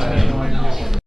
had no idea.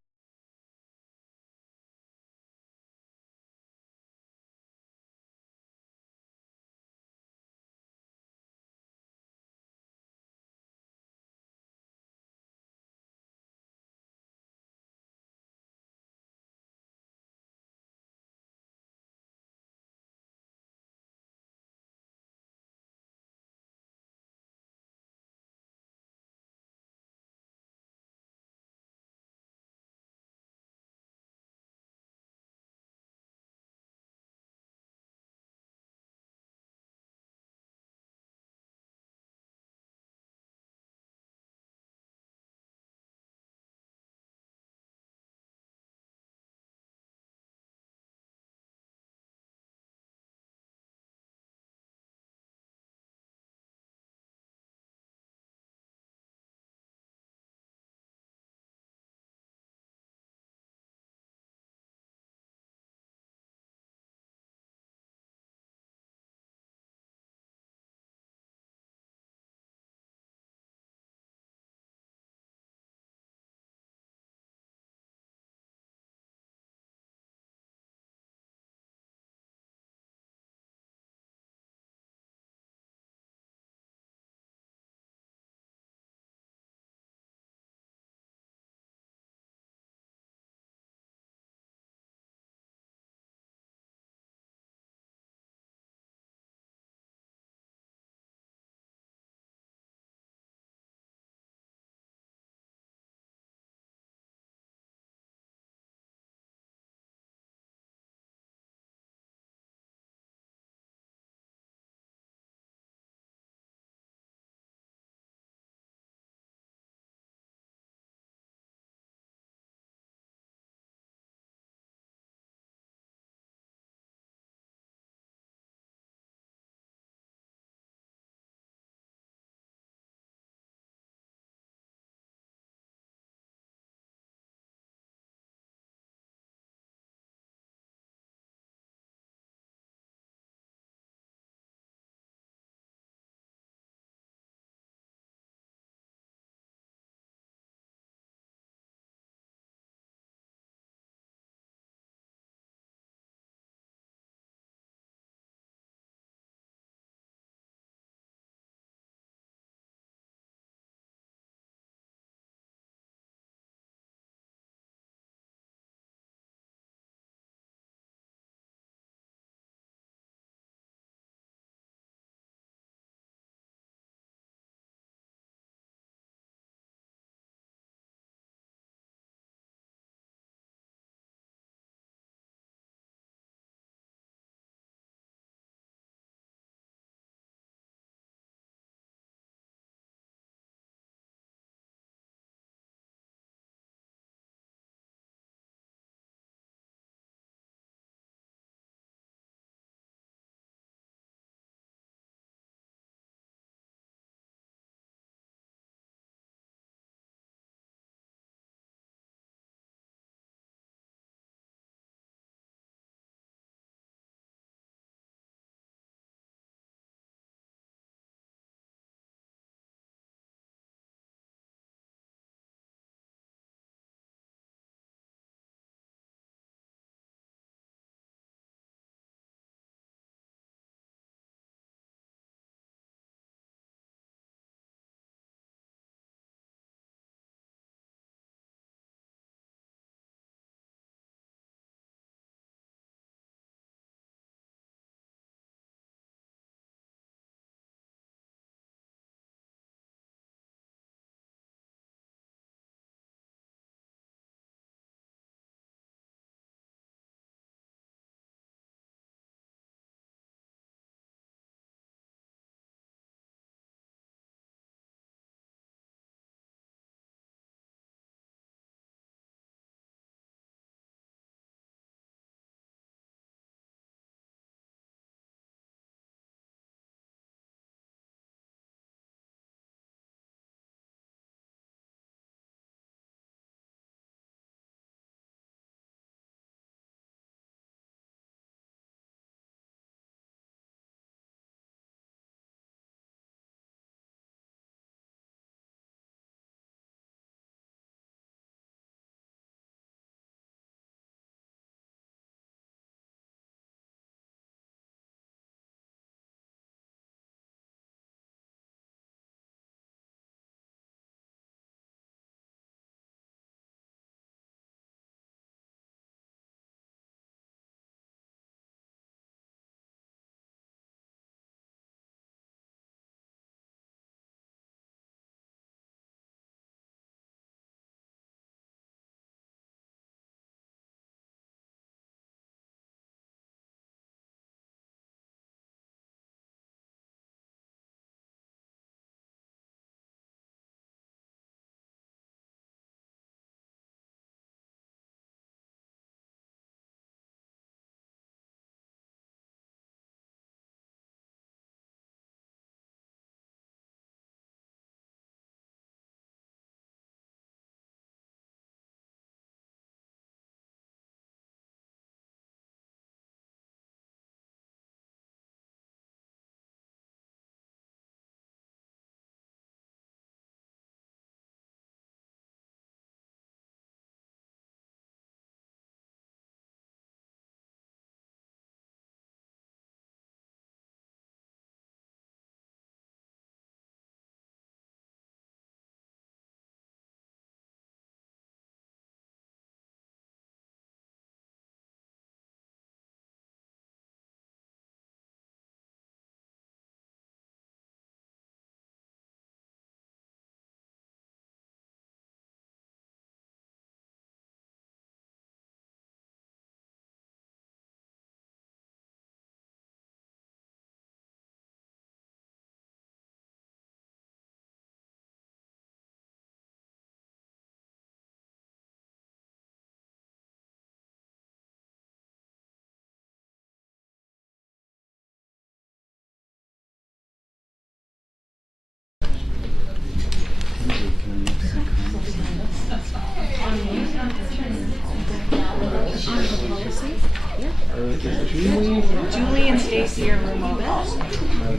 Jake's year remote.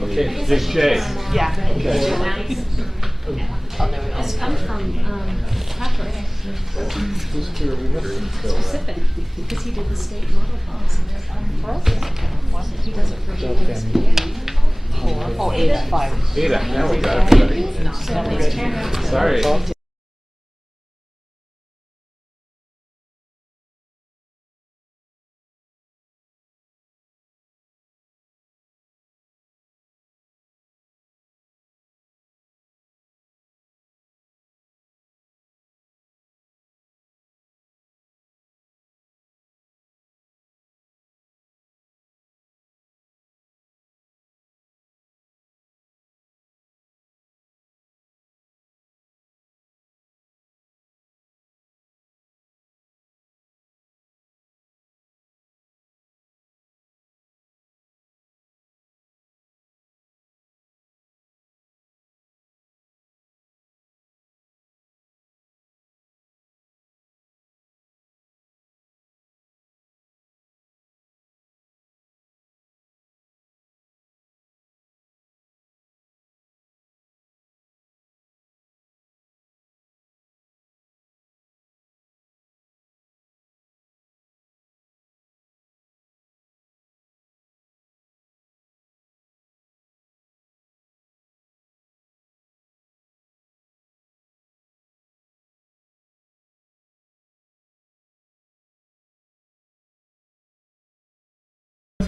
Okay, just Jay. Yeah. Okay. This comes from Pepper. Specific, because he did the state model policy. He does it for the Oh, 8 Ada, now we got it. Sorry.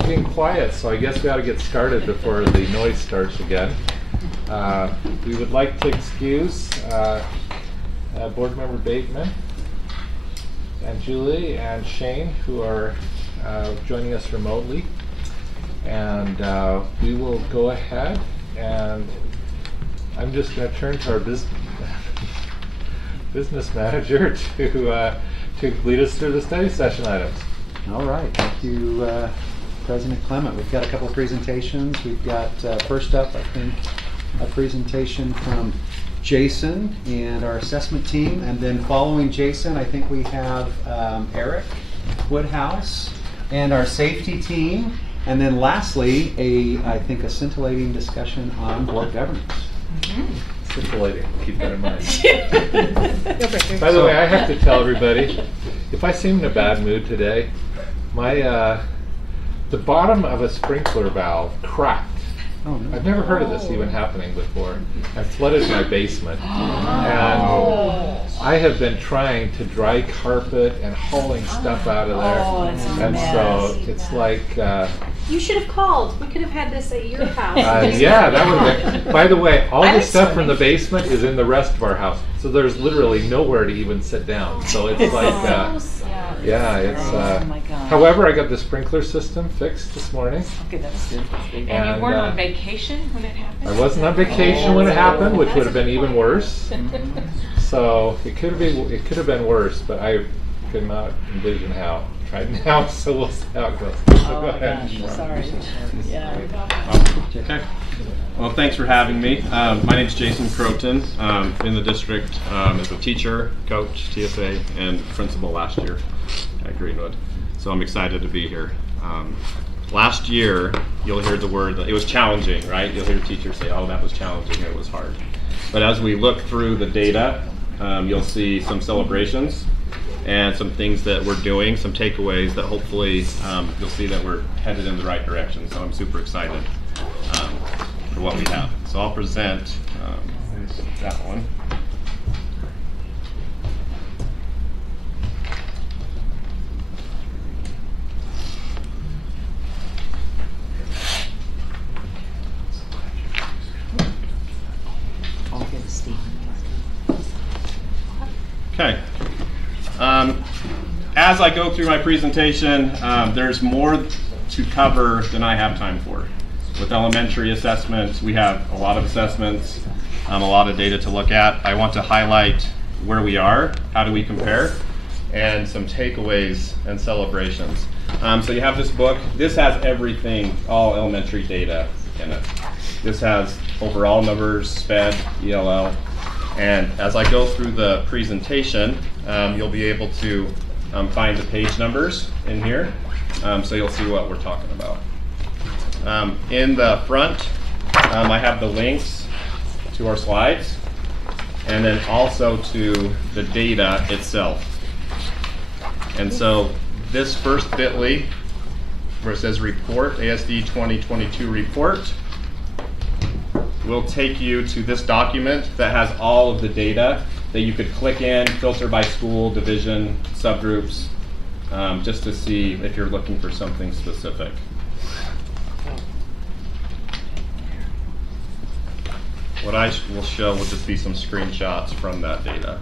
Being quiet, so I guess we ought to get started before the noise starts again. We would like to excuse Board Member Bateman and Julie and Shane, who are joining us remotely. And we will go ahead, and I'm just going to turn to our business manager to lead us through the study session items. All right, thank you, President Clement. We've got a couple of presentations. We've got first up, I think, a presentation from Jason and our assessment team, and then following Jason, I think we have Eric Woodhouse and our safety team, and then lastly, I think a scintillating discussion on board governance. Scintillating, keep that in mind. By the way, I have to tell everybody, if I seem in a bad mood today, my the bottom of a sprinkler valve cracked. Oh, no. I've never heard of this even happening before. I flooded my basement, and I have been trying to dry carpet and hauling stuff out of there, and so it's like. You should have called. We could have had this at your house. Yeah, that would have been. By the way, all the stuff from the basement is in the rest of our house, so there's literally nowhere to even sit down. So it's like, yeah, it's. Oh my God. However, I got the sprinkler system fixed this morning. Okay, that's good. And you weren't on vacation when it happened? I wasn't on vacation when it happened, which would have been even worse. So it could have been worse, but I could not envision how. Right now, so we'll see how it goes. So go ahead. Gosh, sorry. Yeah. Okay. Well, thanks for having me. My name's Jason Croton. In the district as a teacher, coach, TSA, and principal last year at Greenwood. So I'm excited to be here. Last year, you'll hear the word, it was challenging, right? You'll hear teachers say, oh, that was challenging, it was hard. But as we look through the data, you'll see some celebrations and some things that we're doing, some takeaways that hopefully you'll see that we're headed in the right direction. So I'm super excited for what we have. So I'll present that one. I'll get a Steve. Okay. As I go through my presentation, there's more to cover than I have time for. With elementary assessments, we have a lot of assessments, a lot of data to look at. I want to highlight where we are, how do we compare, and some takeaways and celebrations. So you have this book. This has everything, all elementary data in it. This has overall numbers, SPED, ELL, and as I go through the presentation, you'll be able to find the page numbers in here, so you'll see what we're talking about. In the front, I have the links to our slides, and then also to the data itself. And so this first bit.ly, where it says report, ASD 2022 report, will take you to this document that has all of the data that you could click in, filter by school, division, subgroups, just to see if you're looking for something specific. What I will show will just be some screenshots from that data.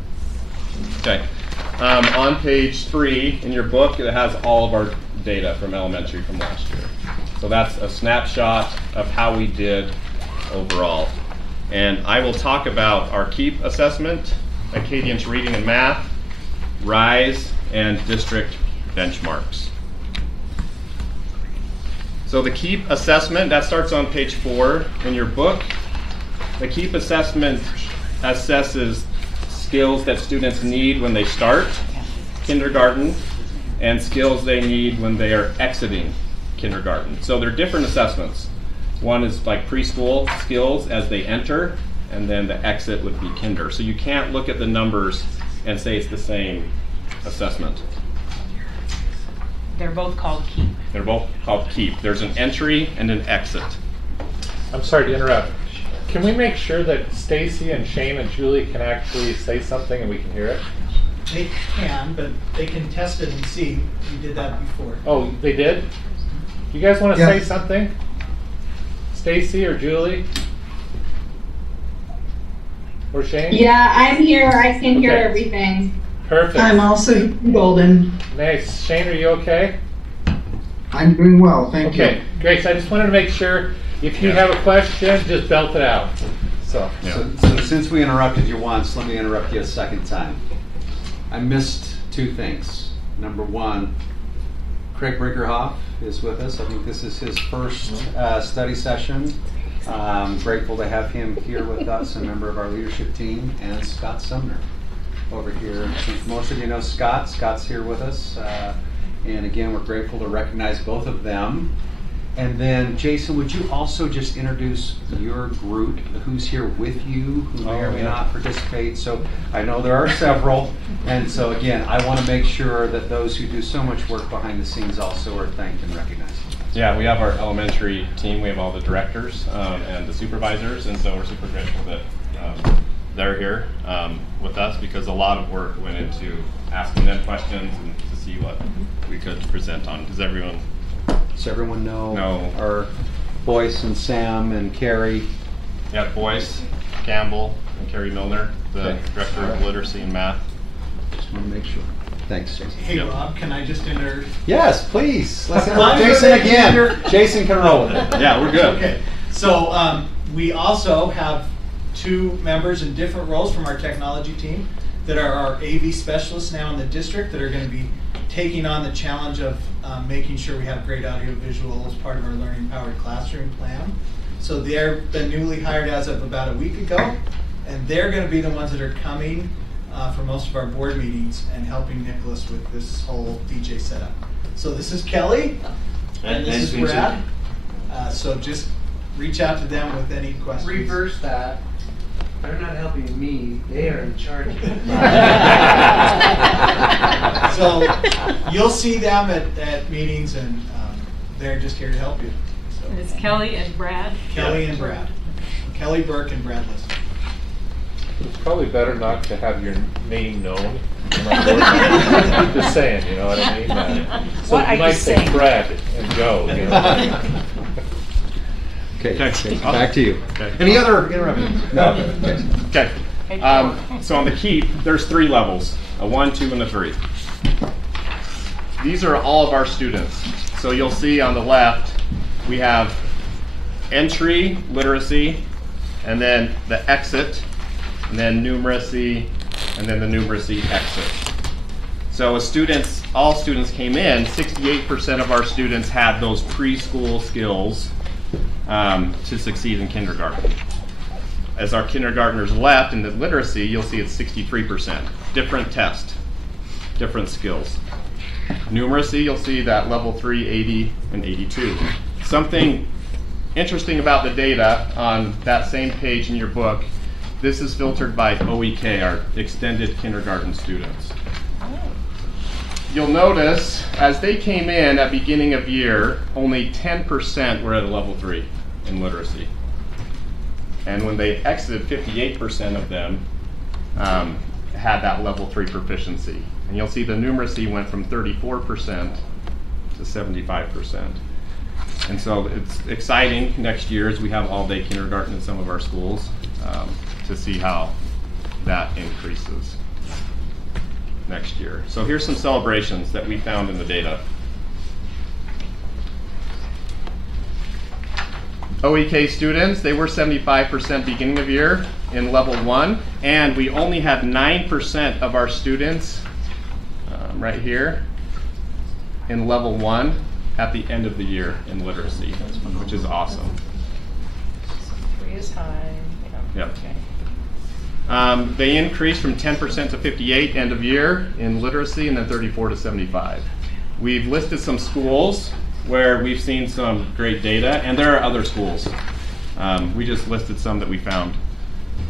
Okay. On page 3 in your book, it has all of our data from elementary from last year. So that's a snapshot of how we did overall. And I will talk about our KEEP assessment, Acadian's reading and math, RISE, and district benchmarks. So the KEEP assessment, that starts on page 4 in your book. The KEEP assessment assesses skills that students need when they start kindergarten and skills they need when they are exiting kindergarten. So they're different assessments. One is like preschool skills as they enter, and then the exit would be kinder. So you can't look at the numbers and say it's the same assessment. They're both called KEEP. They're both called KEEP. There's an entry and an exit. I'm sorry to interrupt. Can we make sure that Stacy and Shane and Julie can actually say something and we can hear it? They can, but they can test it and see. We did that before. Oh, they did? You guys want to say something? Stacy or Julie? Or Shane? Yeah, I'm here. I can hear Okay. everything. Perfect. I'm also golden. Nice. Shane, are you okay? I'm doing well, thank you. Okay, Grace, I just wanted to make sure if you have a question, just belt it out. So, So since we interrupted you once, let me interrupt you a second time. I missed 2 things. Number 1, Craig Brickerhoff is with us. I think this is his first study session. Grateful to have him here with us, a member of our leadership team, and Scott Sumner over here. Since most of you know Scott, Scott's here with us. And again, we're grateful to recognize both of them. And then, Jason, would you also just introduce your group, who's here with you, who may or may not participate? So I know there are several, and so again, I want to make sure that those who do so much work behind the scenes also are thanked and recognized. Yeah, we have our elementary team. We have all the directors and the supervisors, and so we're super grateful that they're here with us because a lot of work went into asking them questions and to see what we could present on. Does everyone? Does everyone know No. our Boyce and Sam and Carrie? Yeah, Boyce, Campbell, and Carrie Milner, the Okay. director of literacy and math. Just want to make sure. Thanks, Jason. Hey, Rob, can I just enter? Yes, please. Let's As long have as Jason they're again. here. Jason can roll with it. Yeah, we're good. Okay, so we also have 2 members in different roles from our technology team that are our AV specialists now in the district that are going to be taking on the challenge of making sure we have great audio visual as part of our learning powered classroom plan. So they're been newly hired as of about a week ago, and they're going to be the ones that are coming for most of our board meetings and helping Nicholas with this whole DJ setup. So this is Kelly, and this is Brad. So just reach out to them with any questions. Reverse that. They're not helping me, they are in charge. So you'll see them at meetings, and they're just here to help you. So, And it's Kelly and Brad. Kelly and Brad. Kelly Burke and Brad List. it's probably better not to have your name known. Just saying, you know what I mean? So What are you you might say saying? Brad and Joe, you know. Okay, Okay. back to you. Okay. Any other interruptions? No. Okay. Okay. So on the KEEP, there's 3 levels, a 1, 2, and a 3. These are all of our students. So you'll see on the left, we have entry, literacy, and then the exit, and then numeracy, and then the numeracy exit. So as students, all students came in, 68% of our students had those preschool skills to succeed in kindergarten. As our kindergartners left in the literacy, you'll see it's 63%. Different test, different skills. Numeracy, you'll see that level 3, 80, and 82. Something interesting about the data on that same page in your book, this is filtered by OEK, our extended kindergarten students. You'll notice as they came in at beginning of year, only 10% were at a level 3 in literacy. And when they exited, 58% of them had that level 3 proficiency. And you'll see the numeracy went from 34% to 75%. And so it's exciting next year as we have all-day kindergarten in some of our schools to see how that increases next year. So here's some celebrations that we found in the data. OEK students, they were 75% beginning of year in level 1, and we only had 9% of our students right here in level 1 at the end of the year in literacy, which is awesome. 3 is high. Yep. Okay. They increased from 10% to 58 end of year in literacy, and then 34 to 75. We've listed some schools where we've seen some great data, and there are other schools. We just listed some that we found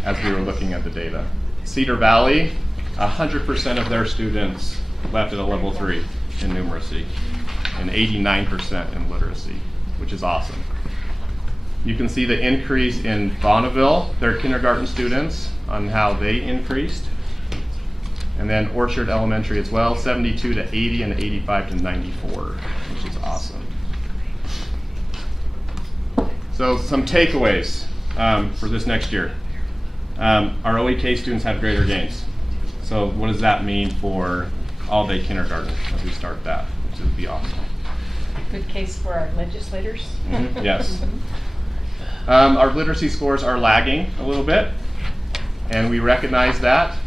as we were looking at the data. Cedar Valley, 100% of their students left at a level 3 in numeracy, and 89% in literacy, which is awesome. You can see the increase in Bonneville, their kindergarten students, on how they increased. And then Orchard Elementary as well, 72 to 80 and 85 to 94, which is awesome. So some takeaways for this next year. Our OEK students have greater gains. So what does that mean for all-day kindergarten as we start that, which would be awesome. Good case for our legislators. Mm-hmm. Yes. Our literacy scores are lagging a little bit, and we recognize that.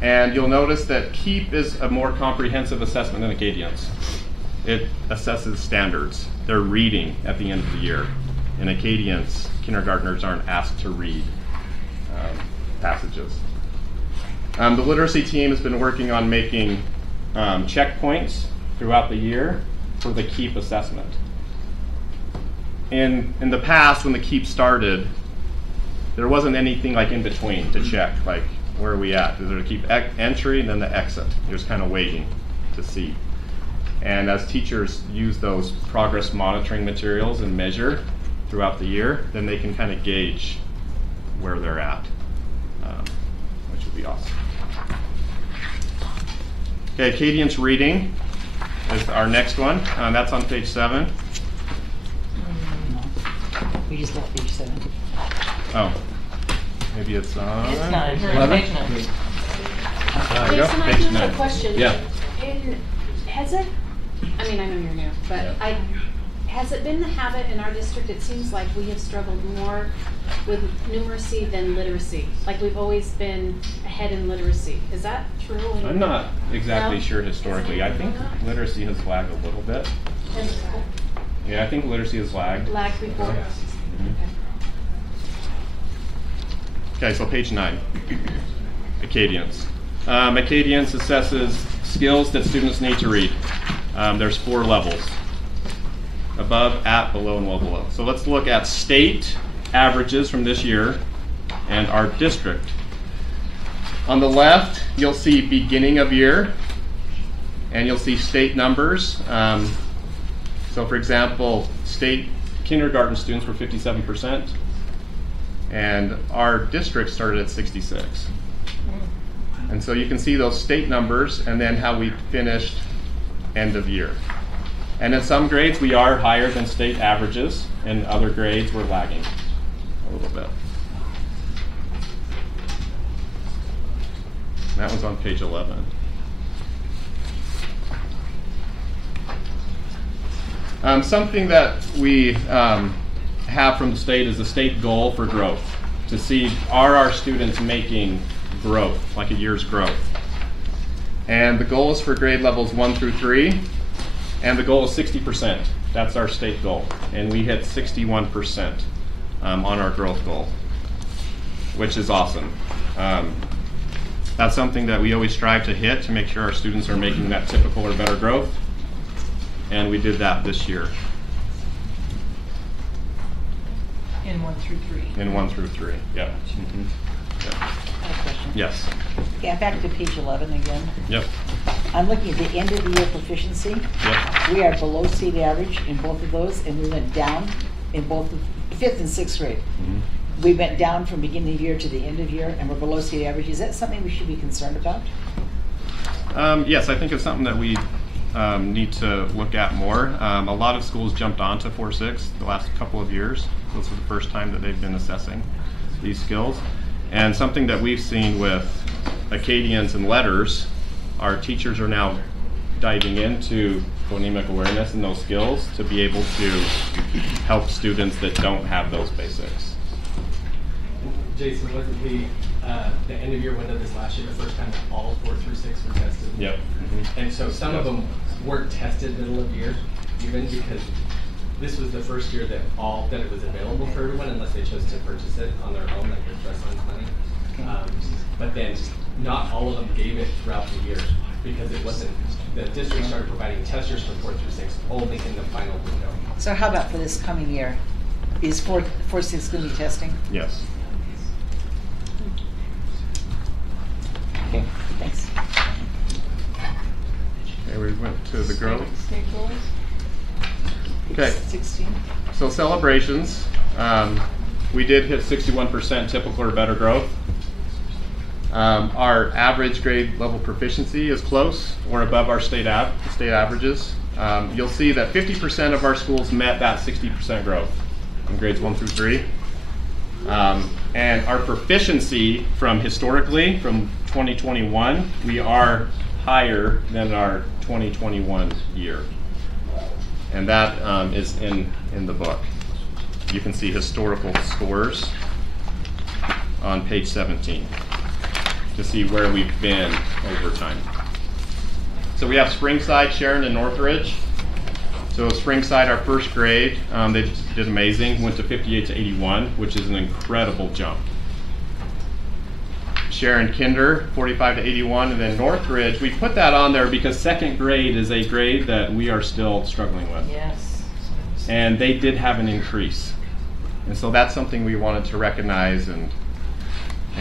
And you'll notice that KEEP is a more comprehensive assessment than Acadian's. It assesses standards. They're reading at the end of the year. In Acadian's, kindergartners aren't asked to read passages. The literacy team has been working on making checkpoints throughout the year for the KEEP assessment. In the past, when the KEEP started, there wasn't anything like in between to check, like where are we at? Is there a KEEP entry and then the exit? You're just kind of waiting to see. And as teachers use those progress monitoring materials and measure throughout the year, then they can kind of gauge where they're at, which would be awesome. Okay, Acadian's reading is our next one. That's on page 7. We just left page 7. Oh, maybe it's on. It's not. 11? Page 9. There you go, Jason, I page do have 9. a question. Yeah. Has it, I mean, I know you're new, but Yeah. has it been the habit in our district, it seems like we have struggled more with numeracy than literacy? Like we've always been ahead in literacy. Is that true? I'm not exactly No? sure historically. I think literacy has lagged a little bit. Yeah, I think literacy has lagged. Lagged before? Mhm. Okay, so page 9, Acadians. Acadians assesses skills that students need to read. There's 4 levels: above, at, below, and well below. So let's look at state averages from this year and our district. On the left, you'll see beginning of year, and you'll see state numbers. So for example, state kindergarten students were 57%, and our district started at 66. And so you can see those state numbers and then how we finished end of year. And in some grades we are higher than state averages, and other grades we're lagging a little bit. And that one's on page 11. Something that we have from the state is a state goal for growth, to see are our students making growth, like a year's growth. And the goal is for grade levels 1 through 3, and the goal is 60%. That's our state goal, and we hit 61% on our growth goal, which is awesome. That's something that we always strive to hit, to make sure our students are making that typical or better growth, and we did that this year. In 1 through 3. in 1 through 3. Yep. Mhm. Yep. I have a question. Yes. Yeah, back to page 11 again. Yep. I'm looking at the end of the year proficiency. Yep. We are below state average in both of those, and we went down in both the 5th and 6th grade. Mhm. We went down from beginning of year to the end of year, and we're below state average. Is that something we should be concerned about? Yes, I think it's something that we need to look at more. A lot of schools jumped onto 4-6 the last couple of years. This was the first time that they've been assessing these skills. And something that we've seen with Acadians and letters, our teachers are now diving into phonemic awareness and those skills to be able to help students that don't have those basics. Jason, wasn't the end of year window this last year the first time that all 4 through 6 were tested? Yep. Mm-hmm. And so some of them weren't tested middle of year, even because this was the first year that it was available for everyone unless they chose to purchase it on their own, like their trust fund money. But then not all of them gave it throughout the year because it wasn't, the district started providing testers from 4 through 6 only in the final window. So how about for this coming year? Is 4-6 going to be testing? Yes. Okay, thanks. Okay, we went to the growth. State goals? Okay. 16. So celebrations, we did hit 61% typical or better growth. Our average grade level proficiency is close or above our state averages. You'll see that 50% of our schools met that 60% growth in grades 1 through 3. And our proficiency from historically, from 2021, we are higher than our 2021 year. And that is in the book. You can see historical scores on page 17 to see where we've been over time. So we have Springside, Sharon, and Northridge. So Springside, our first grade, they did amazing, went to 58 to 81, which is an incredible jump. Sharon Kinder, 45 to 81, and then Northridge, we put that on there because second grade is a grade that we are still struggling with. Yes. And they did have an increase. And so that's something we wanted to recognize and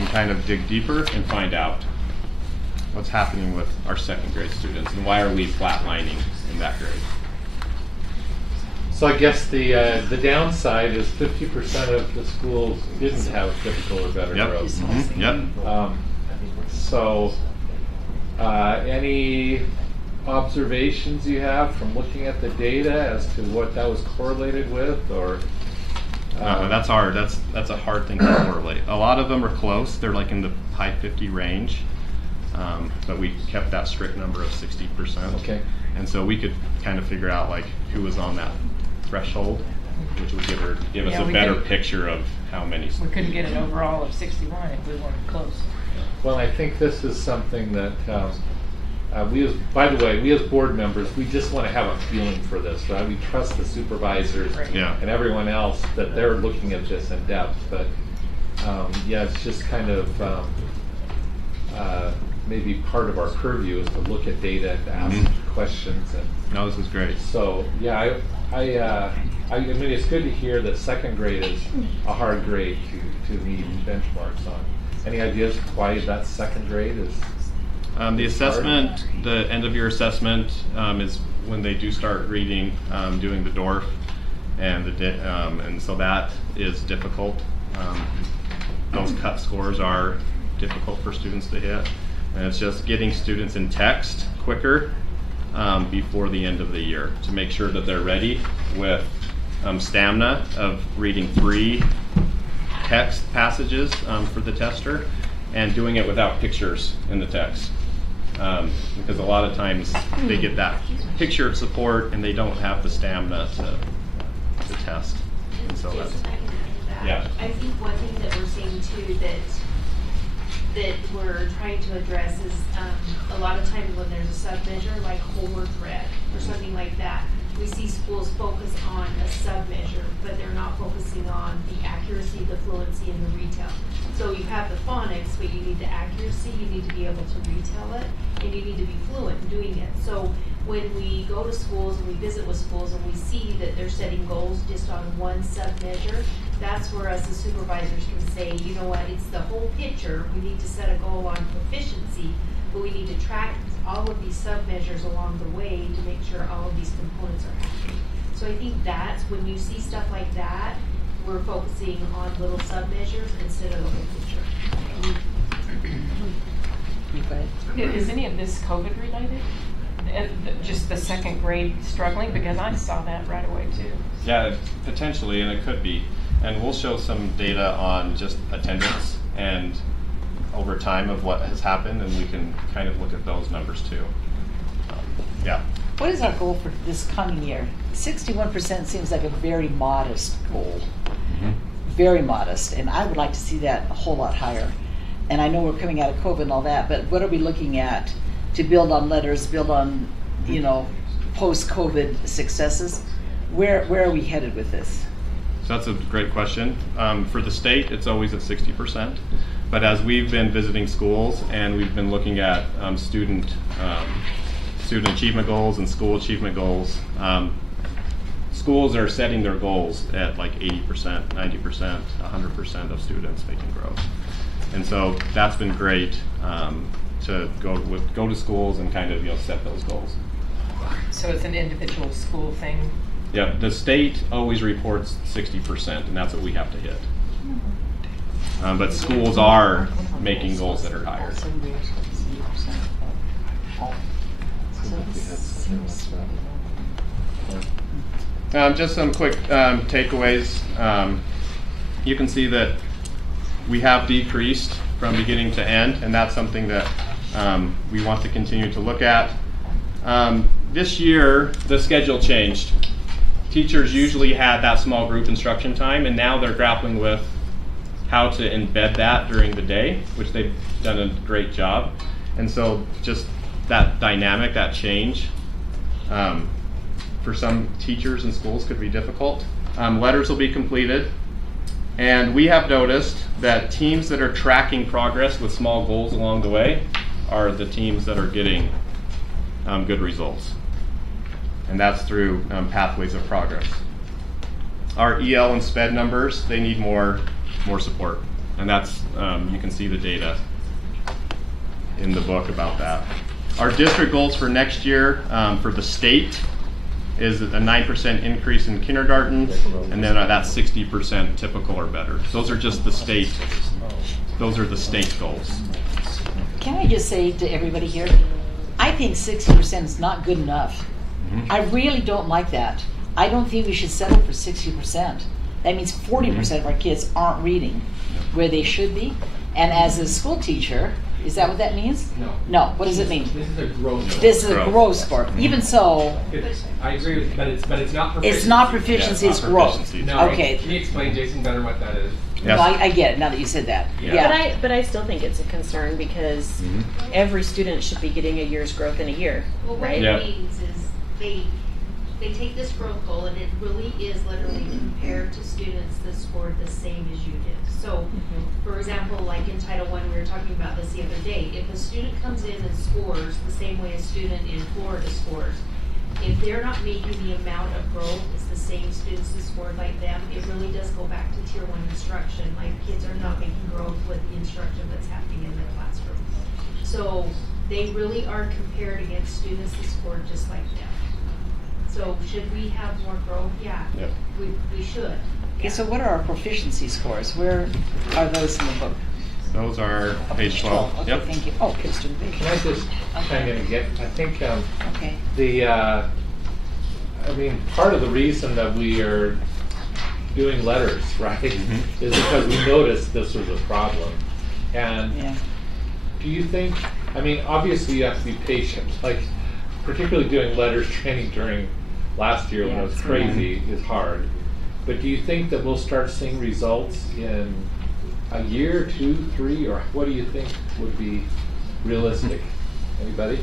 kind of dig deeper and find out what's happening with our second grade students and why are we flatlining in that grade. So I guess the downside is 50% of the schools didn't have typical or better Yep. growth. Mhm. Yep. So any observations you have from looking at the data as to what that was correlated with, or? That's hard. That's a hard thing to correlate. A lot of them are close. They're like in the high 50 range, but we kept that strict number of 60%. Okay. And so we could kind of figure out like who was on that threshold, which would give us Yeah, a we better could- picture of how many. We couldn't get an overall of 61 if we weren't close. Well, I think this is something that by the way, we as board members, we just want to have a feeling for this, right? We trust the supervisors Right. Yeah. and everyone else that they're looking at this in depth, but yeah, it's just kind of maybe part of our purview is to look at data and to ask Mhm. questions. And No, this is great. so, yeah, I mean, it's good to hear that second grade is a hard grade to meet benchmarks on. Any ideas why that second grade is? The assessment, the end of year assessment is when they do start reading, doing the DORF, and so that is difficult. Those cut scores are difficult for students to hit, and it's just getting students in text quicker before the end of the year to make sure that they're ready with stamina of reading 3 text passages for the tester and doing it without pictures in the text. Because a lot of times they get that picture of support and they don't have the stamina to test. And so that's, yeah. I think one thing that we're seeing too that we're trying to address is a lot of times when there's a sub-measure like whole word read or something like that, we see schools focus on a sub-measure, but they're not focusing on the accuracy, the fluency, and the retell. So you have the phonics, but you need the accuracy, you need to be able to retell it, and you need to be fluent in doing it. So when we go to schools and we visit with schools and we see that they're setting goals just on one sub-measure, that's where us as supervisors can say, you know what, it's the whole picture. We need to set a goal on proficiency, but we need to track all of these sub-measures along the way to make sure all of these components are happening. So I think that's, when you see stuff like that, we're focusing on little sub-measures instead of the whole picture. You go ahead. Is any of this COVID related? Just the second grade struggling? Because I saw that right away too. Yeah, potentially, and it could be. And we'll show some data on just attendance and over time of what has happened, and we can kind of look at those numbers too. Yeah. What is our goal for this coming year? 61% seems like a very modest goal. Very modest, and I would like to see that a whole lot higher. And I know we're coming out of COVID and all that, but what are we looking at to build on letters, build on, you know, post-COVID successes? Where are we headed with this? So that's a great question. For the state, it's always at 60%. But as we've been visiting schools and we've been looking at student achievement goals and school achievement goals, schools are setting their goals at like 80%, 90%, 100% of students making growth. And so that's been great to go to schools and kind of, you know, set those goals. So it's an individual school thing? Yeah, the state always reports 60%, and that's what we have to hit. But schools are making goals that are higher. Just some quick takeaways. You can see that we have decreased from beginning to end, and that's something that we want to continue to look at. This year, the schedule changed. Teachers usually had that small group instruction time, and now they're grappling with how to embed that during the day, which they've done a great job. And so just that dynamic, that change, for some teachers and schools could be difficult. Letters will be completed. And we have noticed that teams that are tracking progress with small goals along the way are the teams that are getting good results. And that's through pathways of progress. Our EL and SPED numbers, they need more support. And that's, you can see the data in the book about that. Our district goals for next year for the state is a 9% increase in kindergarten, and then that's 60% typical or better. Those are just the state, those are the state goals. Can I just say to everybody here, I think 60% is not good enough. I really don't like that. I don't think we should settle for 60%. That means 40% of our kids aren't reading where they should be. And as a school teacher, is that what that means? No. No, what does it mean? This is a growth score. This is a growth score. Even so, I agree with, but it's not proficiency. it's not proficiency, Yeah, it's not growth. proficiency. No, Okay. Can you explain, Jason, better what that is? Yes. No, I get it now that you said that. Yeah. Yeah. But I still think it's a concern because every student should be getting a year's growth in a year, Well, what right? Yeah. it means is they take this growth goal and it really is literally compared to students that scored the same as you did. So, for example, like in Title I, we were talking about this the other day. If a student comes in and scores the same way a student in Florida scores, if they're not making the amount of growth as the same students that scored like them, it really does go back to Tier 1 instruction. Like, kids are not making growth with the instruction that's happening in the classroom. So they really are compared against students that scored just like them. So should we have more growth? Yeah, Yep. we should. Okay, so what are our proficiency scores? Where are those in the book? Those are page 12. Okay, Yep. thank you. Oh, page 2. Can I just chime in again? I think Okay. I mean, part of the reason that we are doing letters, right, is because we noticed this was a problem. And Yeah. do you think, I mean, obviously you have to be patient, like particularly doing letters training during last year when it was crazy is hard. But do you think that we'll start seeing results in a year, 2, 3, or what do you think would be realistic? Anybody?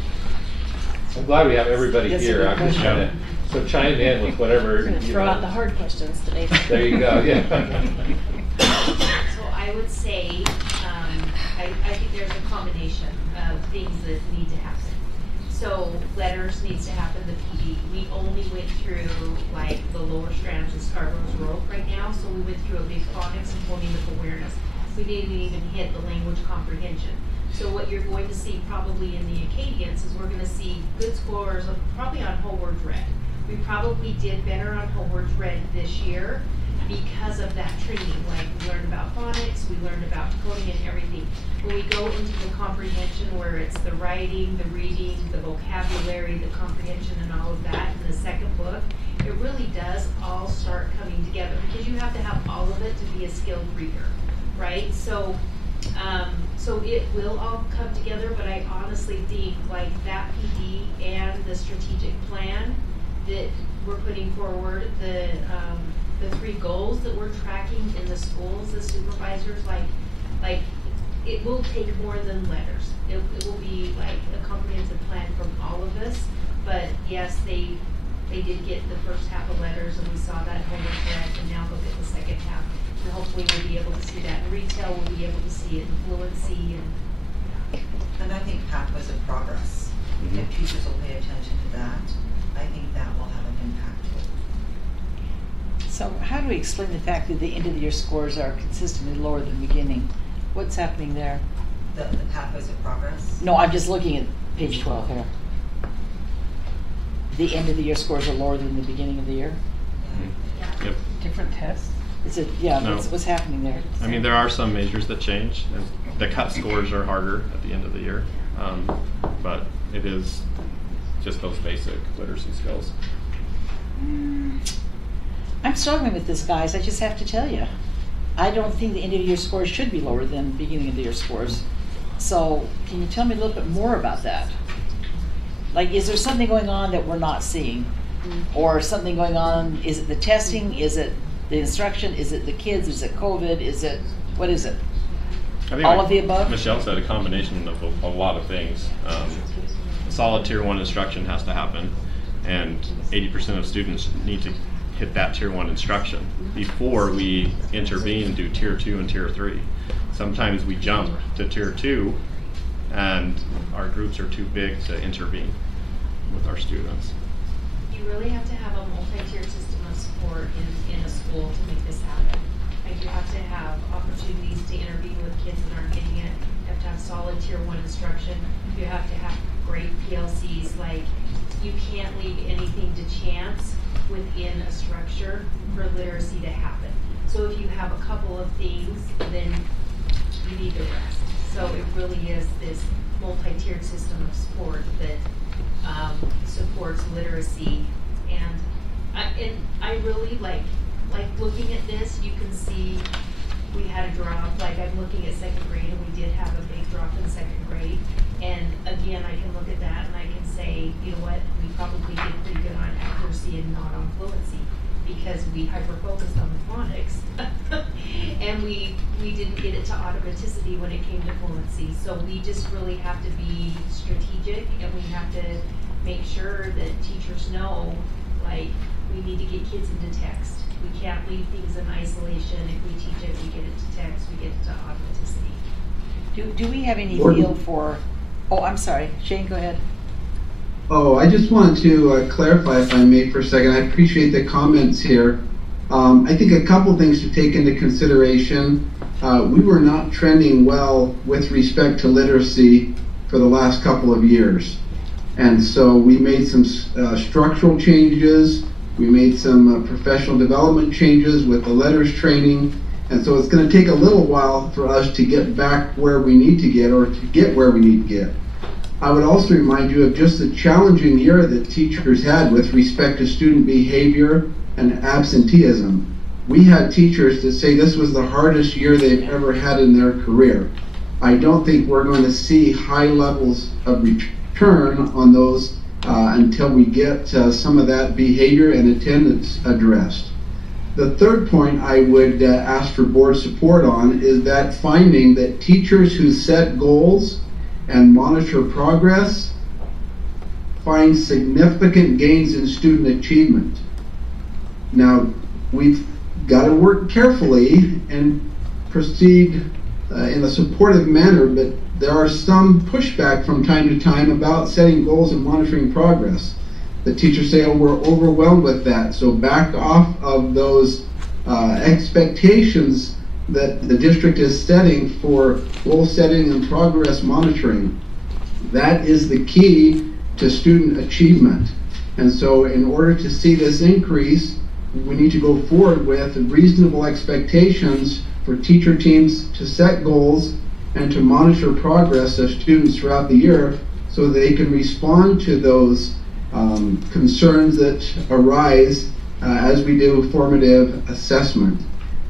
I'm glad we have everybody That's a here. good I'm just trying to, so chime in with whatever. We're gonna you throw know. out the hard questions today. There you go, yeah. So I would say, I think there's a combination of things that need to happen. So letters needs to happen, the PD. We only went through like the lower strands of Scarborough's Road right now, so we went through a big phonics and phonemic awareness. We didn't even hit the language comprehension. So what you're going to see probably in the Acadians is we're gonna see good scores of probably on whole words read. We probably did better on whole words read this year because of that training. Like we learned about phonics, we learned about coding and everything. When we go into the comprehension where it's the writing, the reading, the vocabulary, the comprehension and all of that in the second book, it really does all start coming together because you have to have all of it to be a skilled reader, right? So it will all come together, but I honestly think like that PD and the strategic plan that we're putting forward, the 3 goals that we're tracking in the schools as supervisors, like it will take more than letters. It will be like a comprehensive plan from all of us. But yes, they did get the first half of letters, and we saw that homework read, and now they'll get the second half. And hopefully we'll be able to see that in retail. We'll be able to see it in fluency And I think pathways of progress. If teachers will pay attention to that, I think that will have an impact. So how do we explain the fact that the end of the year scores are consistently lower than the beginning? What's happening there? The pathways of progress? No, I'm just looking at page 12 here. The end of the year scores are lower than the beginning of the year? Yeah. Yep. Different tests? Is it, yeah, No. what's happening there? I mean, there are some measures that change, and the cut scores are harder at the end of the year, but it is just those basic literacy skills. I'm struggling with this, guys, I just have to tell you. I don't think the end of the year scores should be lower than beginning of the year scores. So can you tell me a little bit more about that? Like, is there something going on that we're not seeing? Or something going on, is it the testing, is it the instruction, is it the kids, is it COVID, what is it? I think All like of the above? Michelle said, a combination of a lot of things. Solid tier 1 instruction has to happen, and 80% of students need to hit that tier 1 instruction before we intervene and do tier 2 and tier 3. Sometimes we jump to tier 2 and our groups are too big to intervene with our students. You really have to have a multi-tiered system of support in a school to make this happen. Like you have to have opportunities to intervene with kids that aren't getting it. You have to have solid tier 1 instruction. You have to have great PLCs. Like you can't leave anything to chance within a structure for literacy to happen. So if you have a couple of things, then you need the rest. So it really is this multi-tiered system of support that supports literacy. And I really like looking at this. You can see we had a drop. Like I'm looking at second grade, and we did have a big drop in second grade. And again, I can look at that and I can say, you know what, we probably did pretty good on accuracy and not on fluency because we hyper-focused on the phonics and we didn't get it to automaticity when it came to fluency. So we just really have to be strategic, and we have to make sure that teachers know, like, we need to get kids into text. We can't leave things in isolation. If we teach it, we get it to text, we get it to automaticity. Do we have any feel for, oh, I'm sorry, Shane, go ahead. Oh, I just wanted to clarify, if I may, for a second. I appreciate the comments here. I think a couple things to take into consideration. We were not trending well with respect to literacy for the last couple of years. And so we made some structural changes. We made some professional development changes with the letters training. And so it's going to take a little while for us to get back where we need to get, or to get where we need to get. I would also remind you of just the challenging year that teachers had with respect to student behavior and absenteeism. We had teachers that say this was the hardest year they've ever had in their career. I don't think we're going to see high levels of return on those until we get some of that behavior and attendance addressed. The third point I would ask for board support on is that finding that teachers who set goals and monitor progress find significant gains in student achievement. Now, we've got to work carefully and proceed in a supportive manner, but there are some pushback from time to time about setting goals and monitoring progress. The teachers say, oh, we're overwhelmed with that, so back off of those expectations that the district is setting for goal setting and progress monitoring. That is the key to student achievement. And so in order to see this increase, we need to go forward with reasonable expectations for teacher teams to set goals and to monitor progress of students throughout the year so they can respond to those concerns that arise as we do formative assessment.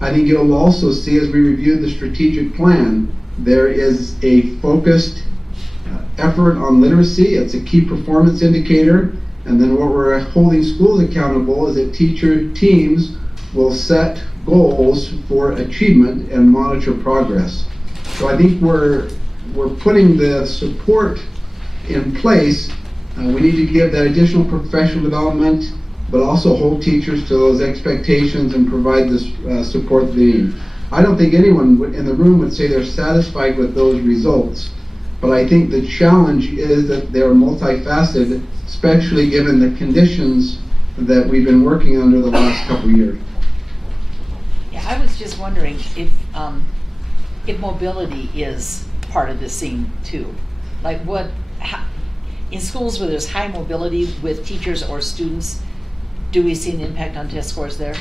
I think you'll also see as we review the strategic plan, there is a focused effort on literacy. It's a key performance indicator. And then what we're holding schools accountable is that teacher teams will set goals for achievement and monitor progress. So I think we're putting the support in place. We need to give that additional professional development, but also hold teachers to those expectations and provide the support they need. I don't think anyone in the room would say they're satisfied with those results, but I think the challenge is that they're multifaceted, especially given the conditions that we've been working under the last couple of years. Yeah, I was just wondering if mobility is part of this scene too. Like in schools where there's high mobility with teachers or students, do we see an impact on test scores there?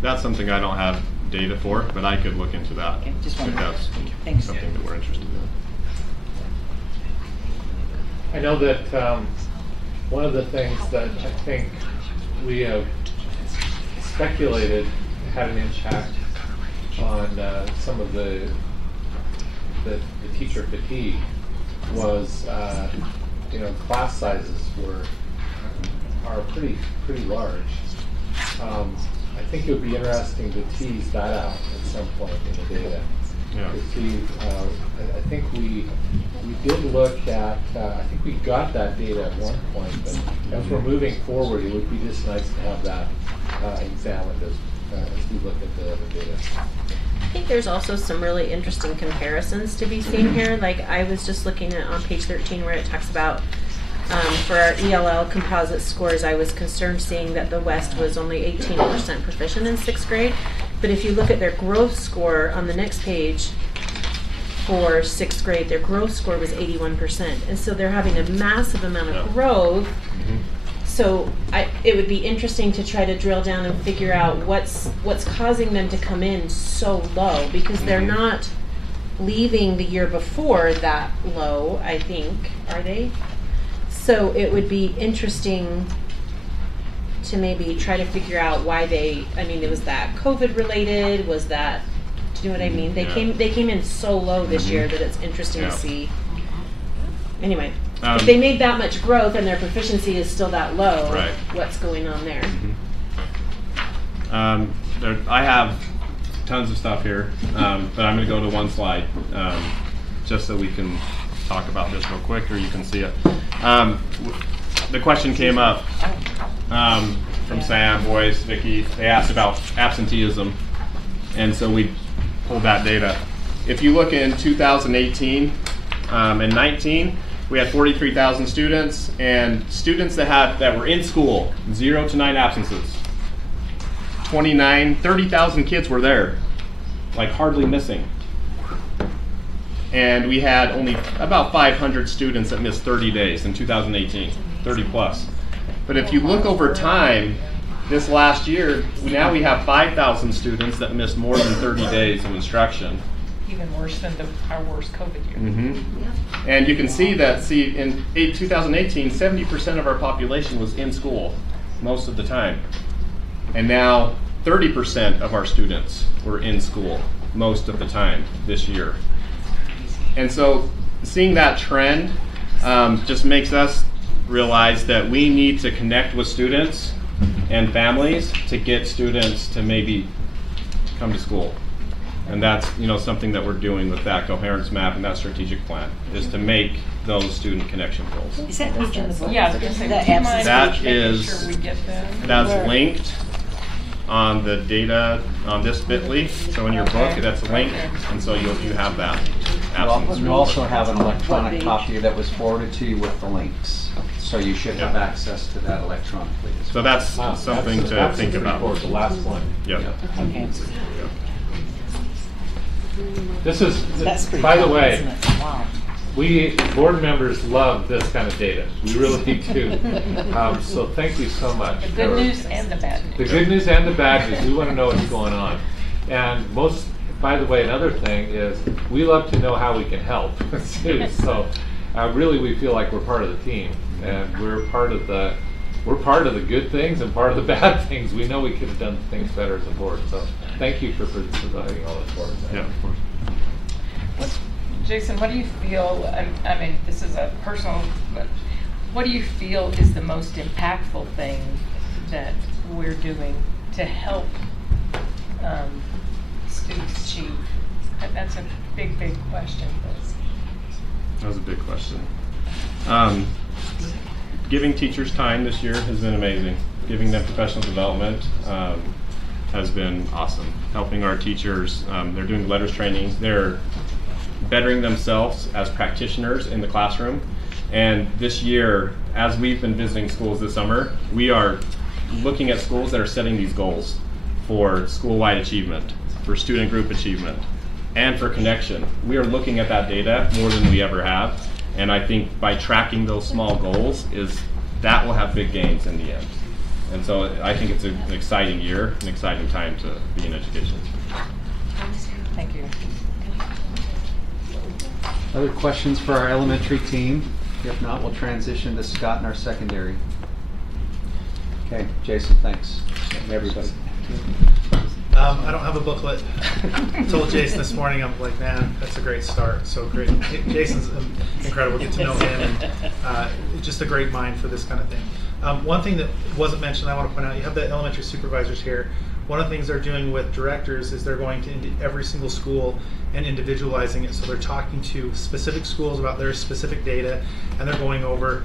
That's something I don't have data for, but I could look into that. Okay, just if wondering. that's Thanks. something that we're interested in. I know that one of the things that I think we have speculated had an impact on some of the teacher fatigue was, class sizes are pretty large. I think it would be interesting to tease that out at some point in the data. Yeah. To see, I think we did look at, I think we got that data at one point, but as we're moving forward, it would be just nice to have that examined as we look at the data. I think there's also some really interesting comparisons to be seen here. Like I was just looking at on page 13 where it talks about for our ELL composite scores, I was concerned seeing that the West was only 18% proficient in 6th grade. But if you look at their growth score on the next page for 6th grade, their growth score was 81%. And so they're having a massive amount of growth. So it would be interesting to try to drill down and figure out what's causing them to come in so low, because they're not leaving the year before that low, I think, are they? So it would be interesting to maybe try to figure out why it was that COVID related, was that, do you know what I mean? They came in so low this year that it's interesting to see. Anyway, if they made that much growth and their proficiency is still that low, what's going on there? I have tons of stuff here, but I'm going to go to one slide just so we can talk about this real quick, or you can see it. The question came up from Sam, Boyce, Vicky. They asked about absenteeism, and so we pulled that data. If you look in 2018 and 19, we had 43,000 students, and students that were in school, 0 to 9 absences. 30,000 kids were there, like hardly missing. And we had only about 500 students that missed 30 days in 2018, 30 plus. But if you look over time, this last year, now we have 5,000 students that missed more than 30 days of instruction. Even worse than our worst COVID year. Mm-hmm. And you can see that, in 2018, 70% of our population was in school most of the time. And now 30% of our students were in school most of the time this year. And so seeing that trend just makes us realize that we need to connect with students and families to get students to maybe come to school. And that's something that we're doing with that coherence map and that strategic plan, is to make those student connection goals. Is that page in the book? Yeah, I was going to say, would you mind making sure we get that? That's linked on the data on this bit.ly. So in your book, that's linked, and so you have that. absence. You also have an What electronic page? copy that was forwarded to you with the links. So you should have access to that electronically. as So well. that's something to Absence think about. report, the last one. Yep. Okay. This is, That's pretty by the cool, way, isn't it? Wow. we board members love this kind of data. We really do. So thank you so much. The good news and the bad news. The good news and the bad news. We want to know what's going on. And by the way, another thing is we love to know how we can help too. So really, we feel like we're part of the team, and we're part of the good things and part of the bad things. We know we could have done things better as a board. So thank you for providing all this for us. Yeah, of course. Jason, what do you feel, I mean, this is a personal, but what do you feel is the most impactful thing that we're doing to help students achieve? That's a big, big question. That was a big question. Giving teachers time this year has been amazing. Giving them professional development has been awesome. Helping our teachers, they're doing letters training. They're bettering themselves as practitioners in the classroom. And this year, as we've been visiting schools this summer, we are looking at schools that are setting these goals for school-wide achievement, for student group achievement, and for connection. We are looking at that data more than we ever have. And I think by tracking those small goals, that will have big gains in the end. And so I think it's an exciting year, an exciting time to be in education. Thank you. Other questions for our elementary team? If not, we'll transition to Scott and our secondary. Okay, Jason, thanks. And everybody. I don't have a booklet. I told Jason this morning, I'm like, man, that's a great start. So great. Jason's incredible. Get to know him, and just a great mind for this kind of thing. One thing that wasn't mentioned, I want to point out, you have the elementary supervisors here. One of the things they're doing with directors is they're going to every single school and individualizing it. So they're talking to specific schools about their specific data, and they're going over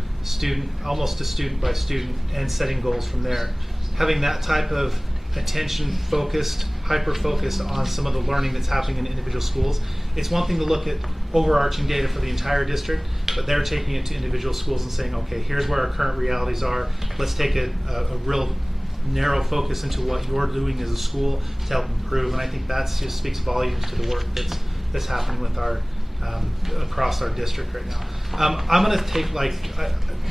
almost student by student, and setting goals from there. Having that type of attention-focused, hyper-focused on some of the learning that's happening in individual schools. It's one thing to look at overarching data for the entire district, but they're taking it to individual schools and saying, okay, here's where our current realities are. Let's take a real narrow focus into what you're doing as a school to help improve. And I think that just speaks volumes to the work that's happening with our across our district right now. I'm going to take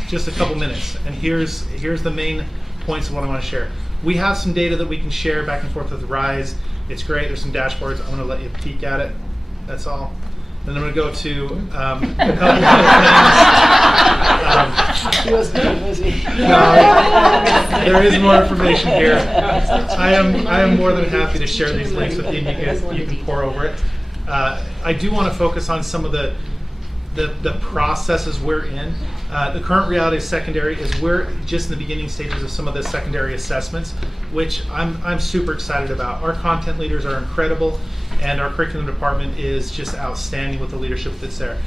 just a couple minutes, and here's the main points of what I want to share. We have some data that we can share back and forth with RISE. It's great. There's some dashboards. I'm going to let you peek at it. That's all. Then I'm going to go to a couple of things. He was good, was he? There is more information here. I am more than happy to share these links with you, and you can pore over it. I do want to focus on some of the processes we're in. The current reality of secondary is we're just in the beginning stages of some of the secondary assessments, which I'm super excited about. Our content leaders are incredible, and our curriculum department is just outstanding with the leadership that's there.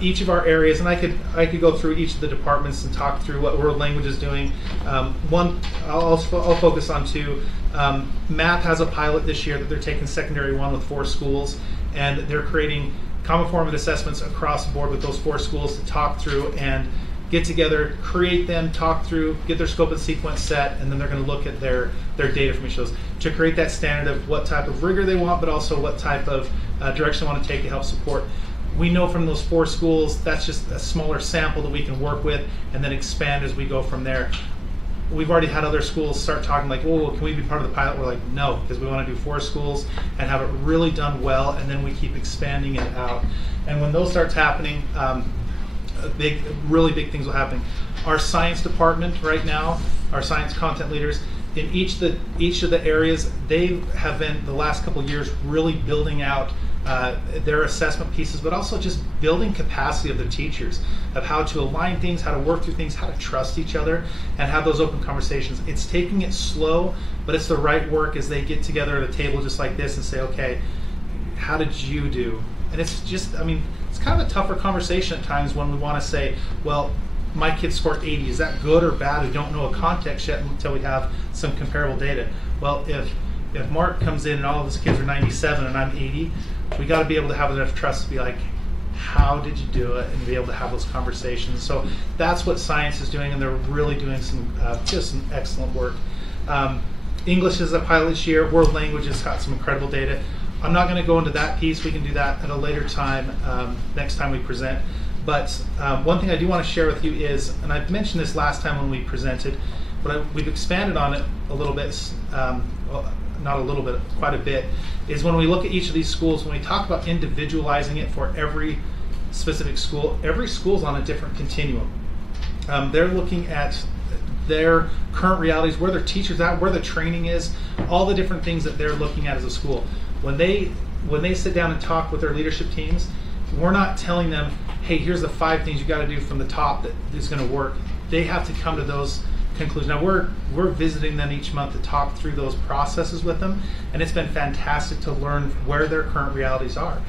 Each of our areas, and I could go through each of the departments and talk through what world language is doing. I'll focus on two. Math has a pilot this year that they're taking secondary 1 with 4 schools, and they're creating common formative assessments across the board with those 4 schools to talk through and get together, create them, talk through, get their scope and sequence set, and then they're going to look at their data from each of those to create that standard of what type of rigor they want, but also what type of direction they want to take to help support. We know from those 4 schools that's just a smaller sample that we can work with and then expand as we go from there. We've already had other schools start talking like, oh, can we be part of the pilot? We're like, no, because we want to do 4 schools and have it really done well, and then we keep expanding it out. And when those starts happening, really big things will happen. Our science department right now, our science content leaders, in each of the areas, they have been the last couple of years really building out their assessment pieces, but also just building capacity of the teachers of how to align things, how to work through things, how to trust each other, and have those open conversations. It's taking it slow, but it's the right work as they get together at a table just like this and say, okay, how did you do? And it's just, it's kind of a tougher conversation at times when we want to say, well, my kid scored 80. Is that good or bad? We don't know a context yet until we have some comparable data. Well, if Mark comes in and all of his kids are 97 and I'm 80, we got to be able to have enough trust to be like, how did you do it, and be able to have those conversations. So that's what science is doing, and they're really doing just some excellent work. English is a pilot this year. World languages got some incredible data. I'm not going to go into that piece. We can do that at a later time, next time we present. But one thing I do want to share with you is, and I mentioned this last time when we presented, but we've expanded on it a little bit, well, not a little bit, quite a bit, is when we look at each of these schools, when we talk about individualizing it for every specific school, every school's on a different continuum. They're looking at their current realities, where their teachers at, where the training is, all the different things that they're looking at as a school. When they sit down and talk with their leadership teams, we're not telling them, hey, here's the 5 things you got to do from the top that is going to work. They have to come to those conclusions. Now we're visiting them each month to talk through those processes with them, and it's been fantastic to learn where their current realities are.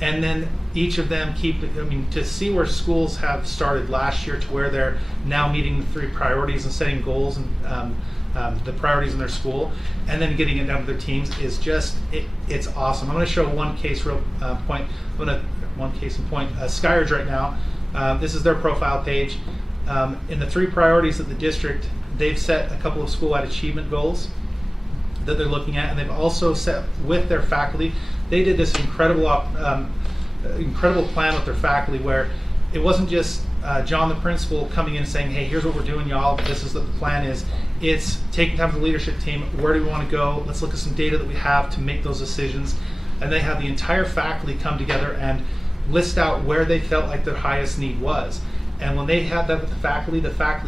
And then each of them to see where schools have started last year to where they're now meeting the 3 priorities and setting goals and the priorities in their school, and then getting it down to their teams is just, it's awesome. I'm going to show one case in point. Skyridge right now, this is their profile page. In the 3 priorities of the district, they've set a couple of school-wide achievement goals that they're looking at, and they've also set with their faculty. They did this incredible plan with their faculty where it wasn't just John the principal coming in and saying, hey, here's what we're doing, y'all, this is what the plan is. It's taking time with the leadership team, where do we want to go, let's look at some data that we have to make those decisions. And they have the entire faculty come together and list out where they felt like their highest need was. And when they had that with the faculty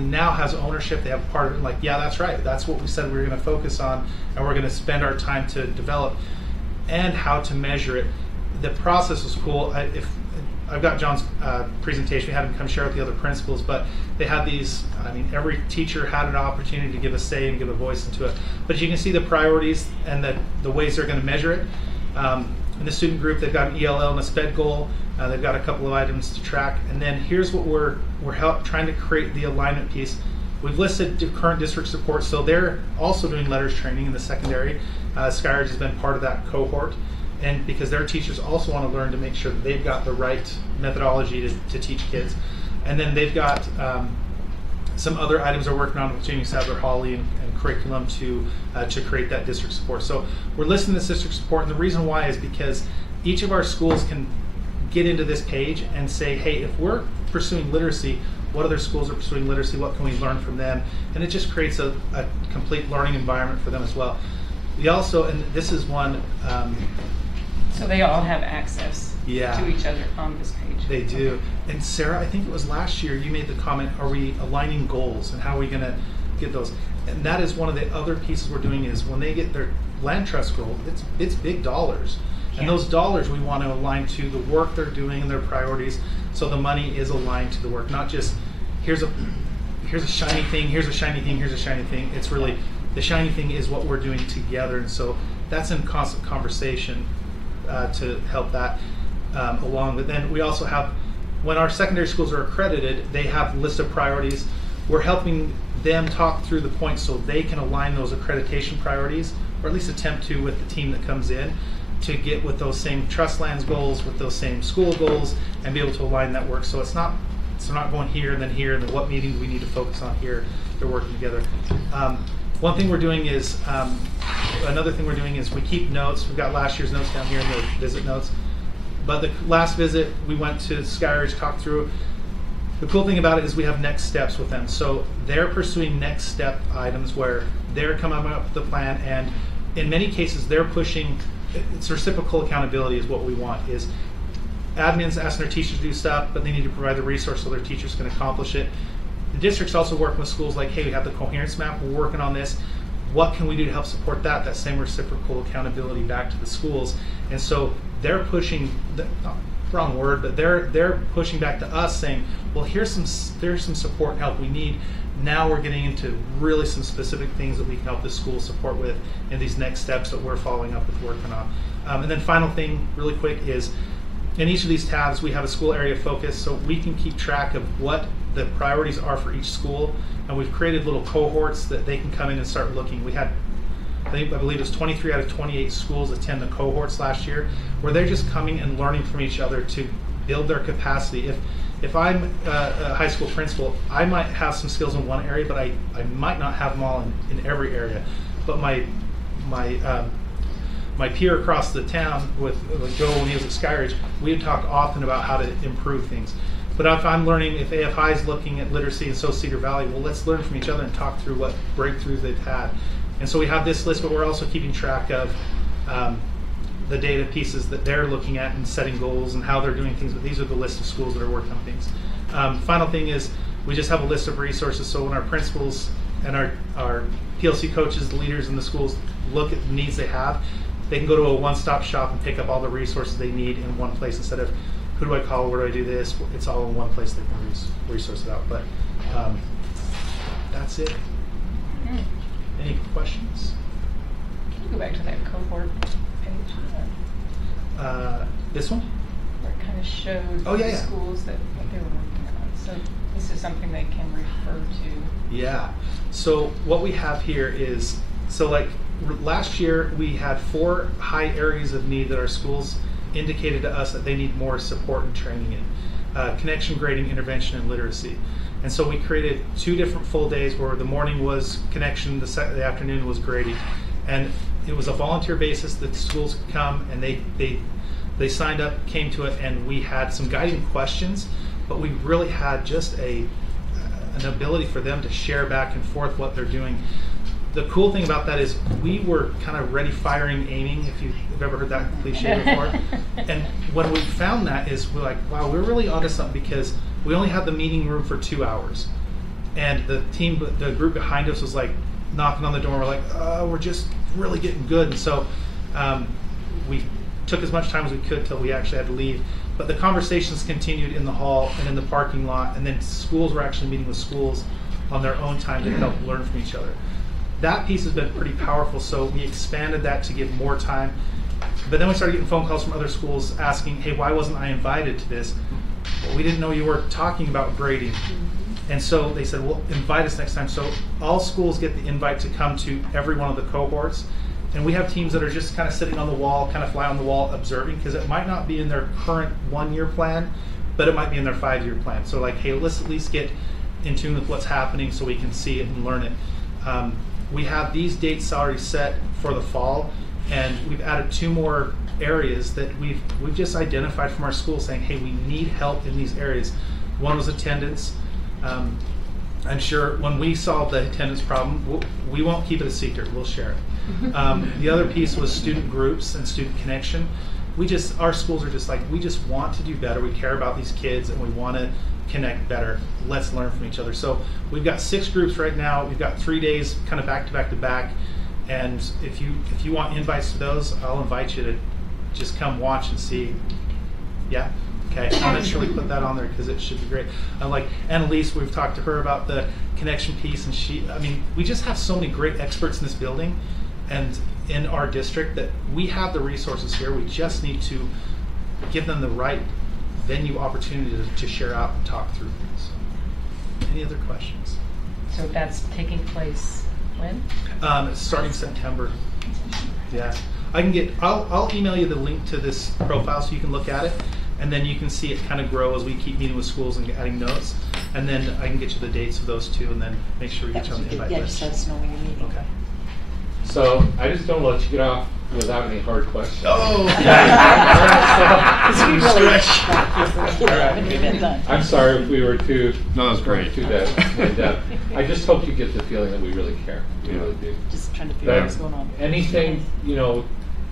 now has ownership. They have part of it, like, yeah, that's right, that's what we said we were going to focus on, and we're going to spend our time to develop, and how to measure it. The process was cool. I've got John's presentation. We had him come share with the other principals, but they had these, every teacher had an opportunity to give a say and give a voice into it. But you can see the priorities and the ways they're going to measure it. In the student group, they've got an ELL and a SPED goal. They've got a couple of items to track. And then here's what we're trying to create the alignment piece. We've listed current district support, so they're also doing letters training in the secondary. Skyridge has been part of that cohort, and because their teachers also want to learn to make sure that they've got the right methodology to teach kids. And then they've got some other items they're working on with Jamie Sadler-Hawley and curriculum to create that district support. So we're listing this district support, and the reason why is because each of our schools can get into this page and say, hey, if we're pursuing literacy, what other schools are pursuing literacy, what can we learn from them? And it just creates a complete learning environment for them as well. We also, and this is one... so they all have access to each other on this page. They do. And Sarah, I think it was last year you made the comment, are we aligning goals and how are we going to get those? And that is one of the other pieces we're doing is when they get their land trust goal, it's big dollars. And those dollars we want to align to the work they're doing and their priorities, so the money is aligned to the work, not just here's a shiny thing, here's a shiny thing, here's a shiny thing. It's really the shiny thing is what we're doing together, and so that's in constant conversation to help that along. But then we also have, when our secondary schools are accredited, they have a list of priorities. We're helping them talk through the points so they can align those accreditation priorities, or at least attempt to with the team that comes in, to get with those same trust lands goals, with those same school goals, and be able to align that work. So it's not going here and then what meeting do we need to focus on here. They're working together. One thing we're doing is, another thing we're doing is we keep notes. We've got last year's notes down here in the visit notes. But the last visit, we went to Skyridge, talked through. The cool thing about it is we have next steps with them. So they're pursuing next step items where they're coming up with the plan, and in many cases they're pushing, it's reciprocal accountability is what we want, is admins asking their teachers to do stuff, but they need to provide the resource so their teachers can accomplish it. The district's also working with schools like, hey, we have the coherence map, we're working on this. What can we do to help support that? That same reciprocal accountability back to the schools. And so they're pushing, wrong word, but they're pushing back to us saying, well, there's some support and help we need. Now we're getting into really some specific things that we can help the school support with in these next steps that we're following up with working on. And then final thing, really quick, is in each of these tabs we have a school area focus, so we can keep track of what the priorities are for each school, and we've created little cohorts that they can come in and start looking. We had, I believe it was 23 out of 28 schools attend the cohorts last year, where they're just coming and learning from each other to build their capacity. If I'm a high school principal, I might have some skills in one area, but I might not have them all in every area. But my peer across the town with Joe when he was at Skyridge, we would talk often about how to improve things. But if I'm learning, if AFI is looking at literacy and so Cedar Valley, well, let's learn from each other and talk through what breakthroughs they've had. And so we have this list, but we're also keeping track of the data pieces that they're looking at and setting goals and how they're doing things. But these are the list of schools that are working on things. Final thing is we just have a list of resources. So when our principals and our PLC coaches, the leaders in the schools look at the needs they have, they can go to a one-stop shop and pick up all the resources they need in one place instead of who do I call, where do I do this? It's all in one place they can resource it out. But that's it. Any questions? Can you go back to that cohort page? This one? Where it kind of shows the schools that what they were working on. So this is something they can refer to. Yeah. So what we have here is, so like last year we had 4 high areas of need that our schools indicated to us that they need more support and training in. Connection, grading, intervention, and literacy. And so we created 2 different full days where the morning was connection, the afternoon was grading. And it was a volunteer basis that the schools could come and they signed up, came to it, and we had some guiding questions, but we really had just an ability for them to share back and forth what they're doing. The cool thing about that is we were kind of ready, firing, aiming, if you've ever heard that cliche before. And when we found that is we're like, wow, we're really onto something because we only had the meeting room for 2 hours. And the group behind us was like knocking on the door. We're like, we're just really getting good. And so we took as much time as we could till we actually had to leave. But the conversations continued in the hall and in the parking lot. And then schools were actually meeting with schools on their own time to help learn from each other. That piece has been pretty powerful, so we expanded that to give more time. But then we started getting phone calls from other schools asking, hey, why wasn't I invited to this? Well, we didn't know you were talking about grading. And so they said, well, invite us next time. So all schools get the invite to come to every one of the cohorts. And we have teams that are just kind of sitting on the wall, kind of fly on the wall, observing, because it might not be in their current 1-year plan, but it might be in their 5-year plan. So like, hey, let's at least get in tune with what's happening so we can see it and learn it. We have these dates already set for the fall, and we've added 2 more areas that we've just identified from our school saying, hey, we need help in these areas. One was attendance. I'm sure when we solve the attendance problem, we won't keep it a secret, we'll share it. The other piece was student groups and student connection. Our schools are just like, we just want to do better. We care about these kids and we want to connect better. Let's learn from each other. So we've got 6 groups right now. We've got 3 days kind of back to back to back. And if you want invites to those, I'll invite you to just come watch and see. Yeah? Okay. I'll make sure we put that on there because it should be great. Like Annalise, we've talked to her about the connection piece, and we just have so many great experts in this building and in our district that we have the resources here. We just need to give them the right venue opportunity to share out and talk through things. Any other questions? So that's taking place when? Starting September. Yeah. I'll email you the link to this profile so you can look at it, and then you can see it kind of grow as we keep meeting with schools and adding notes. And then I can get you the dates of those 2 and then make sure we get you on the invite list. Yeah, just let us know when you're meeting. Okay. So I just don't let you get off without any hard questions. Oh! I'm sorry if we were too. No, that was great. Too dead. I just hope you get the feeling that we really care. We really do. Just trying to figure out what's going on.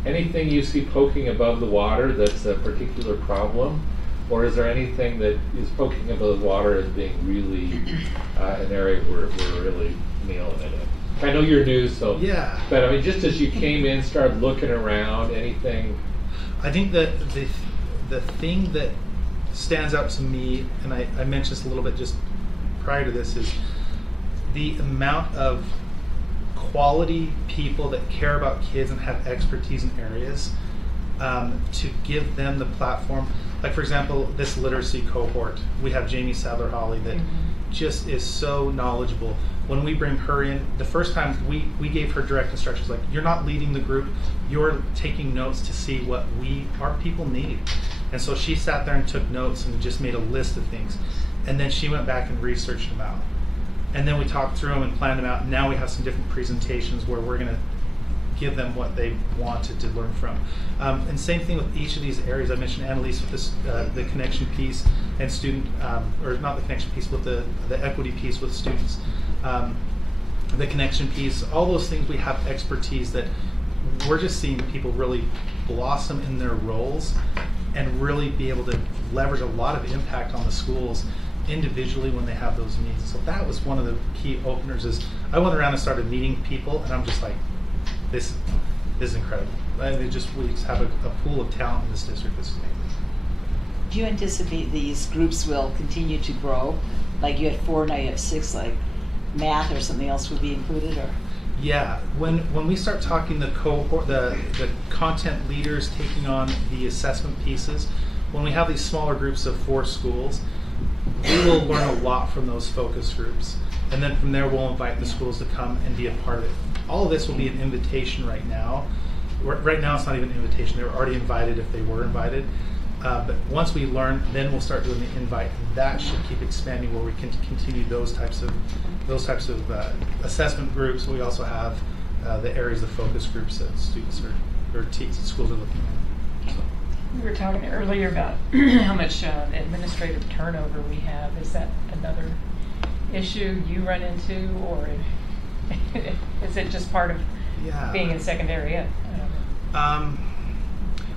Anything you see poking above the water that's a particular problem, or is there anything that is poking above the water as being really an area where we're really nailing it in? I know you're new, so yeah. But I mean, just as you came in, started looking around, anything? I think that the thing that stands out to me, and I mentioned this a little bit just prior to this, is the amount of quality people that care about kids and have expertise in areas to give them the platform. Like, for example, this literacy cohort, we have Jamie Sadler-Holly that just is so knowledgeable. When we bring her in, the first time we gave her direct instructions, like, you're not leading the group, you're taking notes to see what our people need. And so she sat there and took notes and just made a list of things. And then she went back and researched them out. And then we talked through them and planned them out. And now we have some different presentations where we're going to give them what they wanted to learn from. And same thing with each of these areas. I mentioned Annalise with this, the connection piece and student, or not the connection piece, but the equity piece with students. The connection piece, all those things we have expertise that we're just seeing people really blossom in their roles and really be able to leverage a lot of impact on the schools individually when they have those needs. So that was one of the key openers. Is I went around and started meeting people, and I'm just like, this is incredible. We just have a pool of talent in this district. This is amazing. Do you anticipate these groups will continue to grow? Like you had 4, now you have 6, like math or something else would be included, or? Yeah, when we start talking the cohort, the content leaders taking on the assessment pieces, when we have these smaller groups of 4 schools, we will learn a lot from those focus groups. And then from there, we'll invite the schools to come and be a part of it. All of this will be an invitation right now. Right now, it's not even an invitation. They were already invited if they were invited. But once we learn, then we'll start doing the invite. And that should keep expanding where we can continue those types of assessment groups. We also have the areas of focus groups that students or schools are looking at. So. We were talking earlier about how much administrative turnover we have. Is that another issue you run into, or is it just part of being in secondary ed? I don't know.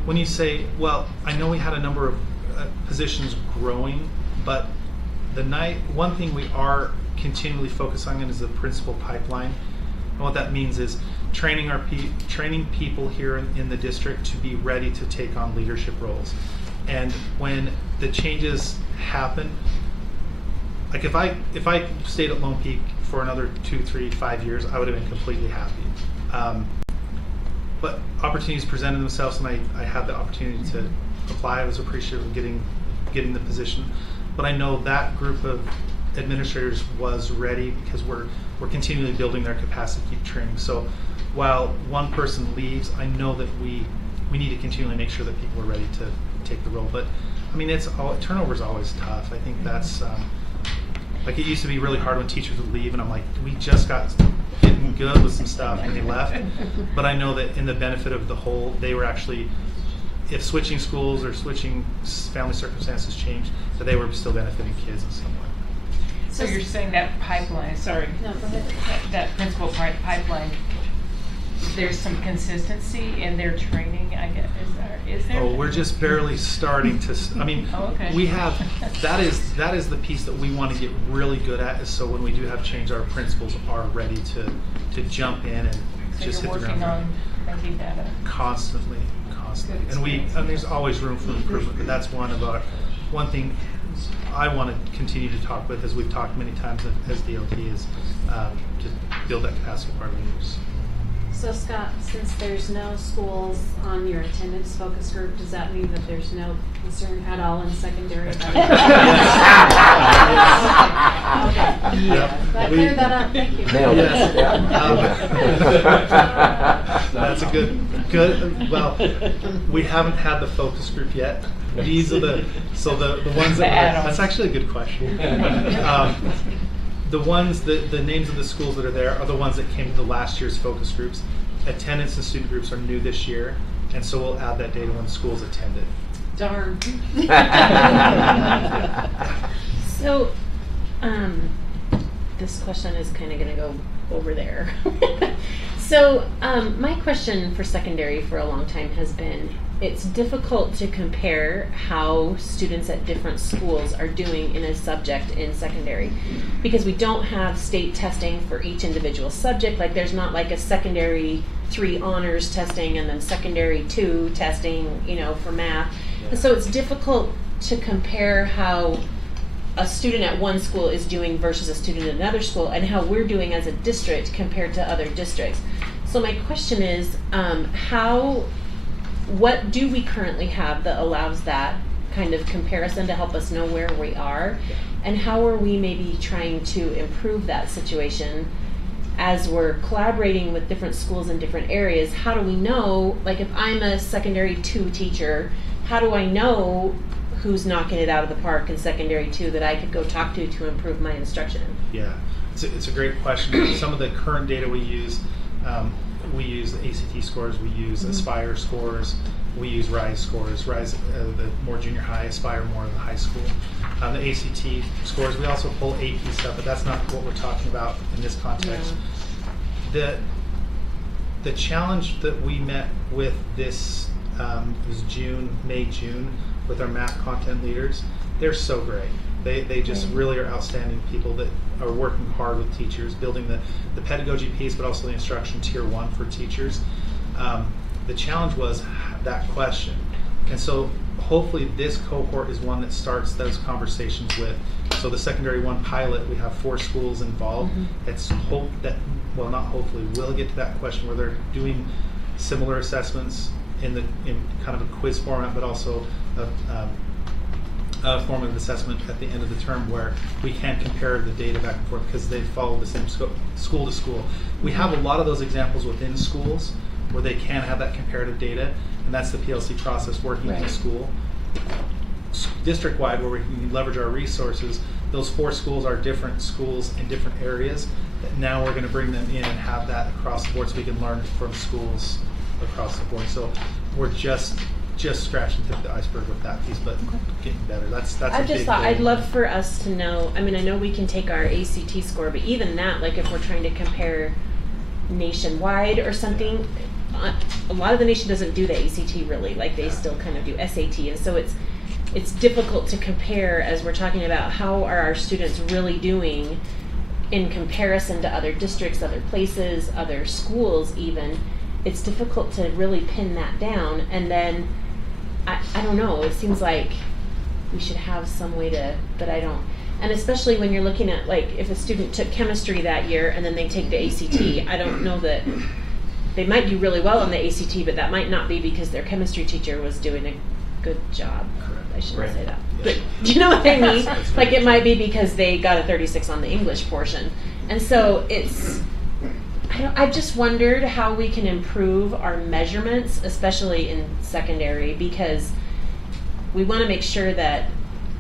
When you say, well, I know we had a number of positions growing, but one thing we are continually focusing on is the principal pipeline. And what that means is training people here in the district to be ready to take on leadership roles. And when the changes happen, like if I stayed at Lone Peak for another 2, 3, 5 years, I would have been completely happy. But opportunities presented themselves, and I had the opportunity to apply. I was appreciative of getting the position. But I know that group of administrators was ready because we're continually building their capacity to keep training. So while one person leaves, I know that we need to continually make sure that people are ready to take the role. But I mean, turnover is always tough. I think that's like it used to be really hard when teachers would leave, and I'm like, we just got getting good with some stuff and they left. But I know that in the benefit of the whole, they were actually, if switching schools or switching family circumstances changed, that they were still benefiting kids in some way. So you're saying that pipeline, sorry, No, go ahead. that principal pipeline, there's some consistency in their training, I guess, is there? Oh, we're just barely starting to, I mean, okay. we have, that is the piece that we want to get really good at, is so when we do have change, our principals are ready to jump in and so just hit the working ground on making that up. constantly. And there's always room for improvement, but that's one thing I want to continue to talk with, as we've talked many times as DLT, is to build that capacity of our leaders. So Scott, since there's no schools on your attendance focus group, does that mean that there's no concern at all in secondary? Okay. I cleared that up, thank you. Nailed it. That's a good, well, we haven't had the focus group yet. These are the ones that's actually a good question. The names of the schools that are there are the ones that came to the last year's focus groups. Attendance and student groups are new this year, and so we'll add that data when schools attended. Darn. So, this question is kind of going to go over there. So, my question for secondary for a long time has been, it's difficult to compare how students at different schools are doing in a subject in secondary, because we don't have state testing for each individual subject. Like there's not like a secondary 3 honors testing and then secondary 2 testing, for math. Yeah. And so it's difficult to compare how a student at one school is doing versus a student at another school, and how we're doing as a district compared to other districts. So my question is, what do we currently have that allows that kind of comparison to help us know where we are? And how are we maybe trying to improve that situation as we're collaborating with different schools in different areas? How do we know, like if I'm a secondary 2 teacher, how do I know who's knocking it out of the park in secondary too that I could go talk to improve my instruction? Yeah, it's a great question. Some of the current data we use the ACT scores, we use Aspire scores, we use RISE scores. RISE, the more junior high, Aspire more in the high school. The ACT scores, we also pull AP stuff, but that's not what we're talking about in this context. Yeah. The challenge that we met with this was May, June, with our math content leaders. They're so great. They just really are outstanding people that are working hard with teachers, building the pedagogy piece, but also the instruction tier 1 for teachers. The challenge was that question. And so hopefully this cohort is one that starts those conversations with. So the secondary 1 pilot, we have 4 schools involved. It's hope that, well, not hopefully, we'll get to that question where they're doing similar assessments in kind of a quiz format, but also a formative assessment at the end of the term where we can compare the data back and forth because they follow the same school to school. We have a lot of those examples within schools where they can have that comparative data, and that's the PLC process working in the school. District-wide, where we can leverage our resources, those 4 schools are different schools in different areas. That now we're going to bring them in and have that across the board so we can learn from schools across the board. So we're just scratching the tip of the iceberg with that piece, but getting better. That's I a just big thought goal. I'd love for us to know. I mean, I know we can take our ACT score, but even that, like if we're trying to compare nationwide or something, a lot of the nation doesn't do the ACT really. Like they still kind of do SAT, and so it's difficult to compare as we're talking about how are our students really doing in comparison to other districts, other places, other schools even. It's difficult to really pin that down, and then I don't know, it seems like we should have some way to, but I don't. And especially when you're looking at, like, if a student took chemistry that year and then they take the ACT, I don't know that they might do really well on the ACT, but that might not be because their chemistry teacher was doing a good job. I shouldn't say that. But do you know what I mean? Like it might be because they got a 36 on the English portion. And so I just wondered how we can improve our measurements, especially in secondary, because we want to make sure that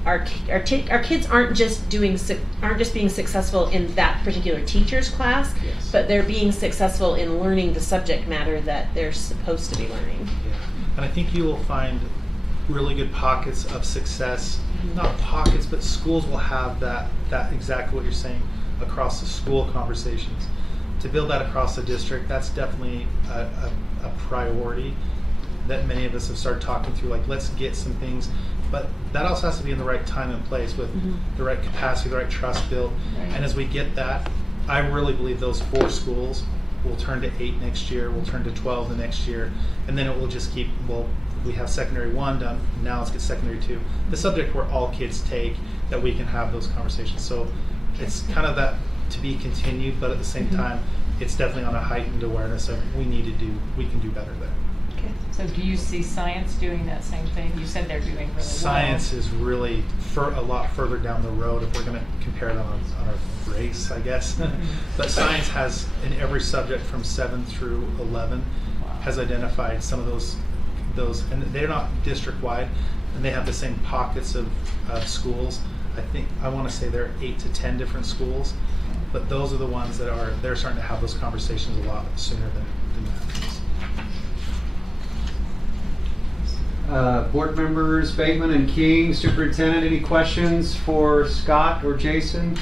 our kids aren't just being successful in that particular teacher's class, but they're being successful in learning the subject matter that they're supposed to be learning. Yeah. And I think you will find really good pockets of success. Not pockets, but schools will have that exactly what you're saying across the school conversations. To build that across the district, that's definitely a priority that many of us have started talking through, like let's get some things, but that also has to be in the right time and place with the right capacity, the right trust built. And as we get that, I really believe those 4 schools will turn to 8 next year, will turn to 12 the next year, and then it will just keep, we have secondary 1 done, now let's get secondary 2. The subject where all kids take, that we can have those conversations. So it's kind of that to be continued, but at the same time, it's definitely on a heightened awareness of we can do better there. Okay. So do you see science doing that same thing? You said they're doing really well. Science is really a lot further down the road if we're going to compare them on our race, I guess. But science has, in every subject from 7 through 11, has identified some of those, and they're not district-wide, and they have the same pockets of schools. I want to say there are 8 to 10 different schools, but those are the ones that they're starting to have those conversations a lot sooner than that. Board members Bateman and King, Superintendent, any questions for Scott or Jason?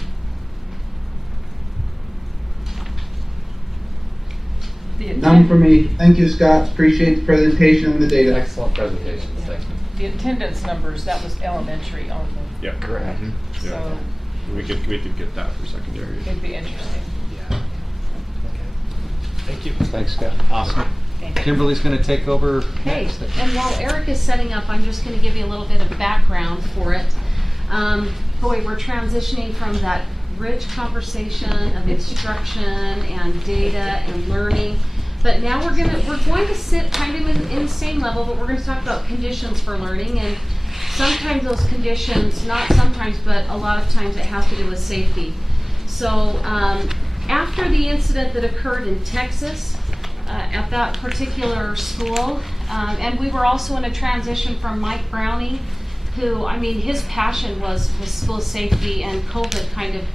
None for me. Thank you, Scott. Appreciate the presentation and the data. Excellent presentation. Thank you. The attendance numbers, that was elementary only. Yeah, correct. So we could get that for secondary. it'd be interesting. Yeah. Okay. Thank you. Thanks, Scott. Awesome. Kimberly's going to take over Hey, next. and while Eric is setting up, I'm just going to give you a little bit of background for it. Boy, we're transitioning from that rich conversation of instruction and data and learning, but now we're going to sit kind of in the same level, but we're going to talk about conditions for learning, and sometimes those conditions, not sometimes, but a lot of times it has to do with safety. So after the incident that occurred in Texas, at that particular school. And we were also in a transition from Mike Browning, who, I mean, his passion was school safety, and COVID kind of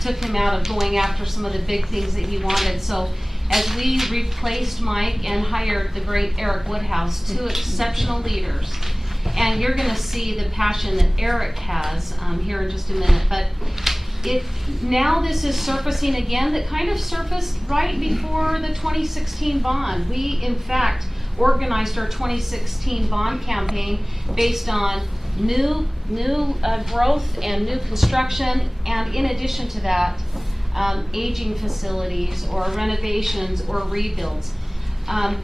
took him out of going after some of the big things that he wanted. So as we replaced Mike and hired the great Eric Woodhouse, two exceptional leaders, and you're going to see the passion that Eric has here in just a minute. But now this is surfacing again, that kind of surfaced right before the 2016 bond. We, in fact, organized our 2016 bond campaign based on new growth and new construction, and in addition to that, aging facilities or renovations or rebuilds.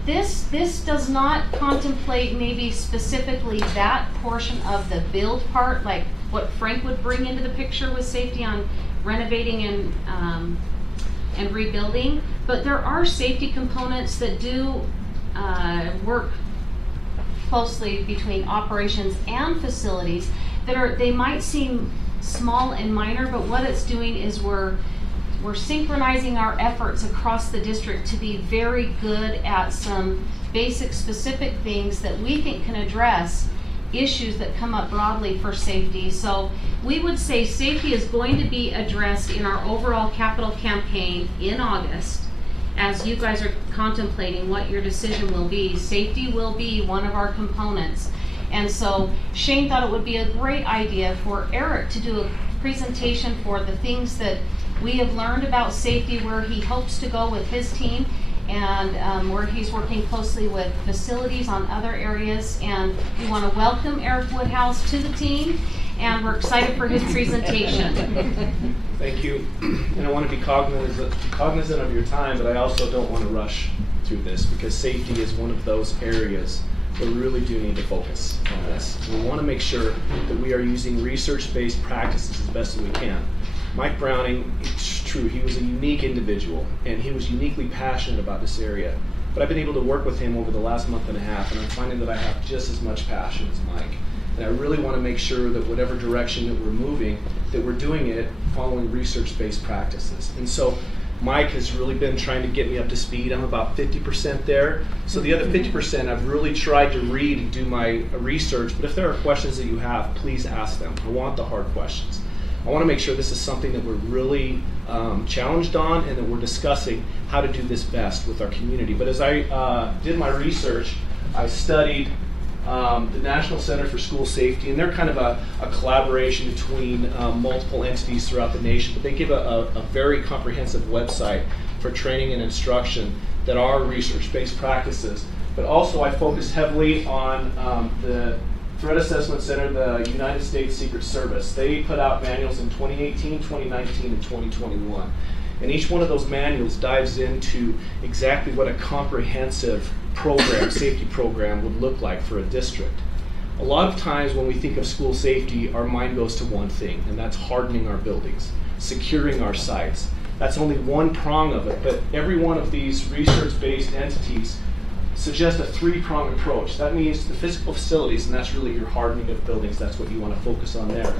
This does not contemplate maybe specifically that portion of the build part, like what Frank would bring into the picture with safety on renovating and rebuilding, but there are safety components that do work closely between operations and facilities they might seem small and minor, but what it's doing is we're synchronizing our efforts across the district to be very good at some basic specific things that we think can address issues that come up broadly for safety. So we would say safety is going to be addressed in our overall capital campaign in August. As you guys are contemplating what your decision will be, safety will be one of our components. And so Shane thought it would be a great idea for Eric to do a presentation for the things that we have learned about safety, where he hopes to go with his team, and where he's working closely with facilities on other areas. And we want to welcome Eric Woodhouse to the team, and we're excited for his presentation. Thank you. And I want to be cognizant of your time, but I also don't want to rush through this, because safety is one of those areas where we really do need to focus on this. We want to make sure that we are using research-based practices as best as we can. Mike Browning, it's true, he was a unique individual, and he was uniquely passionate about this area. But I've been able to work with him over the last month and a half, and I'm finding that I have just as much passion as Mike. And I really want to make sure that whatever direction that we're moving, that we're doing it following research-based practices. And so Mike has really been trying to get me up to speed. I'm about 50% there. So the other 50%, I've really tried to read and do my research. But if there are questions that you have, please ask them. I want the hard questions. I want to make sure this is something that we're really challenged on, and that we're discussing how to do this best with our community. But as I did my research, I studied the National Center for School Safety, and they're kind of a collaboration between multiple entities throughout the nation, but they give a very comprehensive website for training and instruction that are research-based practices. But also I focused heavily on the Threat Assessment Center, the United States Secret Service. They put out manuals in 2018, 2019, and 2021. And each one of those manuals dives into exactly what a comprehensive program, safety program, would look like for a district. A lot of times when we think of school safety, our mind goes to one thing, and that's hardening our buildings, securing our sites. That's only one prong of it, but every one of these research-based entities suggest a three-prong approach. That means the physical facilities, and that's really your hardening of buildings, that's what you want to focus on there.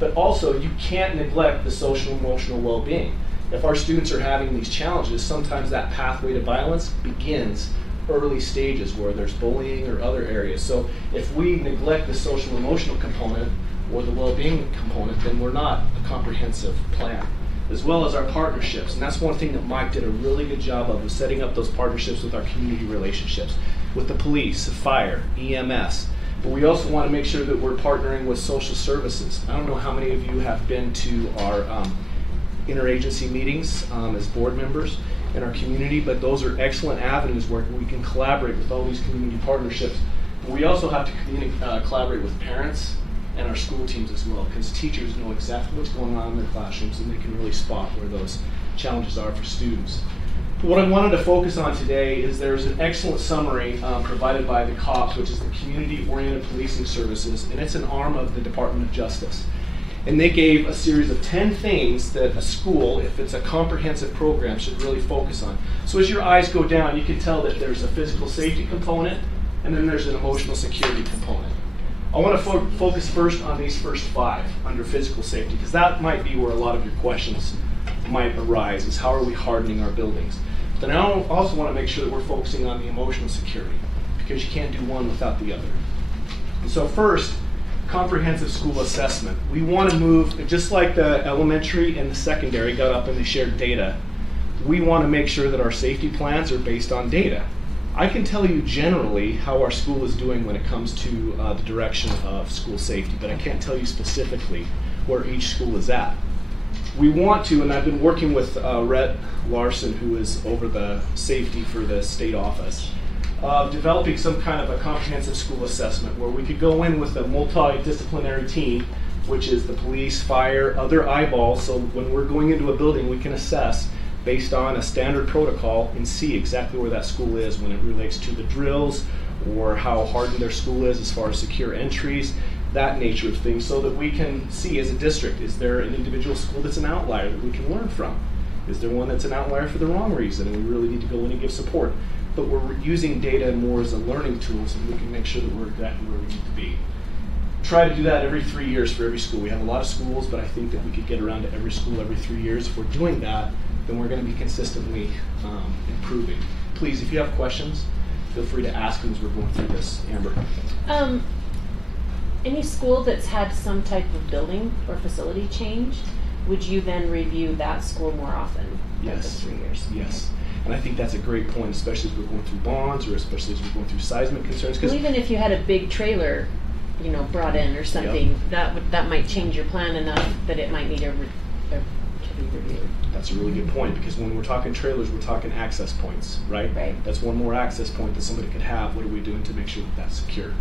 But also, you can't neglect the social and emotional well-being. If our students are having these challenges, sometimes that pathway to violence begins early stages where there's bullying or other areas. So if we neglect the social emotional component or the well-being component, then we're not a comprehensive plan. As well as our partnerships, and that's one thing that Mike did a really good job of, was setting up those partnerships with our community relationships, with the police, fire, EMS. But we also want to make sure that we're partnering with social services. I don't know how many of you have been to our interagency meetings as board members in our community, but those are excellent avenues where we can collaborate with all these community partnerships. But we also have to collaborate with parents and our school teams as well, because teachers know exactly what's going on in their classrooms, and they can really spot where those challenges are for students. But what I wanted to focus on today is there's an excellent summary provided by the COPS, which is the Community Oriented Policing Services, and it's an arm of the Department of Justice. And they gave a series of 10 things that a school, if it's a comprehensive program, should really focus on. So as your eyes go down, you can tell that there's a physical safety component, and then there's an emotional security component. I want to focus first on these first 5 under physical safety, because that might be where a lot of your questions might arise, is how are we hardening our buildings? Then I also want to make sure that we're focusing on the emotional security, because you can't do one without the other. And so first, comprehensive school assessment. We want to move, just like the elementary and the secondary got up and they shared data, we want to make sure that our safety plans are based on data. I can tell you generally how our school is doing when it comes to the direction of school safety, but I can't tell you specifically where each school is at. We want to, and I've been working with Rhett Larson, who is over the safety for the state office, developing some kind of a comprehensive school assessment where we could go in with a multidisciplinary team, which is the police, fire, other eyeballs, so when we're going into a building we can assess based on a standard protocol and see exactly where that school is when it relates to the drills or how hardened their school is as far as secure entries, that nature of things, so that we can see as a district, is there an individual school that's an outlier that we can learn from? Is there one that's an outlier for the wrong reason and we really need to go in and give support? But we're using data more as a learning tool so that we can make sure that we're exactly where we need to be. Try to do that every 3 years for every school. We have a lot of schools, but I think that we could get around to every school every 3 years. If we're doing that, then we're going to be consistently improving. Please, if you have questions, feel free to ask them as we're going through this. Amber. Any school that's had some type of building or facility change, would you then review that school more often than the 3 years? Yes. And I think that's a great point, especially as we're going through bonds or especially as we're going through seismic concerns. Well, even if you had a big trailer, brought in or something, that might change your plan enough that it might need to be reviewed. That's a really good point, because when we're talking trailers, we're talking access points, right? Right. That's one more access point that somebody could have. What are we doing to make sure that that's secure?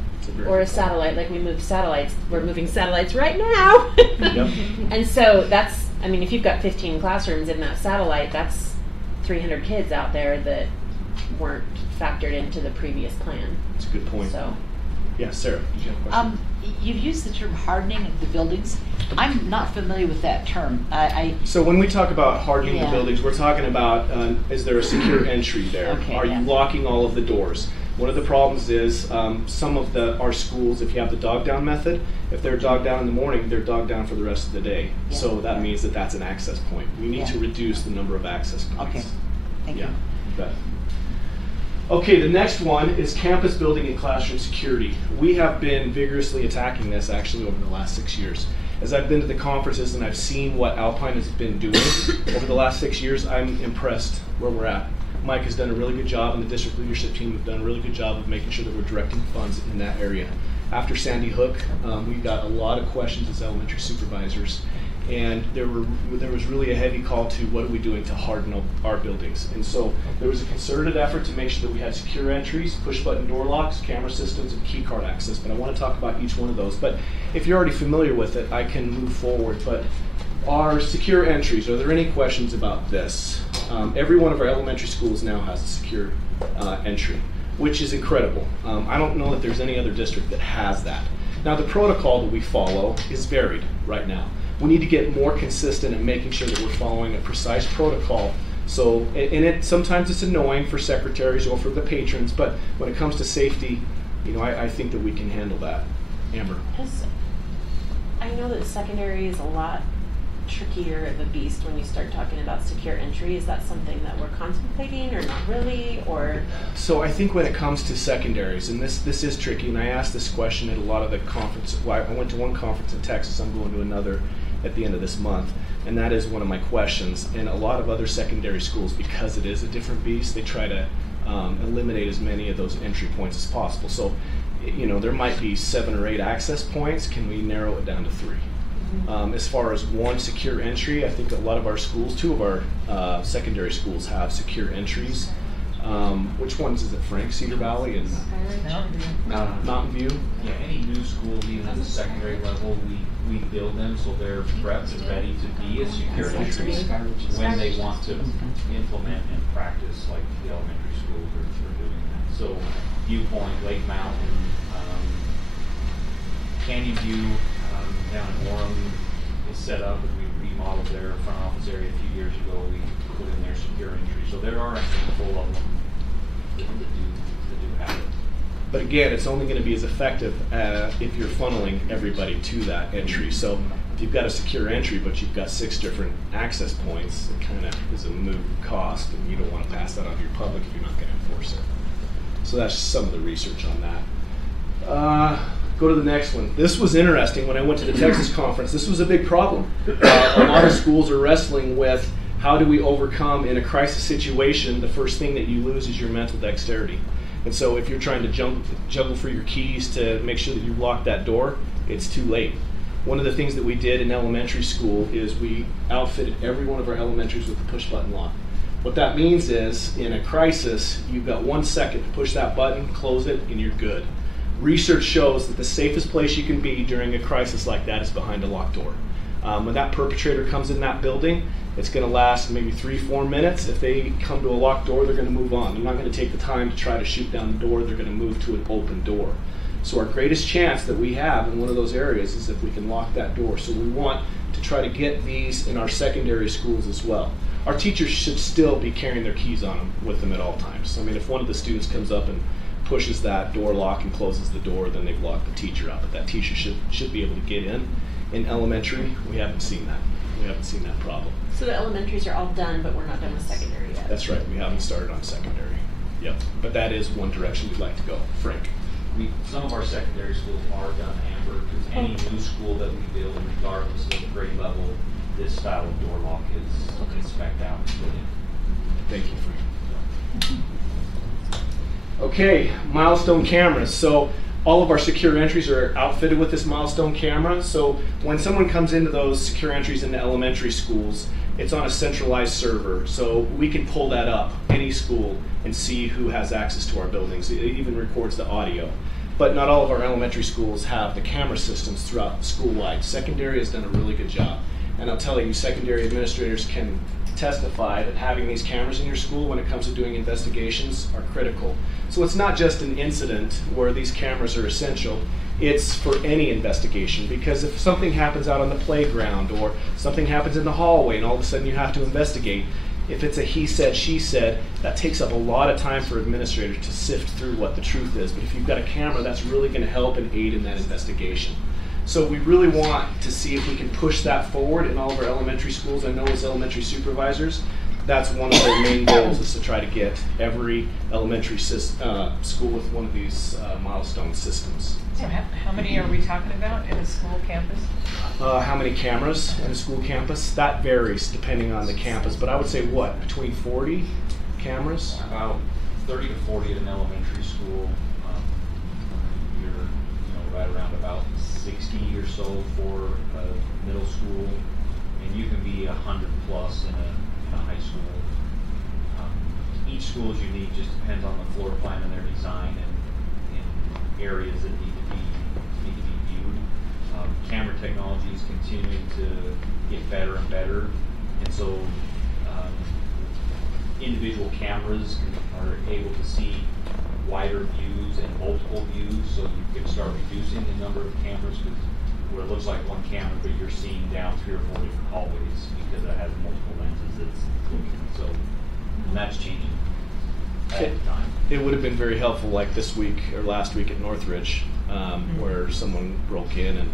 Or a satellite, like we moved satellites. We're moving satellites right now. Yep. And so that's, if you've got 15 classrooms in that satellite, that's 300 kids out there that weren't factored into the previous plan. That's a good point. So. Yeah, Sarah, did you have a question? You've used the term hardening of the buildings. I'm not familiar with that term. So when we talk about hardening the Yeah. buildings, we're talking about, is there a secure entry there? Okay, Are you locking all of the doors? One of the problems is some of our schools, if you have the dog down method, if they're dog down in the morning, they're dog down for the rest of the day. Yeah. So that means that that's an access point. We need to reduce the number of access points. Okay, thank you. You bet. Okay, the next one is campus building and classroom security. We have been vigorously attacking this actually over the last 6 years. As I've been to the conferences and I've seen what Alpine has been doing over the last 6 years, I'm impressed where we're at. Mike has done a really good job, and the district leadership team have done a really good job of making sure that we're directing funds in that area. After Sandy Hook, we got a lot of questions as elementary supervisors, and there was really a heavy call to what are we doing to harden our buildings. And so there was a concerted effort to make sure that we had secure entries, push-button door locks, camera systems, and key card access. But I want to talk about each one of those. But if you're already familiar with it, I can move forward. But our secure entries, are there any questions about this? Every one of our elementary schools now has a secure entry, which is incredible. I don't know that there's any other district that has that. Now, the protocol that we follow is varied right now. We need to get more consistent in making sure that we're following a precise protocol. So, and sometimes it's annoying for secretaries or for the patrons, but when it comes to safety, I think that we can handle that. Amber. I know that secondary is a lot trickier of a beast when you start talking about secure entry. Is that something that we're contemplating or not really, or? So I think when it comes to secondaries, and this is tricky, and I asked this question at a lot of the conferences. Well, I went to one conference in Texas, I'm going to another at the end of this month, and that is one of my questions. And a lot of other secondary schools, because it is a different beast, they try to eliminate as many of those entry points as possible. So, there might be 7 or 8 access points. Can we narrow it down to 3? As far as one secure entry, I think a lot of our schools, 2 of our secondary schools have secure entries. Which ones is it, Frank? Cedar Valley and Mountain View? Yeah, any new schools, even at the secondary level, we build them so they're prepped and ready to be a secure entry when they want to implement and practice, like the elementary schools are doing that. So Viewpoint, Lake Mountain, Canyon View, down in Orem is set up, and we remodeled their front office area a few years ago. We put in their secure entry. So there are a handful of them that do have it. But again, it's only going to be as effective if you're funneling everybody to that entry. So If you've got a secure entry, but you've got 6 different access points, it kind of is a moot cost, and you don't want to pass that on to your public if you're not going to enforce it. So that's some of the research on that. Go to the next one. This was interesting when I went to the Texas conference. This was a big problem. A lot of schools are wrestling with how do we overcome in a crisis situation, the first thing that you lose is your mental dexterity. And so if you're trying to juggle for your keys to make sure that you lock that door, it's too late. One of the things that we did in elementary school is we outfitted every one of our elementaries with a push button lock. What that means is, in a crisis, you've got 1 second to push that button, close it, and you're good. Research shows that the safest place you can be during a crisis like that is behind a locked door. When that perpetrator comes in that building, it's going to last maybe 3-4 minutes. If they come to a locked door, they're going to move on. They're not going to take the time to try to shoot down the door. They're going to move to an open door. So our greatest chance that we have in one of those areas is if we can lock that door. So we want to try to get these in our secondary schools as well. Our teachers should still be carrying their keys on them with them at all times. I mean, if one of the students comes up and pushes that door lock and closes the door, then they've locked the teacher out. But that teacher should be able to get in. In elementary, we haven't seen that. We haven't seen that problem. So the elementaries are all done, but we're not done with secondary yet. That's right. We haven't started on secondary. Yep. But that is one direction we'd like to go. Frank. Some of our secondary schools are done, Amber, because any new school that we build, regardless of the grade level, this style of door lock is spec'd out and put in. Thank you, Frank. Okay, Milestone Cameras. So all of our secure entries are outfitted with this Milestone camera. So when someone comes into those secure entries into elementary schools, it's on a centralized server. So we can pull that up, any school, and see who has access to our buildings. It even records the audio. But not all of our elementary schools have the camera systems throughout the school-wide. Secondary has done a really good job. And I'll tell you, secondary administrators can testify that having these cameras in your school when it comes to doing investigations are critical. So it's not just an incident where these cameras are essential, it's for any investigation, because if something happens out on the playground or something happens in the hallway and all of a sudden you have to investigate, if it's a he said, she said, that takes up a lot of time for administrators to sift through what the truth is. But if you've got a camera, that's really going to help and aid in that investigation. So we really want to see if we can push that forward in all of our elementary schools. I know as elementary supervisors, that's one of their main goals, is to try to get every elementary school with one of these milestone systems. So how many are we talking about in a school campus? How many cameras in a school campus? That varies depending on the campus, but I would say what, between 40 cameras? About 30 to 40 at an elementary school. You're right around about 60 or so for a middle school, and you can be 100 plus in a high school. Each school is unique, just depends on the floor plan and their design and areas that need to be viewed. Camera technology is continuing to get better and better, and so individual cameras are able to see wider views and multiple views, so you can start reducing the number of cameras, where it looks like one camera, but you're seeing down 3 or 4 different hallways because it has multiple lenses that's looking. So, and that's changing all the time. It would have been very helpful, like this week or last week at Northridge, where someone broke in and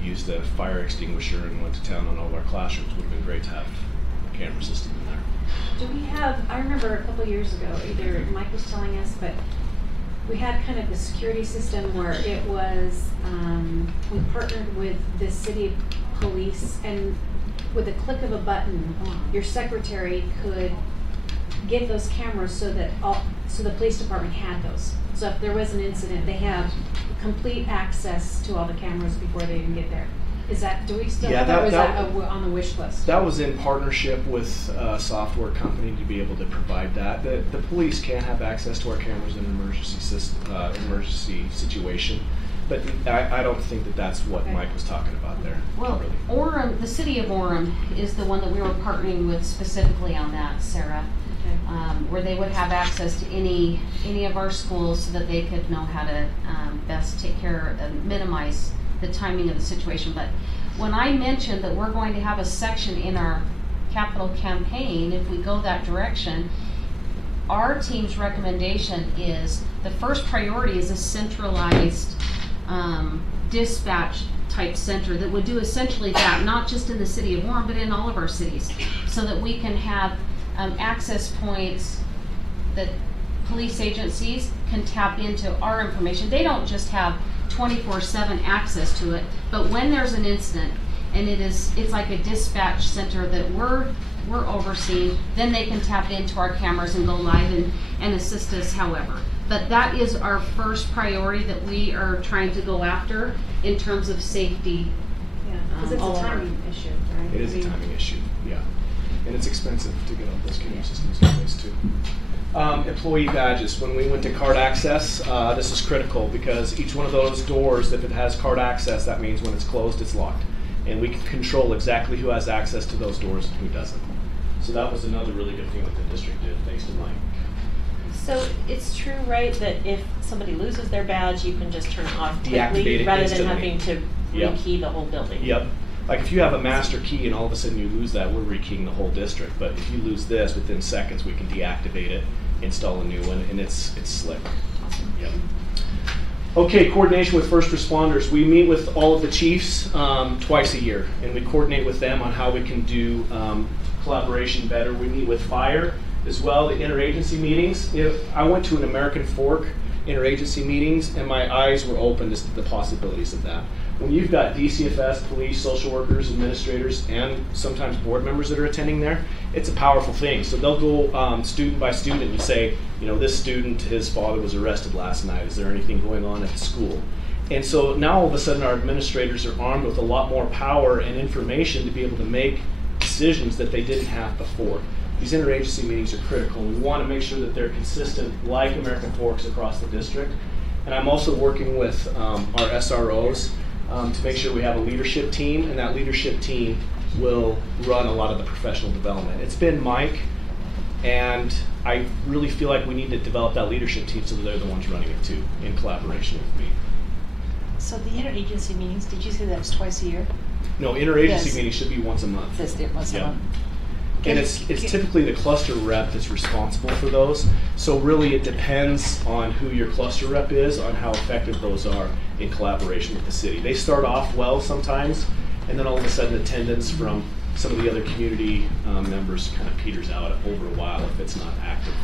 used a fire extinguisher and went to town on all of our classrooms. Would have been great to have a camera system in there. Do we have, I remember a couple years ago, either Mike was telling us, but we had kind of the security system where it was, we partnered with the city police, and with a click of a button, your secretary could get those cameras so that so the police department had those. So if there was an incident, they have complete access to all the cameras before they even get there. Is that, do we still have that, or is that on the wish list? That was in partnership with a software company to be able to provide that. The police can have access to our cameras in an emergency situation, but I don't think that that's what Mike was talking about there. Well, Orem, the city of Orem is the one that we were partnering with specifically on that, Sarah. Where they would have access to any of our schools so that they could know how to best take care and minimize the timing of the situation. But when I mentioned that we're going to have a section in our capital campaign, if we go that direction, our team's recommendation is the first priority is a centralized dispatch type center that would do essentially that, not just in the city of Warren, but in all of our cities, so that we can have access points that police agencies can tap into our information. They don't just have 24/7 access to it, but when there's an incident, and it's like a dispatch center that we're overseeing, then they can tap into our cameras and go live and assist us however. But that is our first priority that we are trying to go after in terms of safety. Yeah, because it's all a over. timing issue, right? It is a timing issue, yeah. And it's expensive to get all those camera systems in place too. Employee badges. When we went to card access, this is critical because each one of those doors, if it has card access, that means when it's closed, it's locked. And we can control exactly who has access to those doors and who doesn't. So that was another really good thing that the district did, thanks to Mike. So it's true, right, that if somebody loses their badge, you can just turn it off Deactivate quickly it rather instantly. than having to Yep. rekey the whole building? Yep. Like if you have a master key and all of a sudden you lose that, we're rekeying the whole district. But if you lose this, within seconds we can deactivate it, install a new one, and it's slick. Yep. Okay, coordination with first responders. We meet with all of the chiefs twice a year, and we coordinate with them on how we can do collaboration better. We meet with fire as well, the interagency meetings. I went to an American Fork interagency meetings, and my eyes were open to the possibilities of that. When you've got DCFS, police, social workers, administrators, and sometimes board members that are attending there, it's a powerful thing. So they'll go student by student and say, this student, his father was arrested last night. Is there anything going on at the school? And so now all of a sudden our administrators are armed with a lot more power and information to be able to make decisions that they didn't have before. These interagency meetings are critical. We want to make sure that they're consistent like American Forks across the district. And I'm also working with our SROs to make sure we have a leadership team, and that leadership team will run a lot of the professional development. It's been Mike, and I really feel like we need to develop that leadership team so that they're the ones running it too, in collaboration with me. So the interagency meetings, did you say that was twice a year? No, interagency Yes. meetings should be once a month. That's it, once a Yep. month. And it's typically the cluster rep that's responsible for those. So really it depends on who your cluster rep is, on how effective those are in collaboration with the city. They start off well sometimes, and then all of a sudden attendance from some of the other community members kind of peters out over a while if it's not active.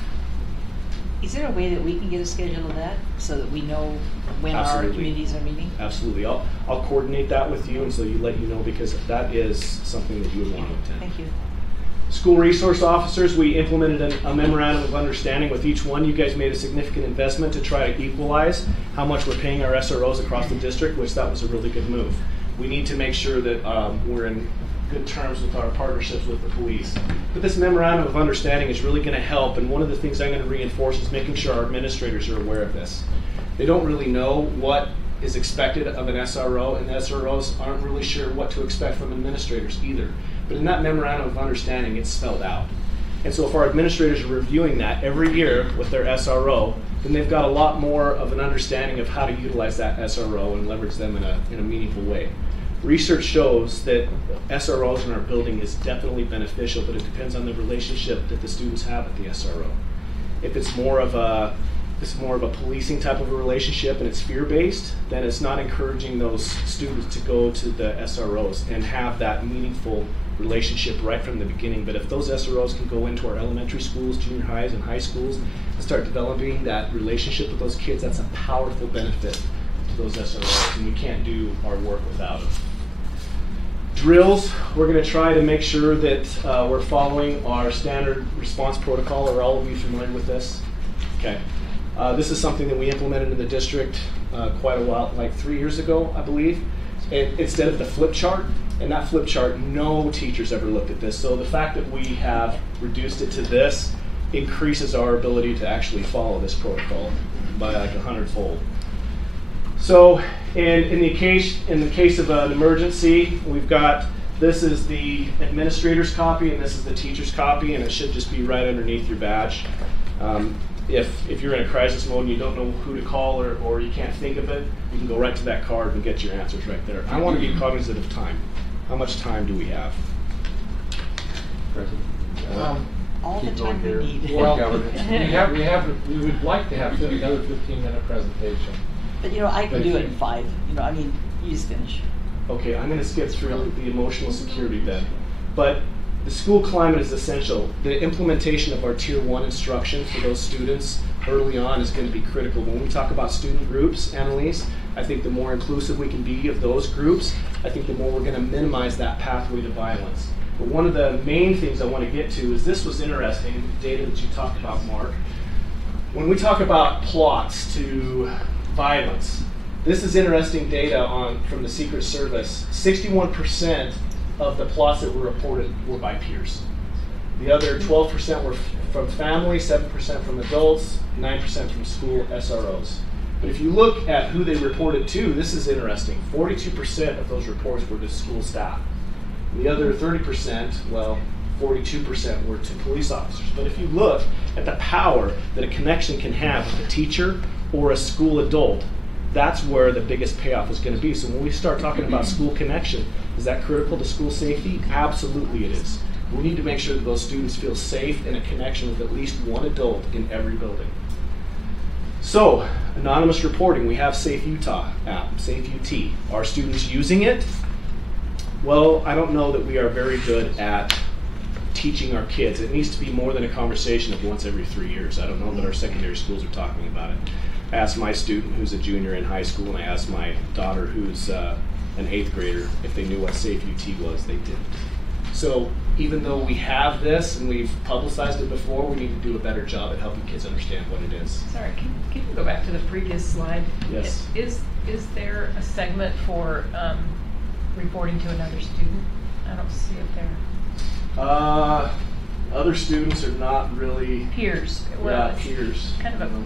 Is there a way that we can get a schedule of that so that we know when our Absolutely. communities are meeting? Absolutely. I'll coordinate that with you, and so let you know, because that is something that you would want to attend. Thank you. School resource officers, we implemented a memorandum of understanding with each one. You guys made a significant investment to try to equalize how much we're paying our SROs across the district, which that was a really good move. We need to make sure that we're in good terms with our partnerships with the police. But this memorandum of understanding is really going to help, and one of the things I'm going to reinforce is making sure our administrators are aware of this. They don't really know what is expected of an SRO, and the SROs aren't really sure what to expect from administrators either. But in that memorandum of understanding, it's spelled out. And so if our administrators are reviewing that every year with their SRO, then they've got a lot more of an understanding of how to utilize that SRO and leverage them in a meaningful way. Research shows that SROs in our building is definitely beneficial, but it depends on the relationship that the students have with the SRO. If it's more of a policing type of a relationship and it's fear-based, then it's not encouraging those students to go to the SROs and have that meaningful relationship right from the beginning. But if those SROs can go into our elementary schools, junior highs, and high schools and start developing that relationship with those kids, that's a powerful benefit to those SROs, and we can't do our work without them. Drills, we're going to try to make sure that we're following our standard response protocol. Are all of you familiar with this? Okay. This is something that we implemented in the district quite a while, like 3 years ago, I believe. Instead of the flip chart, and that flip chart, no teachers ever looked at this. So the fact that we have reduced it to this increases our ability to actually follow this protocol by like 100-fold. So in the case of an emergency, we've got, this is the administrator's copy and this is the teacher's copy, and it should just be right underneath your badge. If you're in a crisis mode and you don't know who to call or you can't think of it, you can go right to that card and get your answers right there. I want to be cognizant of time. How much time do we have? All the time we need. Well, we would like to have another 15-minute presentation. But I can do it in 5. You just finish. Okay, I'm going to skip through the emotional security then. But the school climate is essential. The implementation of our Tier 1 instruction for those students early on is going to be critical. When we talk about student groups, Annalise, I think the more inclusive we can be of those groups, I think the more we're going to minimize that pathway to violence. But one of the main things I want to get to is this was interesting, data that you talked about, Mark. When we talk about plots to violence, this is interesting data from the Secret Service. 61% of the plots that were reported were by peers. The other 12% were from family, 7% from adults, 9% from school SROs. But if you look at who they reported to, this is interesting. 42% of those reports were to school staff. The other 30%, well, 42% were to police officers. But if you look at the power that a connection can have with a teacher or a school adult, that's where the biggest payoff is going to be. So when we start talking about school connection, is that critical to school safety? Absolutely it is. We need to make sure that those students feel safe in a connection with at least one adult in every building. So, anonymous reporting, we have Safe Utah app, Safe UT. Are students using it? Well, I don't know that we are very good at teaching our kids. It needs to be more than a conversation of once every 3 years. I don't know that our secondary schools are talking about it. I asked my student who's a junior in high school, and I asked my daughter who's an 8th grader if they knew what Safe UT was. They didn't. So even though we have this and we've publicized it before, we need to do a better job at helping kids understand what it is. Sorry, can you go back to the previous slide? Yes. Is there a segment for reporting to another student? I don't see it there. Other students are not really Peers. Well, yeah, peers. Kind of a.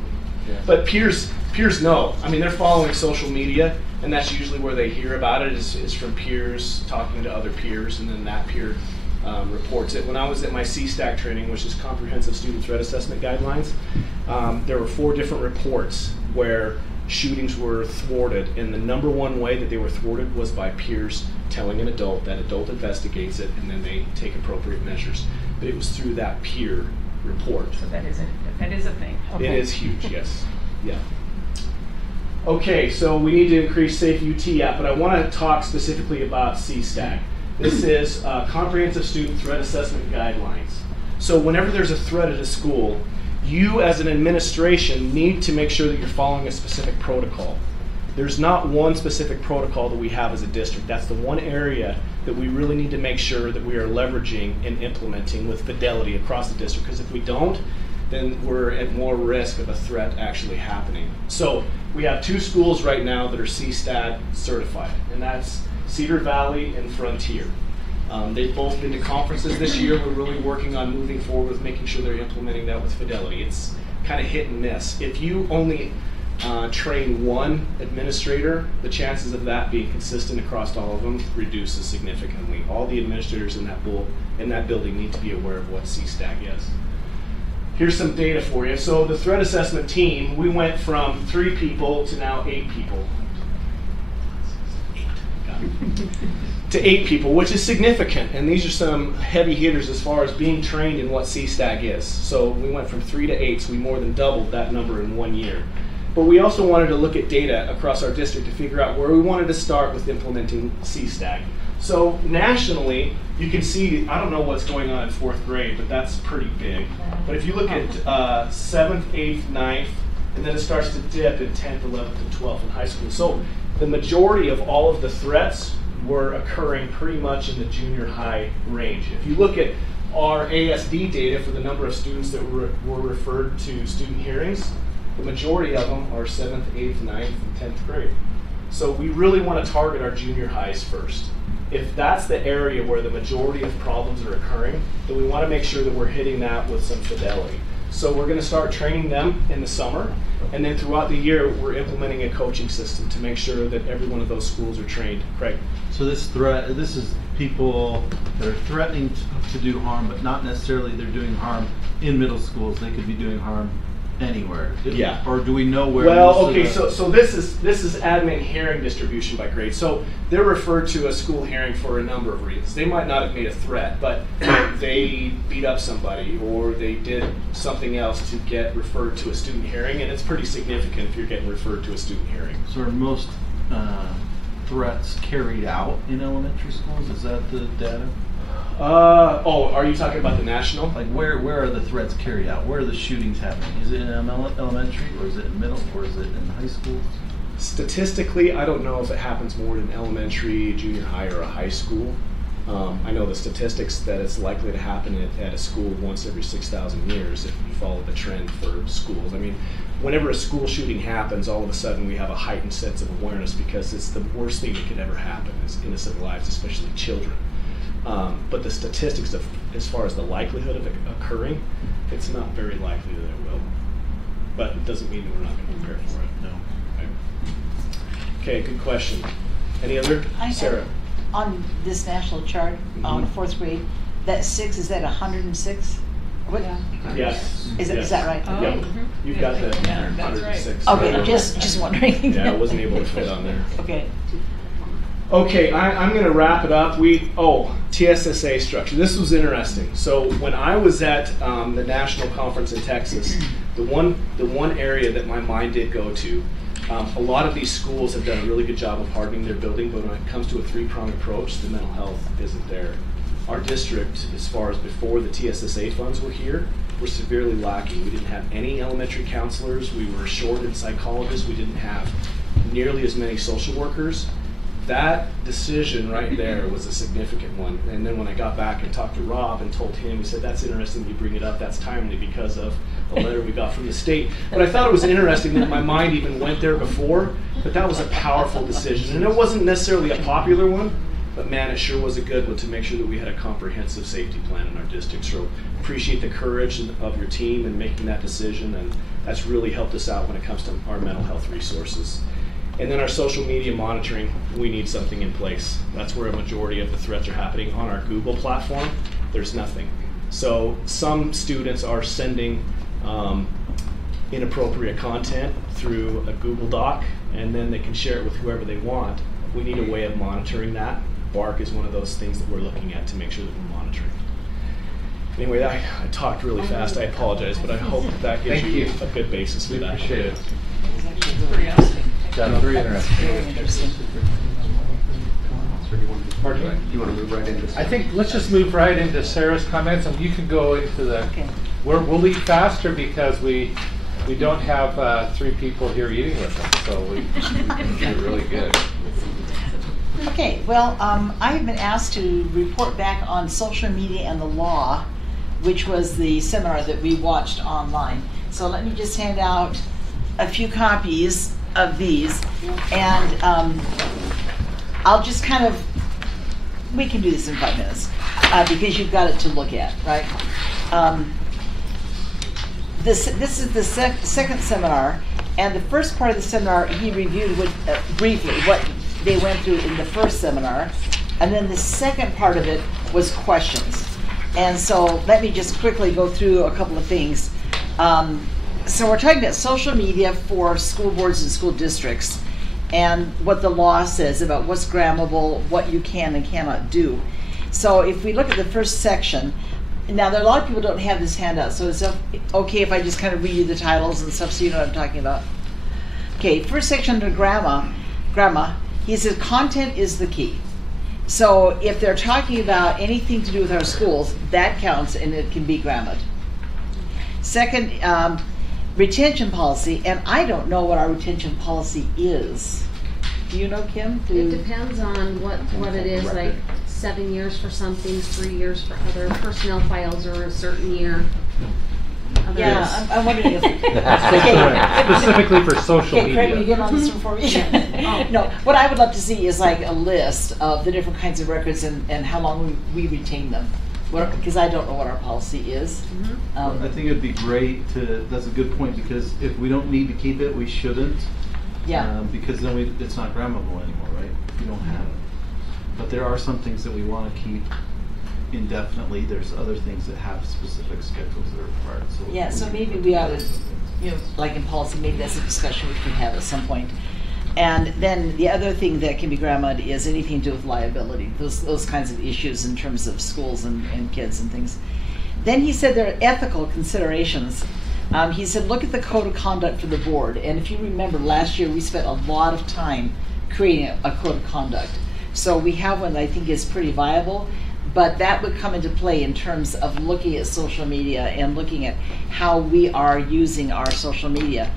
Yeah. But peers know. I mean, they're following social media, and that's usually where they hear about it. Is from peers talking to other peers, and then that peer reports it. When I was at my CSTAC training, which is Comprehensive Student Threat Assessment Guidelines, there were 4 different reports where shootings were thwarted, and the number one way that they were thwarted was by peers telling an adult. That adult investigates it, and then they take appropriate measures. But it was through that peer report. So that is a thing. Okay. It is huge, yes. Yeah. Okay, so we need to increase Safe UT app, but I want to talk specifically about CSTAG. This is Comprehensive Student Threat Assessment Guidelines. So whenever there's a threat at a school, you as an administration need to make sure that you're following a specific protocol. There's not one specific protocol that we have as a district. That's the one area that we really need to make sure that we are leveraging and implementing with fidelity across the district, because if we don't, then we're at more risk of a threat actually happening. So we have 2 schools right now that are CSTAT certified, and that's Cedar Valley and Frontier. They've both been to conferences this year. We're really working on moving forward with making sure they're implementing that with fidelity. It's kind of hit and miss. If you only train one administrator, the chances of that being consistent across all of them reduces significantly. All the administrators in that building need to be aware of what CSTAG is. Here's some data for you. So the threat assessment team, we went from 3 people to now 8 people. To 8 people, which is significant. And these are some heavy hitters as far as being trained in what CSTAG is. So we went from 3 to 8, so we more than doubled that number in 1 year. But we also wanted to look at data across our district to figure out where we wanted to start with implementing CSTAG. So nationally, you can see, I don't know what's going on in 4th grade, but that's pretty big. But if you look at 7th, 8th, 9th, and then it starts to dip in 10th, 11th, and 12th in high school. So the majority of all of the threats were occurring pretty much in the junior high range. If you look at our ASD data for the number of students that were referred to student hearings, the majority of them are 7th, 8th, 9th, and 10th grade. So we really want to target our junior highs first. If that's the area where the majority of problems are occurring, then we want to make sure that we're hitting that with some fidelity. So we're going to start training them in the summer, and then throughout the year we're implementing a coaching system to make sure that every one of those schools are trained. Craig? So this is people that are threatening to do harm, but not necessarily they're doing harm in middle schools. They could be doing harm anywhere. Yeah. Or do we know where? Well, okay. So this is admin hearing distribution by grade. So they're referred to a school hearing for a number of reasons. They might not have made a threat, but they beat up somebody or they did something else to get referred to a student hearing, and it's pretty significant if you're getting referred to a student hearing. So are most threats carried out in elementary schools? Is that the data? Are you talking about the national? Like where are the threats carried out? Where are the shootings happening? Is it in elementary, or is it in middle, or is it in high school? Statistically, I don't know if it happens more in elementary, junior high, or a high school. I know the statistics that it's likely to happen at a school once every 6,000 years if you follow the trend for schools. I mean, whenever a school shooting happens, all of a sudden we have a heightened sense of awareness because it's the worst thing that could ever happen is innocent lives, especially children. But the statistics of, as far as the likelihood of it occurring, it's not very likely that it will. But it doesn't mean that we're not going to prepare for it. No. Okay, good question. Any other? Sarah? On this national chart, on fourth grade, that 6, is that 106? What? Yes. Is that right? Oh. Yep. You've got the 106. Right. Okay, just wondering. Yeah, I wasn't able to fit on there. Okay. Okay, I'm going to wrap it up. TSSA structure. This was interesting. So when I was at the national conference in Texas, the one area that my mind did go to, a lot of these schools have done a really good job of hardening their building, but when it comes to a three-pronged approach, the mental health isn't there. Our district, as far as before the TSSA funds were here, were severely lacking. We didn't have any elementary counselors. We were short in psychologists. We didn't have nearly as many social workers. That decision right there was a significant one. And then when I got back and talked to Rob and told him, he said, that's interesting you bring it up. That's timely because of the letter we got from the state. But I thought it was interesting that my mind even went there before, but that was a powerful decision. And it wasn't necessarily a popular one, but man, it sure was a good one to make sure that we had a comprehensive safety plan in our district. So appreciate the courage of your team in making that decision, and that's really helped us out when it comes to our mental health resources. And then our social media monitoring, we need something in place. That's where a majority of the threats are happening. On our Google platform, there's nothing. So some students are sending inappropriate content through a Google Doc, and then they can share it with whoever they want. We need a way of monitoring that. BARC is one of those things that we're looking at to make sure that we're monitoring. Anyway, I talked really fast. I apologize, but I hope that gives you a good basis for that. Appreciate it. That's very interesting. Very interesting. Pardon me? Do you want to move right into? I think let's just move right into Sarah's comments, and you can go into the. Okay. We'll leave faster because we don't have 3 people here eating with us, so we do really good. Okay, well, I've been asked to report back on social media and the law, which was the seminar that we watched online. So let me just hand out a few copies of these, and I'll just kind of, we can do this in 5 minutes, because you've got it to look at, right? This is the second seminar, and the first part of the seminar, he reviewed briefly what they went through in the first seminar, and then the second part of it was questions. And so let me just quickly go through a couple of things. So we're talking about social media for school boards and school districts, and what the law says about what's grammable, what you can and cannot do. So if we look at the first section, now there are a lot of people who don't have this handout, so it's okay if I just kind of read you the titles and stuff so you know what I'm talking about. Okay, first section under grammar, he says content is the key. So if they're talking about anything to do with our schools, that counts and it can be grammared. Second, retention policy, and I don't know what our retention policy is. Do you know, Kim? It depends on what it is, like 7 years for something, 3 years for other personnel files or a certain year. Yeah, I'm wondering if... Specifically for social media. Craig, will you get on this one for me? No, what I would love to see is like a list of the different kinds of records and how long we retain them. Because I don't know what our policy is. I think it'd be great to, that's a good point, because if we don't need to keep it, we shouldn't. Yeah. Because then it's not grammable anymore, right? We don't have it. But there are some things that we want to keep indefinitely. There's other things that have specific schedules that are required. So yeah, so maybe we ought to, like in policy, maybe that's a discussion we could have at some point. And then the other thing that can be grammared is anything to do with liability, those kinds of issues in terms of schools and kids and things. Then he said there are ethical considerations. He said look at the code of conduct for the board. And if you remember last year we spent a lot of time creating a code of conduct. So we have one that I think is pretty viable, but that would come into play in terms of looking at social media and looking at how we are using our social media.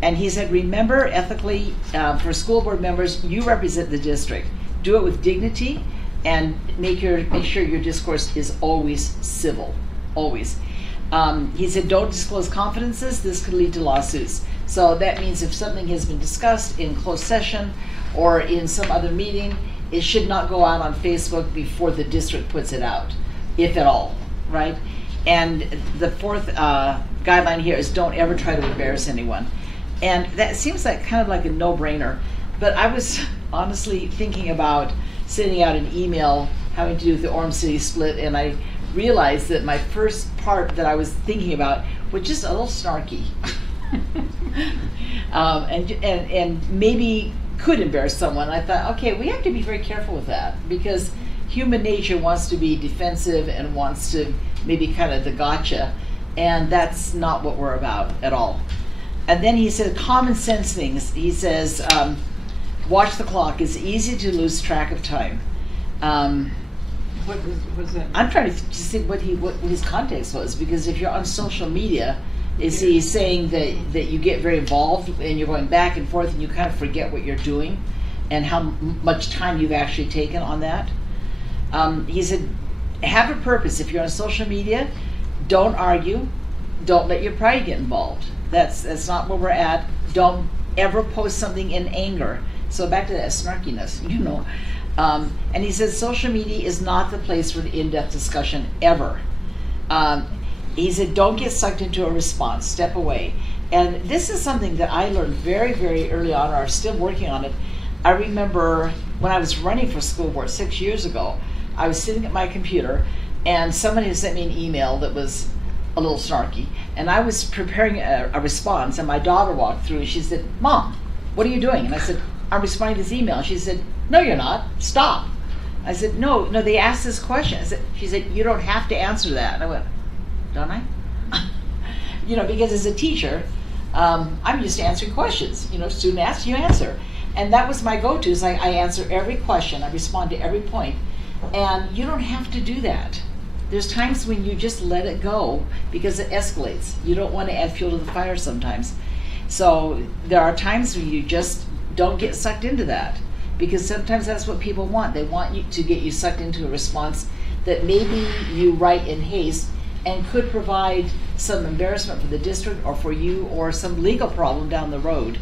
And he said, remember ethically, for school board members, you represent the district. Do it with dignity and make sure your discourse is always civil, always. He said, don't disclose confidences. This could lead to lawsuits. So that means if something has been discussed in closed session or in some other meeting, it should not go out on Facebook before the district puts it out, if at all, right? And the fourth guideline here is don't ever try to embarrass anyone. And that seems like kind of like a no-brainer, but I was honestly thinking about sending out an email having to do with the Orem City split, and I realized that my first part that I was thinking about was just a little snarky. And maybe could embarrass someone. I thought, okay, we have to be very careful with that, because human nature wants to be defensive and wants to maybe kind of the gotcha, and that's not what we're about at all. And then he said common sense things. He says, watch the clock. It's easy to lose track of time. What was that? I'm trying to see what his context was, because if you're on social media, is he saying that you get very involved and you're going back and forth and you kind of forget what you're doing and how much time you've actually taken on that? He said, have a purpose. If you're on social media, don't argue. Don't let your pride get involved. That's not where we're at. Don't ever post something in anger. So back to that snarkiness, you know. And he says social media is not the place for an in-depth discussion ever. He said, don't get sucked into a response, step away. And this is something that I learned very, very early on, or I'm still working on it. I remember when I was running for school board 6 years ago, I was sitting at my computer and somebody had sent me an email that was a little snarky. And I was preparing a response, and my daughter walked through and she said, Mom, what are you doing? And I said, I'm responding to this email. And she said, no, you're not. Stop. I said, no, they asked this question. She said, you don't have to answer that. And I went, don't I? You know, because as a teacher, I'm used to answering questions. You know, student asks, you answer. And that was my go-to, is I answer every question. I respond to every point. And you don't have to do that. There's times when you just let it go because it escalates. You don't want to add fuel to the fire sometimes. So there are times when you just don't get sucked into that, because sometimes that's what people want. They want you to get you sucked into a response that maybe you write in haste and could provide some embarrassment for the district or for you, or some legal problem down the road.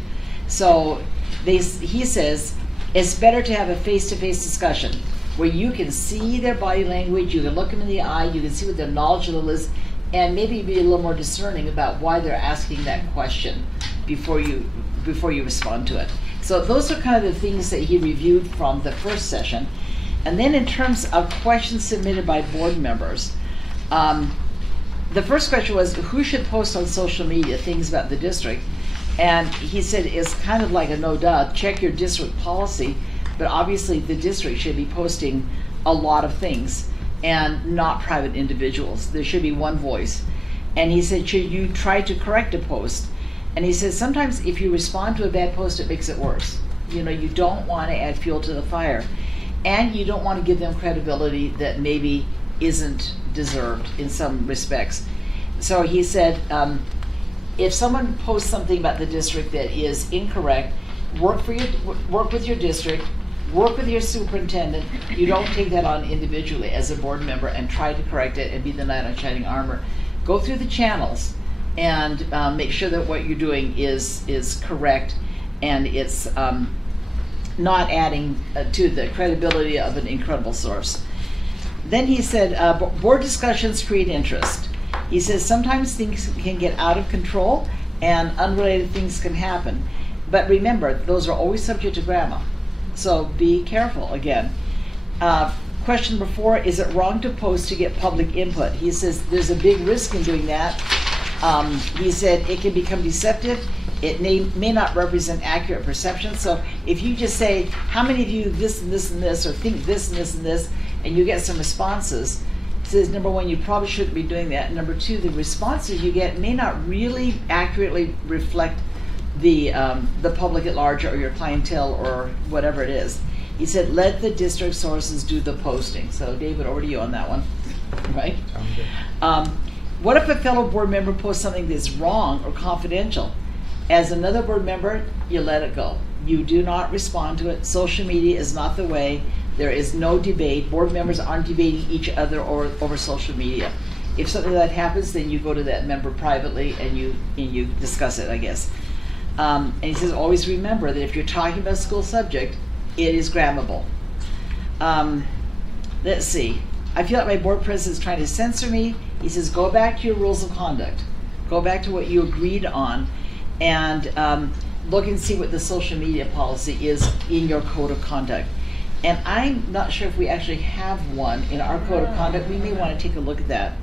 So he says it's better to have a face-to-face discussion where you can see their body language, you can look them in the eye, you can see what their knowledge level is, and maybe be a little more discerning about why they're asking that question before you respond to it. So those are kind of the things that he reviewed from the first session. And then in terms of questions submitted by board members, the first question was, who should post on social media things about the district? And he said it's kind of like a no duh, check your district policy, but obviously the district should be posting a lot of things and not private individuals. There should be one voice. And he said, should you try to correct a post? And he says, sometimes if you respond to a bad post, it makes it worse. You know, you don't want to add fuel to the fire. And you don't want to give them credibility that maybe isn't deserved in some respects. So he said, if someone posts something about the district that is incorrect, work with your district, work with your superintendent. You don't take that on individually as a board member and try to correct it and be the knight in shining armor. Go through the channels and make sure that what you're doing is correct, and it's not adding to the credibility of an incredible source. Then he said, board discussions create interest. He says sometimes things can get out of control and unrelated things can happen. But remember, those are always subject to grammar. So be careful again. Question number 4, is it wrong to post to get public input? He says there's a big risk in doing that. He said it can become deceptive. It may not represent accurate perception. So if you just say, how many of you this and this and this, or think this and this and this, and you get some responses, he says, number 1, you probably shouldn't be doing that. Number 2, the responses you get may not really accurately reflect the public at large or your clientele or whatever it is. He said, let the district sources do the posting. So David, over to you on that one, right? What if a fellow board member posts something that's wrong or confidential? As another board member, you let it go. You do not respond to it. Social media is not the way. There is no debate. Board members aren't debating each other over social media. If something like that happens, then you go to that member privately and you discuss it, I guess. And he says, always remember that if you're talking about a school subject, it is grammable. Let's see. I feel like my board president is trying to censor me. He says, go back to your rules of conduct. Go back to what you agreed on and look and see what the social media policy is in your code of conduct. And I'm not sure if we actually have one in our code of conduct. We may want to take a look at that.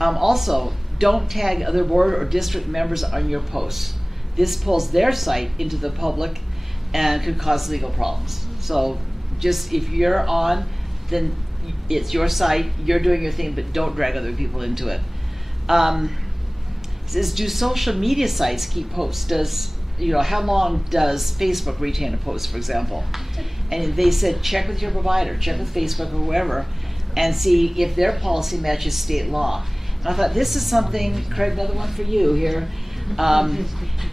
Also, don't tag other board or district members on your posts. This pulls their site into the public and could cause legal problems. So just if you're on, then it's your site, you're doing your thing, but don't drag other people into it. It says, do social media sites keep posts? How long does Facebook retain a post, for example? And they said, check with your provider, check with Facebook or whoever, and see if their policy matches state law. And I thought, this is something, Craig, another one for you here,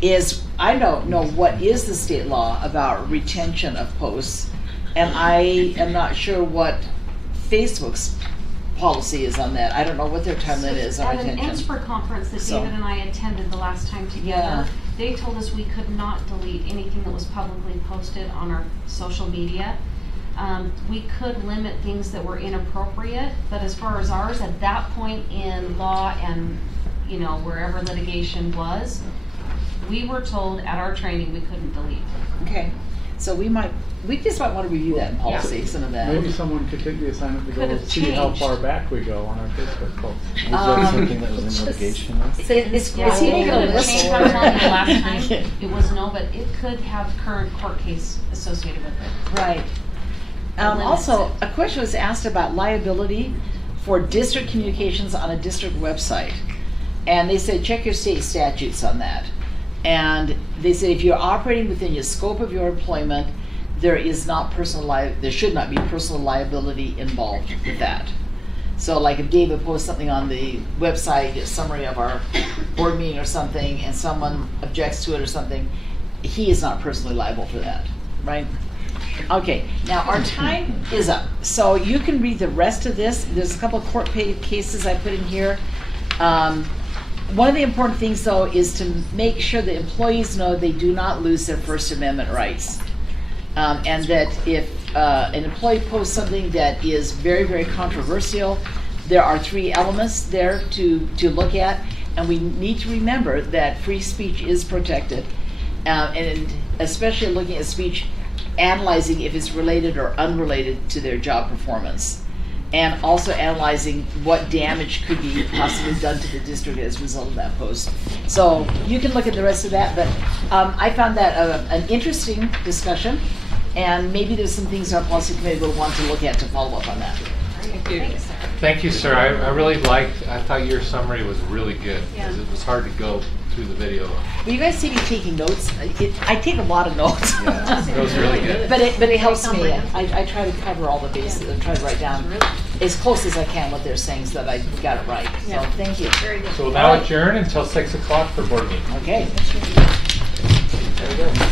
is I don't know what is the state law about retention of posts, and I am not sure what Facebook's policy is on that. I don't know what their time limit is on retention. At an NSPR conference that David and I attended the last time together, they told us we could not delete anything that was publicly posted on our social media. We could limit things that were inappropriate, but as far as ours, at that point in law and wherever litigation was, we were told at our training we couldn't delete. Okay, so we just might want to review that in policy, some of that. Maybe someone could take the assignment to go see how far back we go on our Facebook post. Was that something that was in litigation? Is he making a list? I'm telling you, last time it was no, but it could have current court case associated with it. Right. Also, a question was asked about liability for district communications on a district website. And they said, check your state statutes on that. And they said, if you're operating within your scope of your employment, there should not be personal liability involved with that. So like if David posts something on the website, a summary of our board meeting or something, and someone objects to it or something, he is not personally liable for that, right? Okay, now our time is up. So you can read the rest of this. There's a couple of court cases I put in here. One of the important things, though, is to make sure that employees know they do not lose their First Amendment rights. And that if an employee posts something that is very, very controversial, there are 3 elements there to look at. And we need to remember that free speech is protected. And especially looking at speech, analyzing if it's related or unrelated to their job performance. And also analyzing what damage could be possibly done to the district as a result of that post. So you can look at the rest of that, but I found that an interesting discussion, and maybe there's some things our policy committee will want to look at to follow up on that. Thank you. Thank you, sir. I thought your summary was really good, because it was hard to go through the video. Well, you guys see me taking notes. I take a lot of notes. Yeah, it was really good. But it helps me. I try to cover all the bases and try to write down as close as I can what they're saying so that I got it right. So thank you. So we'll now adjourn until 6 o'clock for board meeting. Okay. There we go.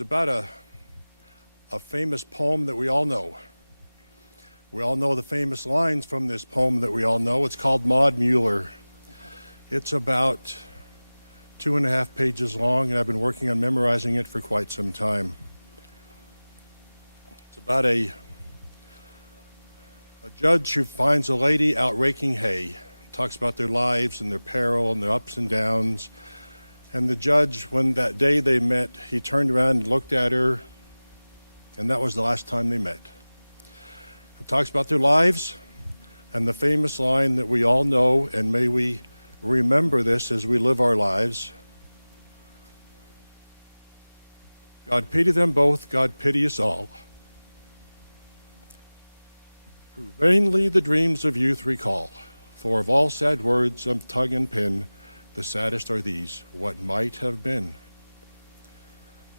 It's about a famous poem that we all know. We all know the famous lines from this poem that we all know. It's called Maud Mueller. It's about 2.5 pages long, and I've been working on memorizing it for quite some time. It's about a judge who finds a lady out raking hay, talks about their lives and their peril and their ups and downs. And the judge, when that day they met, he turned around and looked at her, and that was the last time they met. It talks about their lives and the famous line that we all know, and may we remember this as we live our lives. God pity them both, God pity us all, who vainly the dreams of youth recall. For of all sad words of tongue and pen, the saddest are these, what might have been.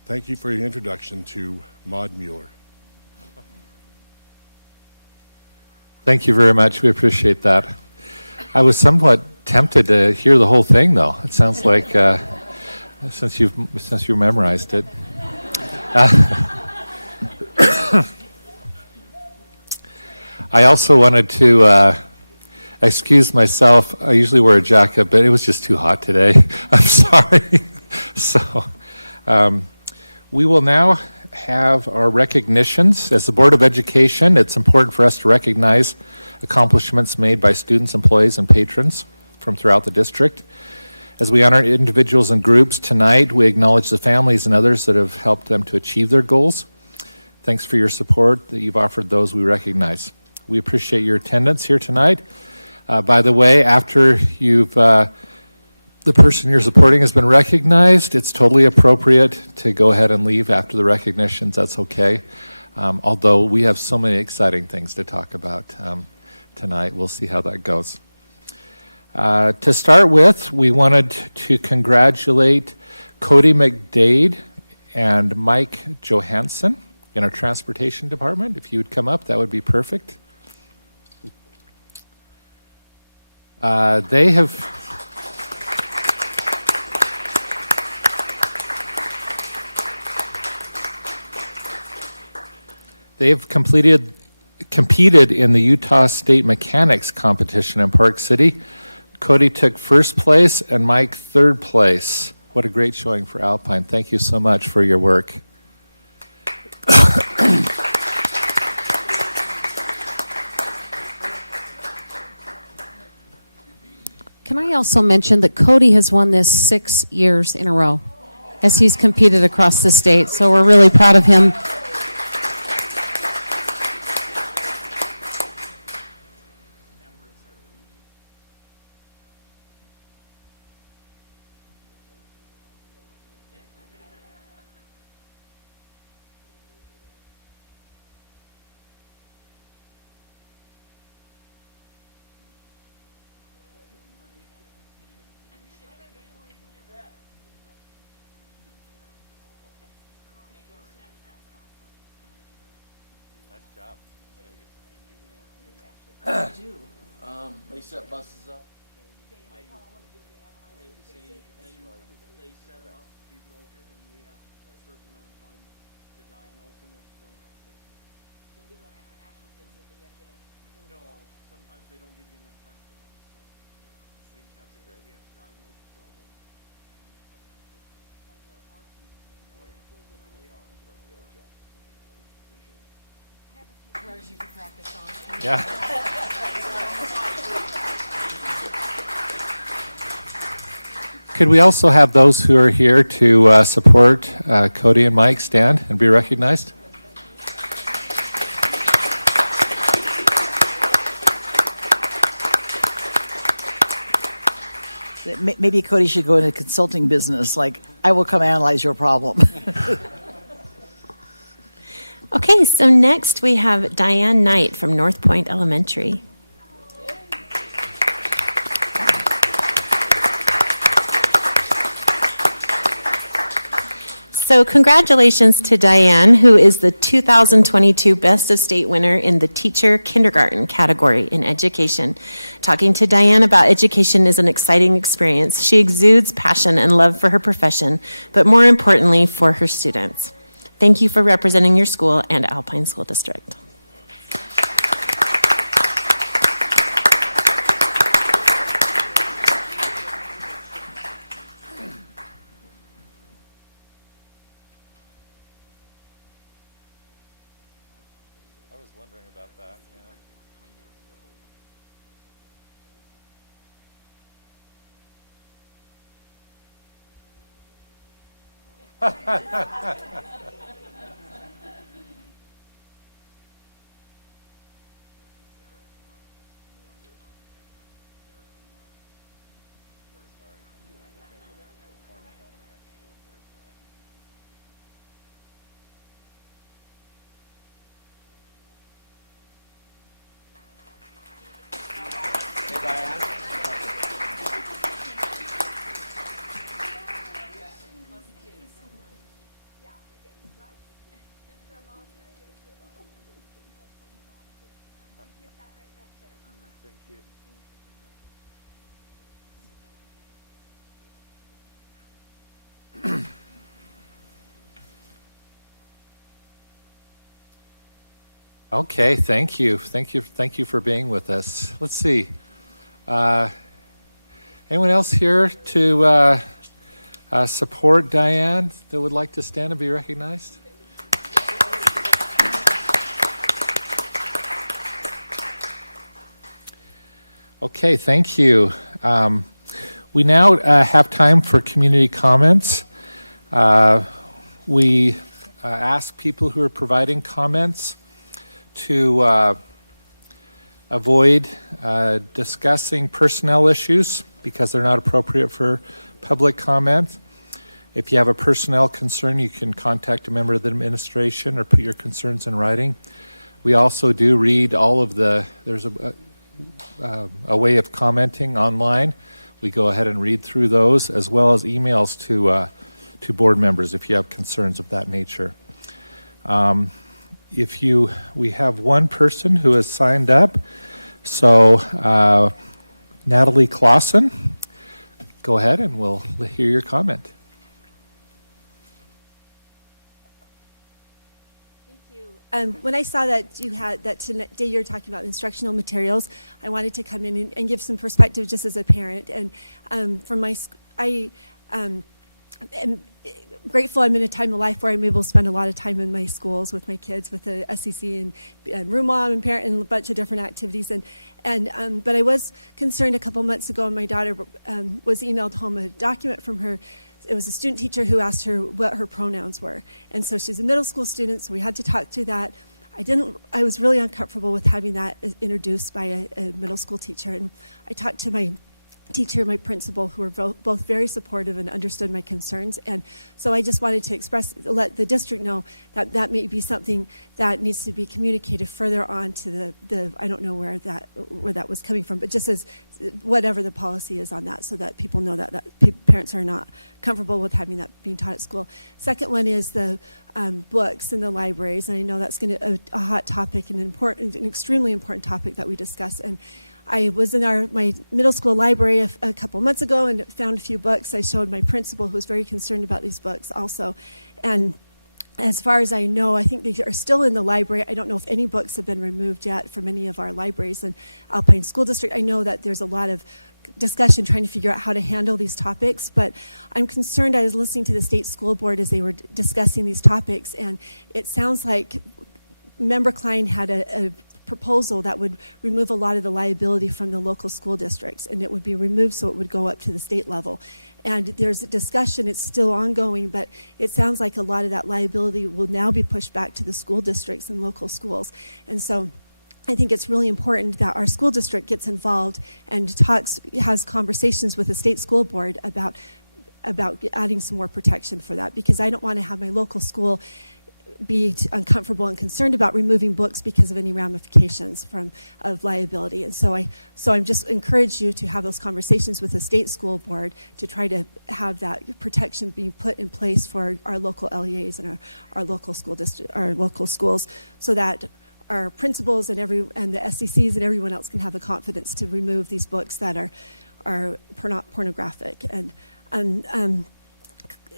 Thank you for your introduction to Maud Mueller. Thank you very much. We appreciate that. I was somewhat tempted to hear the whole thing, though. It sounds like since you memorized it. I also wanted to excuse myself. I usually wear a jacket, but it was just too hot today. I'm sorry. So we will now have our recognitions. As the Board of Education, it's important for us to recognize accomplishments made by students, employees, and patrons from throughout the district. As we honor individuals and groups tonight, we acknowledge the families and others that have helped them to achieve their goals. Thanks for your support that you've offered those we recognize. We appreciate your attendance here tonight. By the way, after the person you're supporting has been recognized, it's totally appropriate to go ahead and leave after the recognitions. That's okay. Although we have so many exciting things to talk about tonight. We'll see how that goes. To start with, we wanted to congratulate Cody McDade and Mike Johansson in our transportation department. If you would come up, that would be perfect. They've competed in the Utah State Mechanics competition in Park City. Cody took first place and Mike third place. What a great showing for Alpine. Thank you so much for your work. Can I also mention that Cody has won this 6 years in a row as he's competed across the state, so we're really proud of him. They set buses up. You can practice on. Yeah. Could we also have those who are here to support Cody and Mike stand and be recognized? Maybe Cody should go into consulting business, like, I will come analyze your problem. Okay, so next we have Diane Knight from North Point Elementary. So congratulations to Diane, who is the 2022 Best of State winner in the Teacher Kindergarten category in education. Talking to Diane about education is an exciting experience. She exudes passion and love for her profession, but more importantly, for her students. Thank you for representing your school and Alpine School District. I was wondering about that, yeah. Thank you. Okay, thank you. Thank you for being with us. Let's see. Anyone else here to support Diane that would like to stand and be recognized? Okay, thank you. We now have time for community comments. We ask people who are providing comments to avoid discussing personnel issues because they're not appropriate for public comment. If you have a personnel concern, you can contact a member of the administration or put your concerns in writing. We also do read all of there's a way of commenting online. We go ahead and read through those, as well as emails to board members if you have concerns of that nature. We have one person who has signed up, so Natalie Clausen, go ahead and we'll hear your comment. When I saw that you had that today you're talking about instructional materials, I wanted to come in and give some perspective just as a parent. And from I am grateful I'm in a time of life where I'm able to spend a lot of time in my schools with my kids, with the SEC and room mom and parent and a bunch of different activities. But I was concerned a couple months ago, and my daughter was emailed home a document from her. It was a student teacher who asked her what her pronouns were. And so she's a middle school student, so we had to talk through that. I was really uncomfortable with having that introduced by a middle school teacher. And I talked to my teacher, my principal, who were both very supportive and understood my concerns. And so I just wanted to let the district know that that may be something that needs to be communicated further on to the I don't know where that was coming from, but just as whatever the policy is on that, so that people know that parents are not comfortable with having that being taught at school. Second one is the books in the libraries, and I know that's going to a hot topic and an extremely important topic that we discuss. And I was in my middle school library a couple months ago and found a few books. I showed my principal, who was very concerned about these books also. And as far as I know, I think they are still in the library. I don't know if any books have been removed yet from any of our libraries in Alpine School District. I know that there's a lot of discussion trying to figure out how to handle these topics, but I'm concerned. I was listening to the state school board as they were discussing these topics, and it sounds like Member Klein had a proposal that would remove a lot of the liability from the local school districts, and it would be removed so it would go up to the state level. And there's a discussion, it's still ongoing, but it sounds like a lot of that liability will now be pushed back to the school districts and local schools. And so I think it's really important that our school district gets involved and has conversations with the state school board about adding some more protection for that, because I don't want to have my local school be uncomfortable and concerned about removing books because of any ramifications of liability. And so I'm just encourage you to have those conversations with the state school board to try to have that protection being put in place for our local LEAs and our local school district, our local schools, so that our principals and the SECs and everyone else can have the confidence to remove these books that are pornographic. And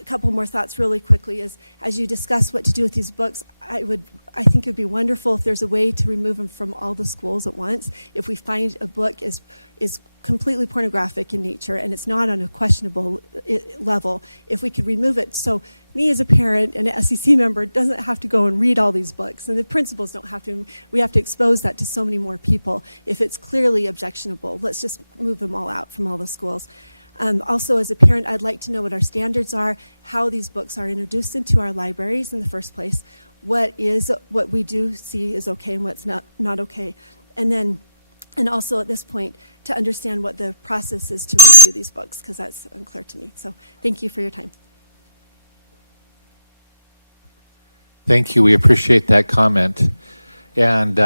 a couple more thoughts really quickly is, as you discuss what to do with these books, I think it would be wonderful if there's a way to remove them from all the schools at once. If we find a book is completely pornographic in nature and it's not on a questionable level, if we could remove it. So me as a parent and an SEC member doesn't have to go and read all these books, and the principals don't have to. We have to expose that to so many more people. If it's clearly objectionable, let's just move them all out from all the schools. Also, as a parent, I'd like to know what our standards are, how these books are introduced into our libraries in the first place, what we do see is okay and what's not okay. And also at this point, to understand what the process is to review these books, because that's unclear to me. So thank you for your time. Thank you. We appreciate that comment. And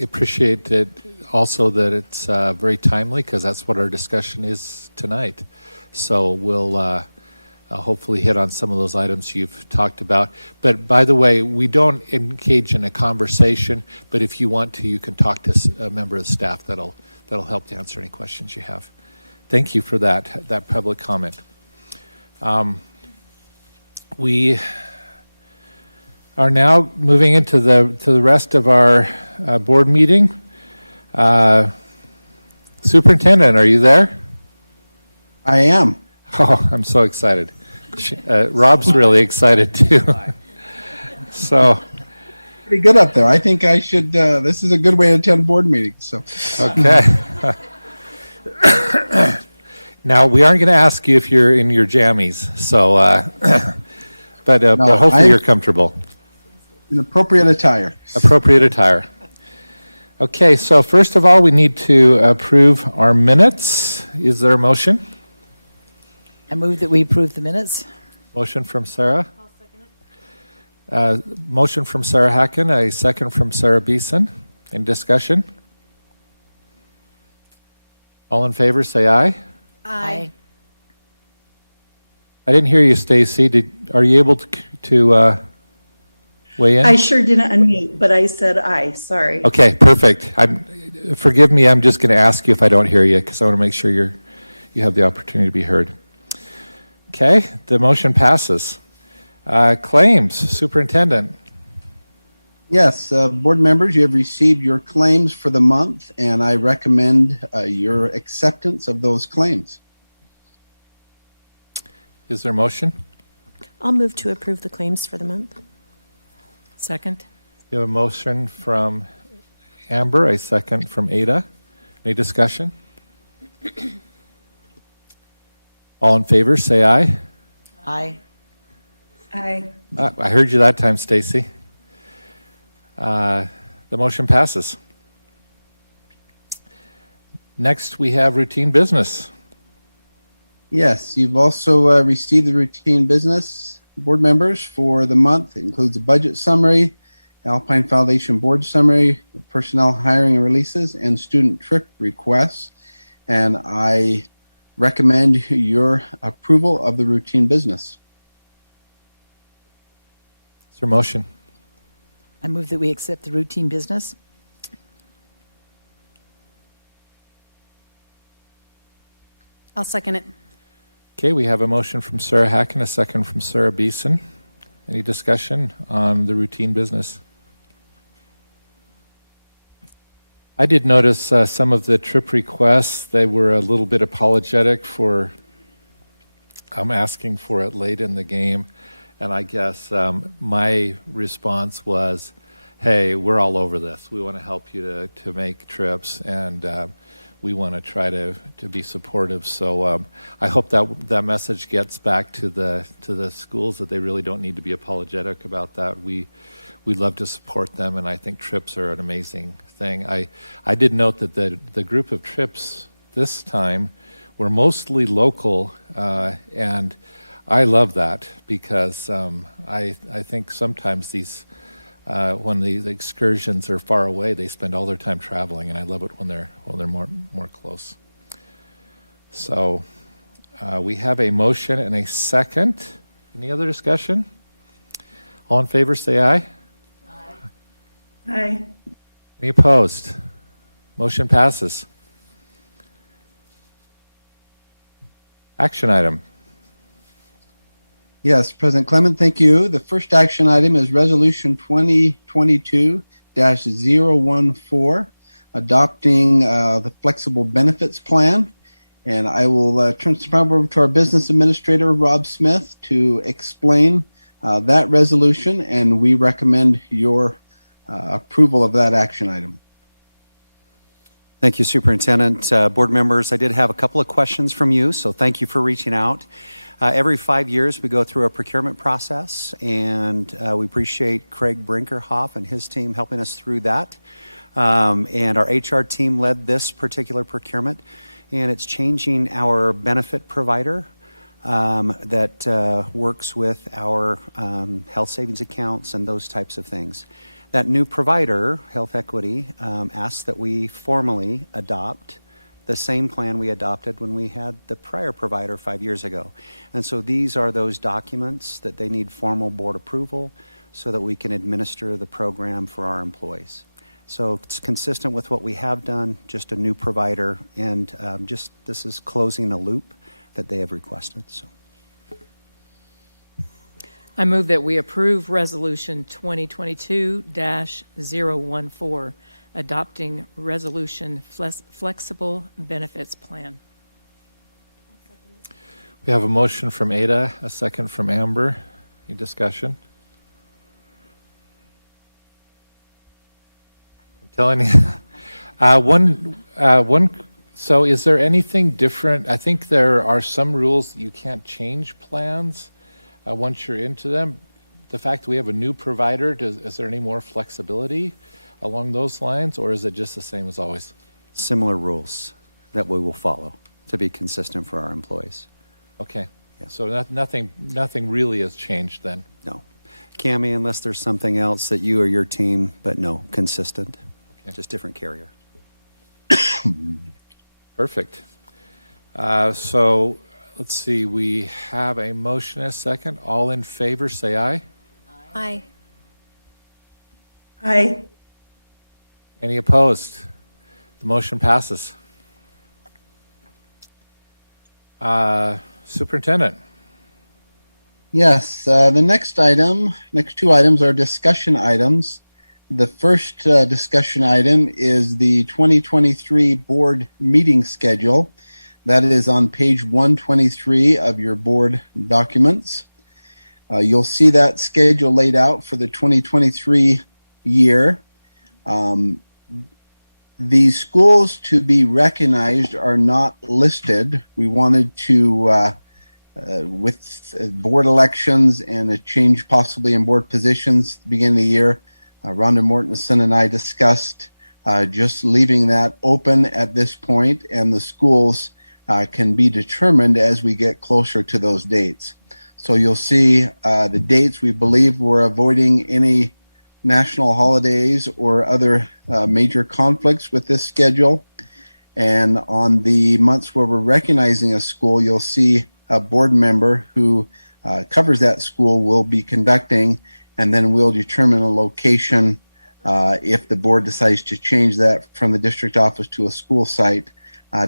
appreciate it also that it's very timely, because that's what our discussion is tonight. So we'll hopefully hit on some of those items you've talked about. But by the way, we don't engage in a conversation, but if you want to, you can talk to a member of the staff that'll help to answer any questions you have. Thank you for that public comment. We are now moving into the rest of our board meeting. Superintendent, are you there? I am. Oh, I'm so excited. Rob's really excited too. So pretty good up there. I think I should. This is a good way to attend board meetings. So okay. Now we aren't going to ask you if you're in your jammies. So, but hopefully you're comfortable. In appropriate attire. Appropriate attire. Okay. So first of all, we need to approve our minutes. Is there a motion? I move that we approve the minutes. Motion from Sarah. I'll second it. Motion from Sarah Hacken, a second from Sarah Beeson. In discussion? All in favor, say aye. Aye. I didn't hear you, Stacy. Are you able to weigh in? I sure didn't unmute, but I said aye. Sorry. Okay, perfect. Forgive me. I'm just going to ask you if I don't hear you, because I want to make sure you have the opportunity to be heard. Okay, the motion passes. Claims, Superintendent. Yes, board members, you have received your claims for the month, and I recommend your acceptance of those claims. Is there a motion? I'll move to approve the claims for the month. Second. You have a motion from Amber, a second from Ada. Any discussion? All in favor, say aye. Aye. Aye. I heard you that time, Stacy. The motion passes. Next, we have routine business. Yes, you've also received the routine business, board members, for the month. It includes a budget summary, Alpine Foundation board summary, personnel hiring and releases, and student trip requests. And I recommend your approval of the routine business. Is there a motion? I move that we accept the routine business. I'll second it. Okay, we have a motion from Sarah Hacken, a second from Sarah Beeson. Any discussion on the routine business? I did notice some of the trip requests, they were a little bit apologetic for asking for it late in the game. And I guess my response was, hey, we're all over this. We want to help you to make trips, and we want to try to be supportive. So I hope that message gets back to the schools, that they really don't need to be apologetic about that. We'd love to support them, and I think trips are an amazing thing. I did note that the group of trips this time were mostly local, and I love that, because I think sometimes these when the excursions are far away, they spend all their time traveling, and I love it when they're more close. So we have a motion and a second. Any other discussion? All in favor, say aye. Aye. Any opposed? Motion passes. Action item. Yes, President Clement, thank you. The first action item is Resolution 2022-014, adopting the Flexible Benefits Plan. And I will turn this over to our Business Administrator, Rob Smith, to explain that resolution, and we recommend your approval of that action item. Thank you, Superintendent. Board members, I did have a couple of questions from you, so thank you for reaching out. Every 5 years, we go through a procurement process, and we appreciate Craig Brinkerhoff and his team helping us through that. And our HR team led this particular procurement, and it's changing our benefit provider that works with our health savings accounts and those types of things. That new provider, Health Equity, asks that we formally adopt the same plan we adopted when we had the prior provider 5 years ago. And so these are those documents that they need formal board approval so that we can administer the program for our employees. So it's consistent with what we have done, just a new provider, and just this is closing a loop that they have requested. So. I move that we approve Resolution 2022-014, adopting Resolution Flexible Benefits Plan. We have a motion from Ada, a second from Amber. Any discussion? I'm telling you. So is there anything different? I think there are some rules that you can't change plans once you're into them. The fact that we have a new provider, is there any more flexibility along those lines, or is it just the same as always? Similar rules that we will follow to be consistent for our employees. Okay. Yeah. So nothing really has changed then? No. Cammie, unless there's something else that you or your team, but no, consistent. Okay. Just different carrier. Perfect. So let's see, we have a motion and a second. All in favor, say aye. Aye. Aye. Any opposed? The motion passes. Superintendent. Yes, the next two items are discussion items. The first discussion item is the 2023 board meeting schedule. That is on page 123 of your board documents. You'll see that schedule laid out for the 2023 year. The schools to be recognized are not listed. We wanted to, with board elections and a change possibly in board positions at the beginning of the year, Rhonda Mortensen and I discussed just leaving that open at this point, and the schools can be determined as we get closer to those dates. So you'll see the dates. We believe we're avoiding any national holidays or other major conflicts with this schedule. And on the months where we're recognizing a school, you'll see a board member who covers that school will be conducting, and then we'll determine a location if the board decides to change that from the district office to a school site,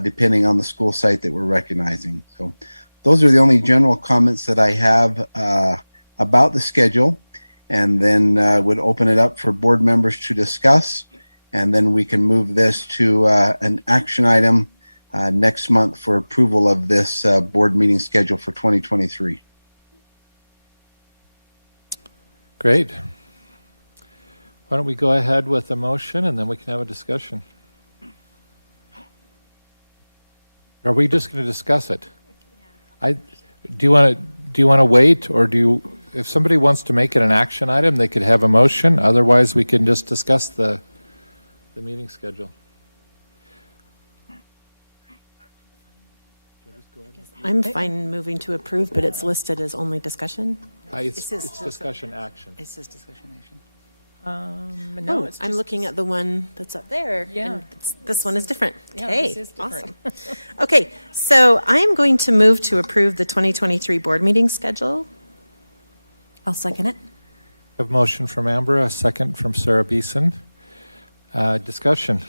depending on the school site that we're recognizing. So those are the only general comments that I have about the schedule, and then would open it up for board members to discuss, and then we can move this to an action item next month for approval of this board meeting schedule for 2023. Great. Why don't we go ahead with the motion, and then we can have a discussion. Are we just going to discuss it? Yeah. Do you want to wait, or if somebody wants to make it an action item, they could have a motion. Otherwise, we can just discuss the meeting schedule. I'm fine moving to approve, but it's listed as only discussion. It's discussion action. It says discussion action. No, it's I'm looking at the one that's up there. Yeah. And this one is different. Yeah, Okay, this is different. awesome. Okay, so I am going to move to approve the 2023 board meeting schedule. I'll second it. I have a motion from Amber, a second from Sarah Beeson. Discussion.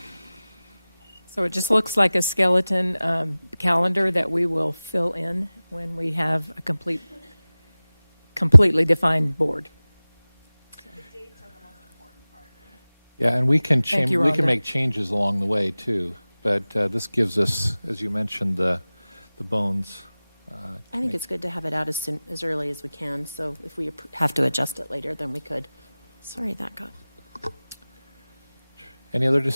So it just looks like a skeleton calendar that we will fill in when we have a complete completely defined board. Yeah, and we can Thank you, Rhonda. make changes along the way too. But this gives us, as you mentioned, the bones. I think it's good to have it out as early as we can, so if we have to adjust it later, then we could. Sorry, that got... Any other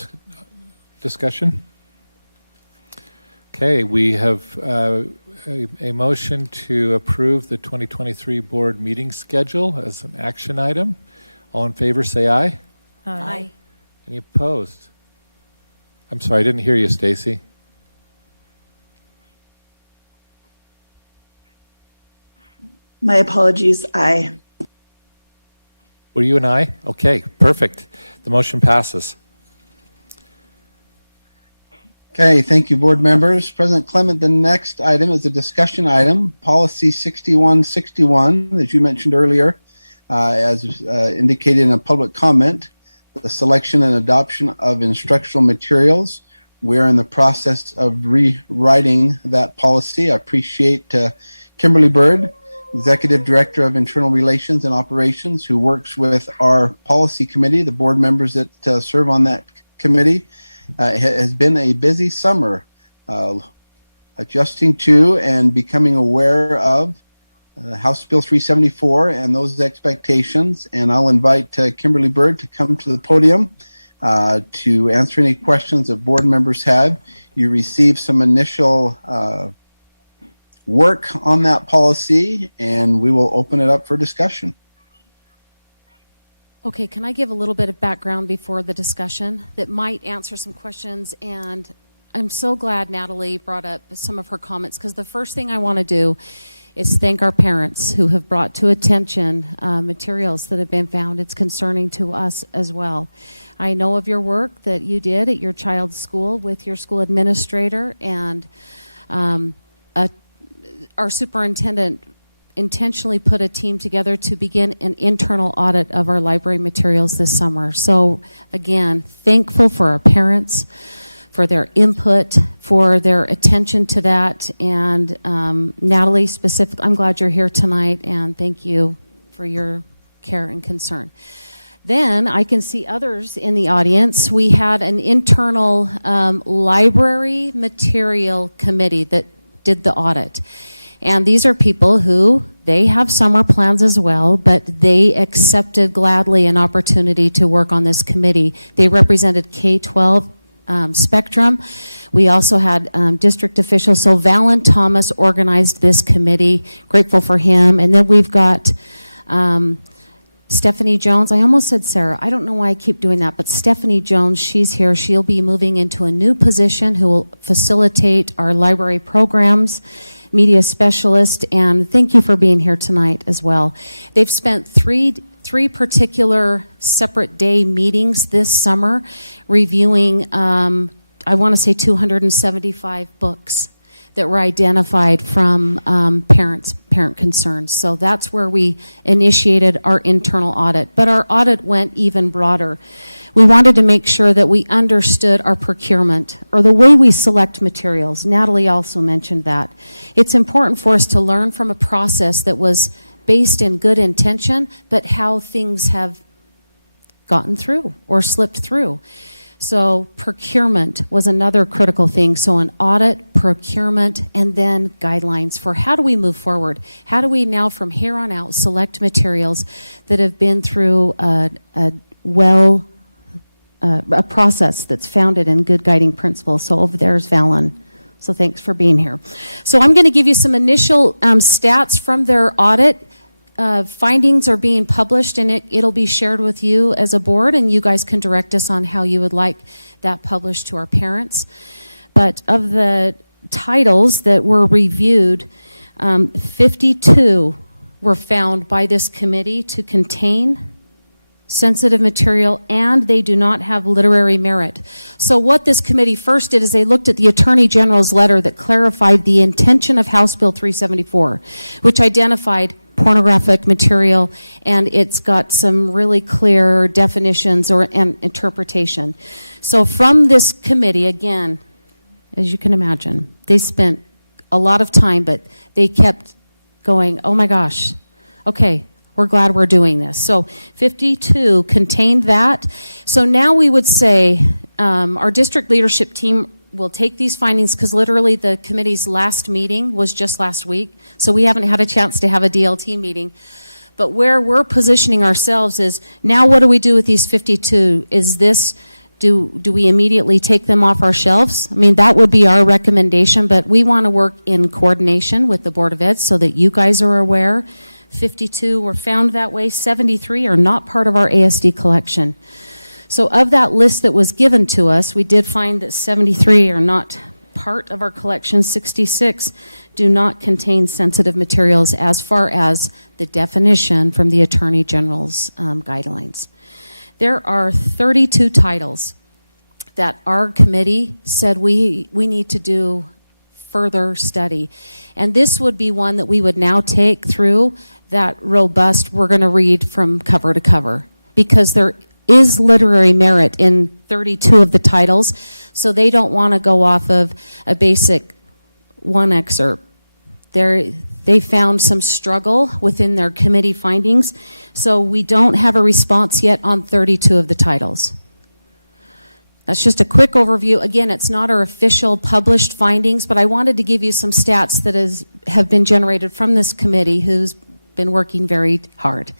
discussion? Okay, we have a motion to approve the 2023 board meeting schedule as an action item. All in favor, say aye. Aye. Any opposed? I'm sorry, I didn't hear you, Stacy. My apologies, aye. Were you an aye? Okay, perfect. The motion passes. Okay, thank you, board members. President Clement, the next item is a discussion item, Policy 6161, as you mentioned earlier, as indicated in a public comment, the selection and adoption of instructional materials. We're in the process of rewriting that policy. I appreciate Kimberly Bird, Executive Director of Internal Relations and Operations, who works with our policy committee, the board members that serve on that committee. It has been a busy summer adjusting to and becoming aware of House Bill 374 and those expectations. And I'll invite Kimberly Bird to come to the podium to answer any questions that board members have. You received some initial work on that policy, and we will open it up for discussion. Okay, can I give a little bit of background before the discussion that might answer some questions? And I'm so glad Natalie brought up some of her comments, because the first thing I want to do is thank our parents who have brought to attention materials that have been found. It's concerning to us as well. I know of your work that you did at your child's school with your school administrator, and our superintendent intentionally put a team together to begin an internal audit of our library materials this summer. So again, thankful for our parents, for their input, for their attention to that. And Natalie, specifically, I'm glad you're here tonight, and thank you for your care and concern. Then I can see others in the audience. We had an internal library material committee that did the audit. And these are people who, they have summer plans as well, but they accepted gladly an opportunity to work on this committee. They represented K-12 spectrum. We also had district officials. So Valen Thomas organized this committee. Grateful for him. And then we've got Stephanie Jones. I almost said Sarah. I don't know why I keep doing that, but Stephanie Jones, she's here. She'll be moving into a new position who will facilitate our library programs, media specialist, and thank you for being here tonight as well. They've spent three particular separate day meetings this summer reviewing, I want to say 275 books that were identified from parent concerns. So that's where we initiated our internal audit. But our audit went even broader. We wanted to make sure that we understood our procurement, or the way we select materials. Natalie also mentioned that. It's important for us to learn from a process that was based in good intention, but how things have gotten through or slipped through. So procurement was another critical thing. So an audit, procurement, and then guidelines for how do we move forward? How do we now from here on out select materials that have been through a process that's founded in good guiding principles. So over there's Valen. So thanks for being here. So I'm going to give you some initial stats from their audit. Findings are being published, and it'll be shared with you as a board, and you guys can direct us on how you would like that published to our parents. But of the titles that were reviewed, 52 were found by this committee to contain sensitive material, and they do not have literary merit. So what this committee first did is they looked at the Attorney General's letter that clarified the intention of House Bill 374, which identified pornographic material, and it's got some really clear definitions and interpretation. So from this committee, again, as you can imagine, they spent a lot of time, but they kept going, oh my gosh, Okay, we're glad we're doing this. So 52 contained that. So now we would say our district leadership team will take these findings, because literally the committee's last meeting was just last week, so we haven't had a chance to have a DLT meeting. But where we're positioning ourselves is, now what do we do with these 52? Is this, do we immediately take them off our shelves? I mean, that would be our recommendation, but we want to work in coordination with the Board of Ed so that you guys are aware. 52 were found that way. 73 are not part of our ASD collection. So of that list that was given to us, we did find that 73 are not part of our collection. 66 do not contain sensitive materials as far as the definition from the Attorney General's guidelines. There are 32 titles that our committee said we need to do further study. And this would be one that we would now take through that robust, we're going to read from cover to cover, because there is literary merit in 32 of the titles, so they don't want to go off of a basic one excerpt. They found some struggle within their committee findings, so we don't have a response yet on 32 of the titles. That's just a quick overview. Again, it's not our official published findings, but I wanted to give you some stats that have been generated from this committee, who's been working very hard.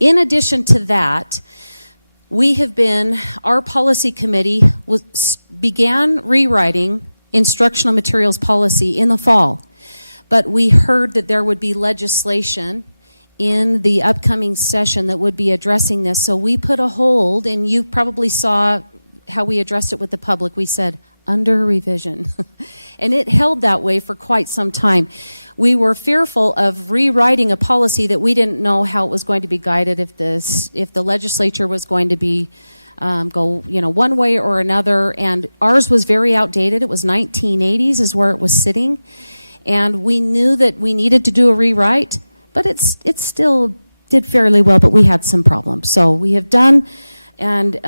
In addition to that, our policy committee began rewriting instructional materials policy in the fall, but we heard that there would be legislation in the upcoming session that would be addressing this. So we put a hold, and you probably saw how we addressed it with the public. We said, under revision. And it held that way for quite some time. We were fearful of rewriting a policy that we didn't know how it was going to be guided, if the legislature was going to be go one way or another. And ours was very outdated. It was 1980s is where it was sitting, and we knew that we needed to do a rewrite. But it still did fairly well. But we had some problems. So we have done, and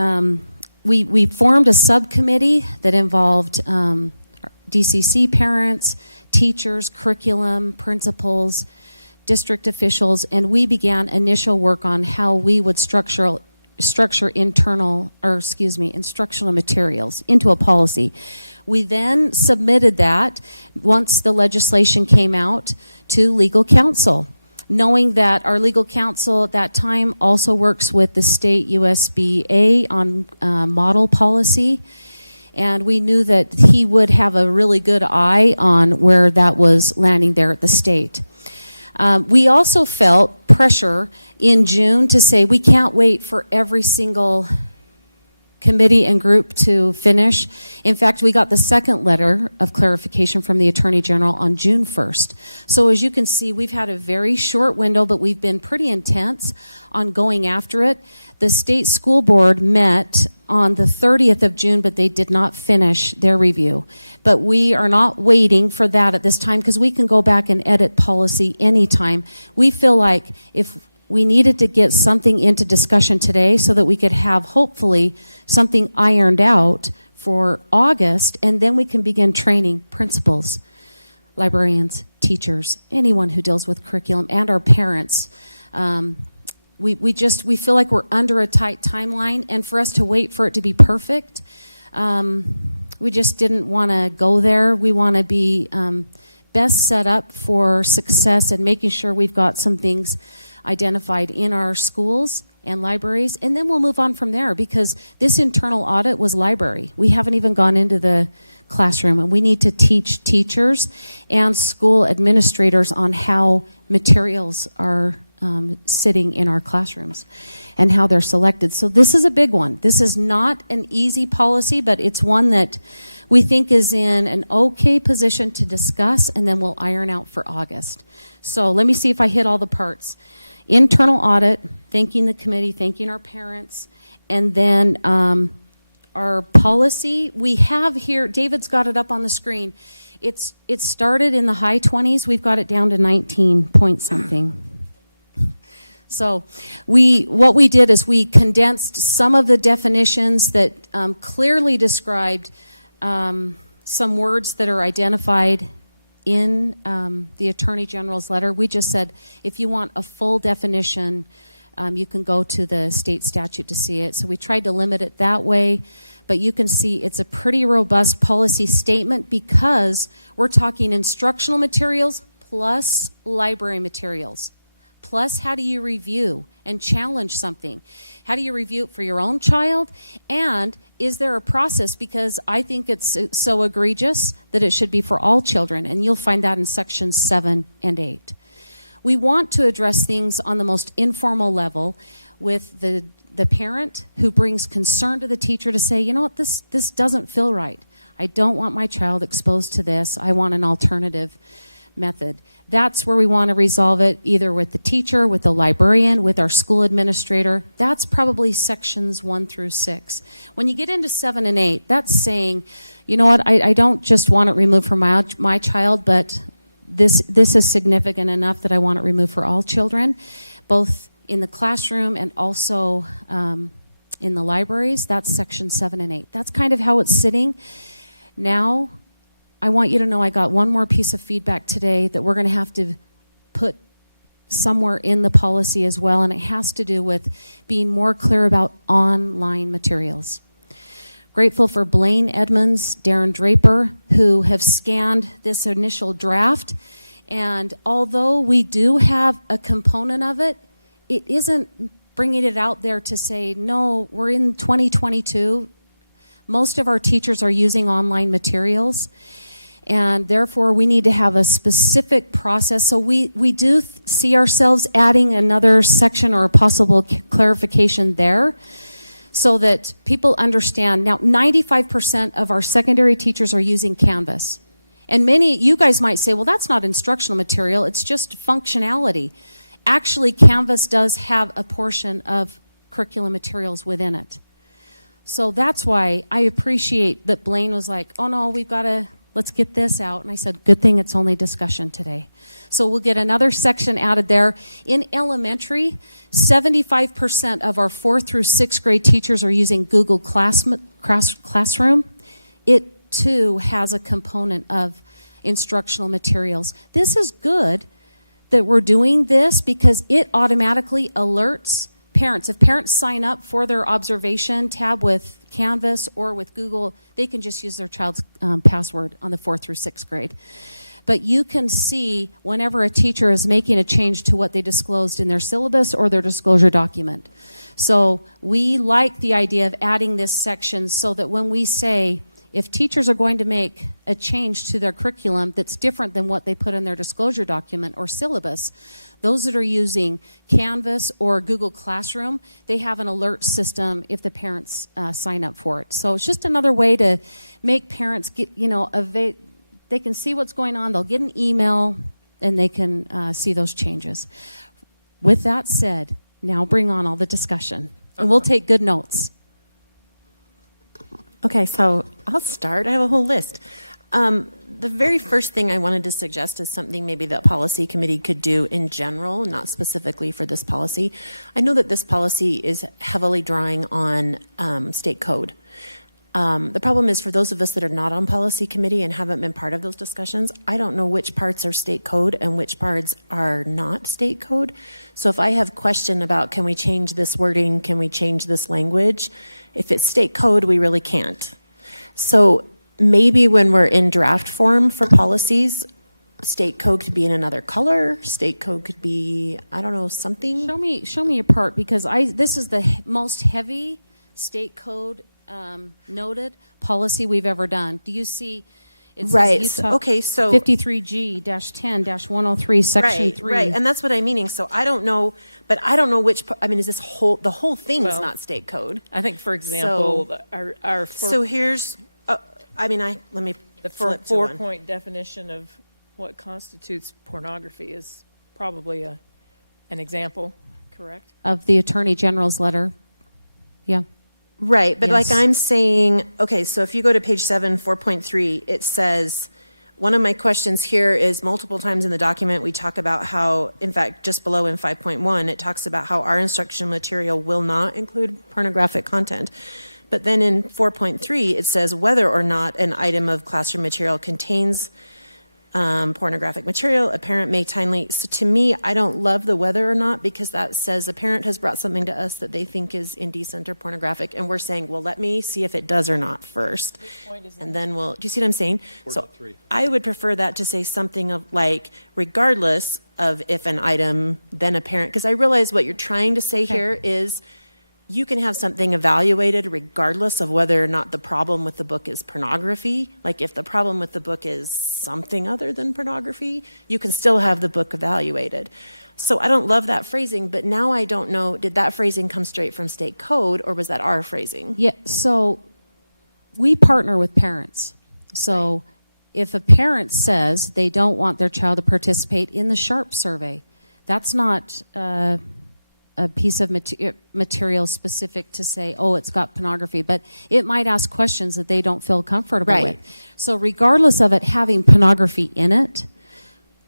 we formed a subcommittee that involved DCC parents, teachers, curriculum, principals, district officials, and we began initial work on how we would structure instructional materials into a policy. We then submitted that, once the legislation came out, to legal counsel, knowing that our legal counsel at that time also works with the state USBA on model policy. And we knew that he would have a really good eye on where that was landing there at the state. We also felt pressure in June to say we can't wait for every single committee and group to finish. In fact, we got the second letter of clarification from the Attorney General on June 1st. So as you can see, we've had a very short window, but we've been pretty intense on going after it. The state school board met on the 30th of June, but they did not finish their review. But we are not waiting for that at this time, because we can go back and edit policy anytime. We feel like if we needed to get something into discussion today so that we could have hopefully something ironed out for August, and then we can begin training principals, librarians, teachers, anyone who deals with curriculum, and our parents. We feel like we're under a tight timeline, and for us to wait for it to be perfect, we just didn't want to go there. We want to be best set up for success and making sure we've got some things identified in our schools and libraries, and then we'll move on from there, because this internal audit was library. We haven't even gone into the classroom, and we need to teach teachers and school administrators on how materials are sitting in our classrooms and how they're selected. So this is a big one. This is not an easy policy, but it's one that we think is in an okay position to discuss, and then we'll iron out for August. So let me see if I hit all the parts. Internal audit, thanking the committee, thanking our parents, and then our policy. We have here, David's got it up on the screen. It started in the high 20s. We've got it down to 19 point something. So what we did is we condensed some of the definitions that clearly described some words that are identified in the Attorney General's letter. We just said if you want a full definition, you can go to the state statute to see it. So we tried to limit it that way. But you can see it's a pretty robust policy statement because we're talking instructional materials plus library materials. Plus, how do you review and challenge something? How do you review it for your own child? And is there a process? Because I think it's so egregious that it should be for all children. And you'll find that in sections 7 and 8. We want to address things on the most informal level with the parent who brings concern to the teacher to say, you know what, this doesn't feel right. I don't want my child exposed to this. I want an alternative method. That's where we want to resolve it, either with the teacher, with the librarian, with our school administrator. That's probably sections 1 through 6. When you get into 7 and 8, that's saying, you know what, I don't just want it removed from my child, but this is significant enough that I want it removed for all children, both in the classroom and also in the libraries. That's section 7 and 8. That's kind of how it's sitting. Now, I want you to know I got one more piece of feedback today that we're going to have to put somewhere in the policy as well, and it has to do with being more clear about online materials. Grateful for Blaine Edmonds, Darren Draper, who have scanned this initial draft, and although we do have a component of it, it isn't bringing it out there to say, no, we're in 2022. Most of our teachers are using online materials, and therefore we need to have a specific process. So we do see ourselves adding another section or a possible clarification there so that people understand. Now, 95% of our secondary teachers are using Canvas. And you guys might say, well, that's not instructional material, it's just functionality. Actually, Canvas does have a portion of curriculum materials within it. So that's why I appreciate that Blaine was like, oh no, let's get this out. And I said, good thing it's only discussion today. So we'll get another section added there. In elementary, 75% of our 4th through 6th grade teachers are using Google Classroom. It too has a component of instructional materials. This is good that we're doing this because it automatically alerts parents. If parents sign up for their observation tab with Canvas or with Google, they can just use their child's password on the 4th through 6th grade. But you can see whenever a teacher is making a change to what they disclosed in their syllabus or their disclosure document. So we like the idea of adding this section so that when we say, if teachers are going to make a change to their curriculum that's different than what they put in their disclosure document or syllabus, those that are using Canvas or Google Classroom, they have an alert system if the parents sign up for it. So it's just another way to make parents get, they can see what's going on, they'll get an email, and they can see those changes. With that said, now bring on all the discussion, and we'll take good notes. Okay, so I'll start. I have a whole list. The very first thing I wanted to suggest is something maybe the policy committee could do in general, not specifically for this policy. I know that this policy is heavily drawing on state code. The problem is for those of us that are not on policy committee and haven't been part of those discussions, I don't know which parts are state code and which parts are not state code. So if I have question about can we change this wording, can we change this language, if it's state code, we really can't. So maybe when we're in draft form for policies, state code could be in another color, state code could be, I don't know, something. Show me a part, because this is the most heavy state code noted policy we've ever done. Do you see? It right. says Utah okay. So 53G-10-103 section 3. Right. And that's what I'm meaning. So I don't know, but I don't know which. I mean, is the whole thing is not state code? I think, for example, so here's. Let me the flip to four-point definition of what constitutes pornography is probably an example, correct? Of the Attorney General's letter. Yeah. Right, but Yes. like I'm saying, okay, so if you go to page 7, 4.3, it says, one of my questions here is multiple times in the document we talk about how, in fact, just below in 5.1, it talks about how our instructional material will not include pornographic content. But then in 4.3, it says whether or not an item of classroom material contains pornographic material, a parent may timely, so to me, I don't love the whether or not, because that says a parent has brought something to us that they think is indecent or pornographic, and we're saying, well, let me see if it does or not first. And then we'll, do you see what I'm saying? So I would prefer that to say something of like, regardless of if an item, then a parent, because I realize what you're trying to say here is, you can have something evaluated regardless of whether or not the problem with the book is pornography. Like if the problem with the book is something other than pornography, you can still have the book evaluated. So I don't love that phrasing, but now I don't know, did that phrasing come straight from state code or was that our phrasing? Yeah, so we partner with parents. So if a parent says they don't want their child to participate in the SHARP survey, that's not a piece of material specific to say, oh, it's got pornography, but it might ask questions that they don't feel comfortable with. So regardless of it having pornography in it,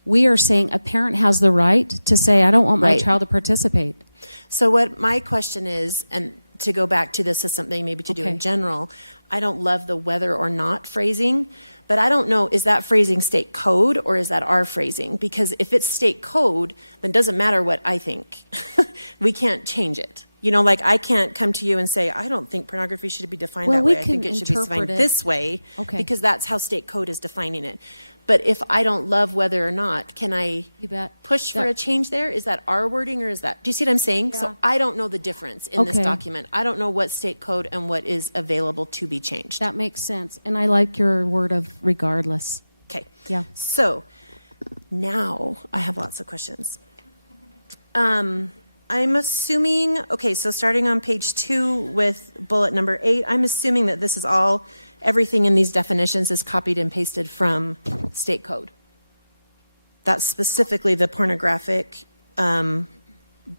we are saying a parent has the right to say, I don't want my child to participate. So what my question is, and to go back to this as something maybe to do in general, I don't love the whether or not phrasing, but I don't know, is that phrasing state code or is that our phrasing? Because if it's state code, then it doesn't matter what I think. We can't change it. You know, like I can't come to you and say, I don't think pornography should be defined that way. I think it should be defined this way because that's how state code is defining it. But if I don't love whether or not, can I push for a change there? Is that our wording or is that, do you see what I'm saying? So I don't know the difference in this document. I don't know what state code and what is available to be changed. That makes sense. And I like your word of regardless. Okay. Yeah. So now I have lots of questions. I'm assuming, okay, so starting on page 2 with bullet number 8, I'm assuming that this is all, everything in these definitions is copied and pasted from state code. That's specifically the pornographic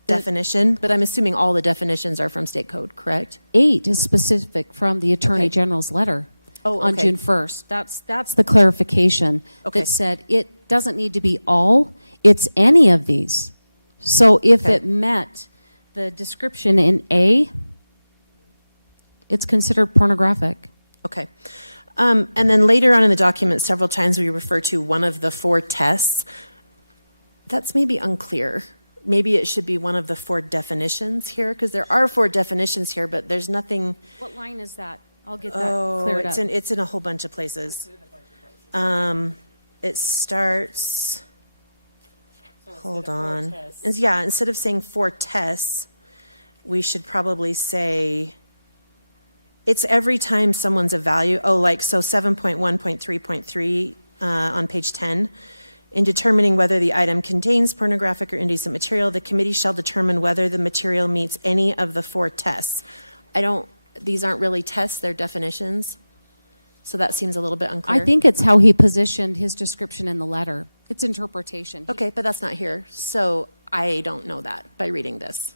definition, but I'm assuming all the definitions are from state code, correct? 8 is specific from the Attorney General's letter on June 1st. That's the clarification that said it doesn't need to be all, it's any of these. So if it met the description in A, it's considered pornographic. Okay. And then later on in the document, several times we refer to one of the 4 tests. That's maybe unclear. Maybe it should be one of the 4 definitions here, because there are 4 definitions here, but there's nothing. What line is that? I'll get that cleared up. It's in a whole bunch of places. It starts. Hold on. Yeah, instead of saying 4 tests, we should probably say it's every time someone's evaluated. Oh, like so 7.1.3.3 on page 10. In determining whether the item contains pornographic or indecent material, the committee shall determine whether the material meets any of the 4 tests. These aren't really tests, they're definitions. So that seems a little bit unclear. I think it's how he positioned his description in the letter. It's interpretation. Okay, but that's not here. So I don't know that by reading this.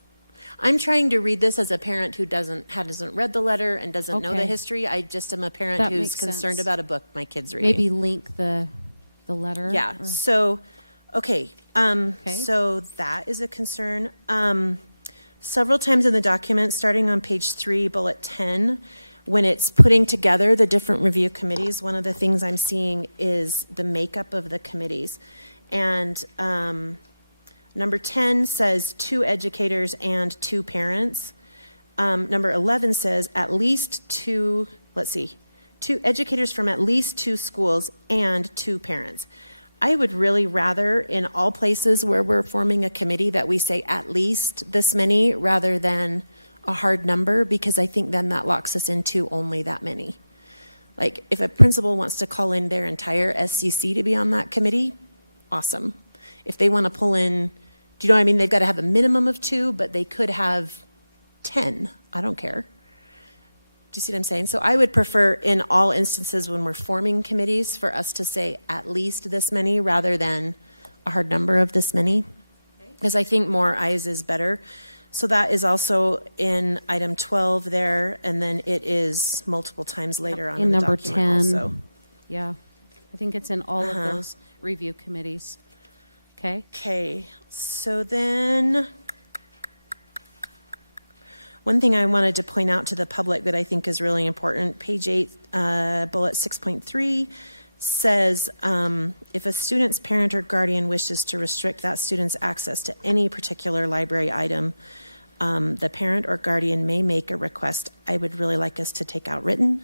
I'm trying to read this as a parent who hasn't read the letter and doesn't know the history. I just am a parent who's concerned about a book my kid's reading. Maybe link the letter. Yeah. Or... So, so that is a concern. Several times in the document, starting on page 3, bullet 10, when it's putting together the different review committees, one of the things I'm seeing is the makeup of the committees. And number 10 says 2 educators and 2 parents. Number 11 says at least 2 educators from at least 2 schools and 2 parents. I would really rather, in all places where we're forming a committee, that we say at least this many rather than a hard number, because I think then that locks us into only that many. Like if a principal wants to call in their entire SCC to be on that committee, awesome. If they want to pull in, do you know what I mean? They've got to have a minimum of 2, but they could have 10. I don't care. Do you see what I'm saying? So I would prefer in all instances when we're forming committees for us to say at least this many rather than a hard number of this many, because I think more eyes is better. So that is also in item 12 there, and then it is multiple times later on in the number document 10. also. Yeah, I think it's in all of those review committees. Okay, so then one thing I wanted to point out to the public that I think is really important, page 8, bullet 6.3, says, if a student's parent or guardian wishes to restrict that student's access to any particular library item, the parent or guardian may make a request. I would really like us to take out written.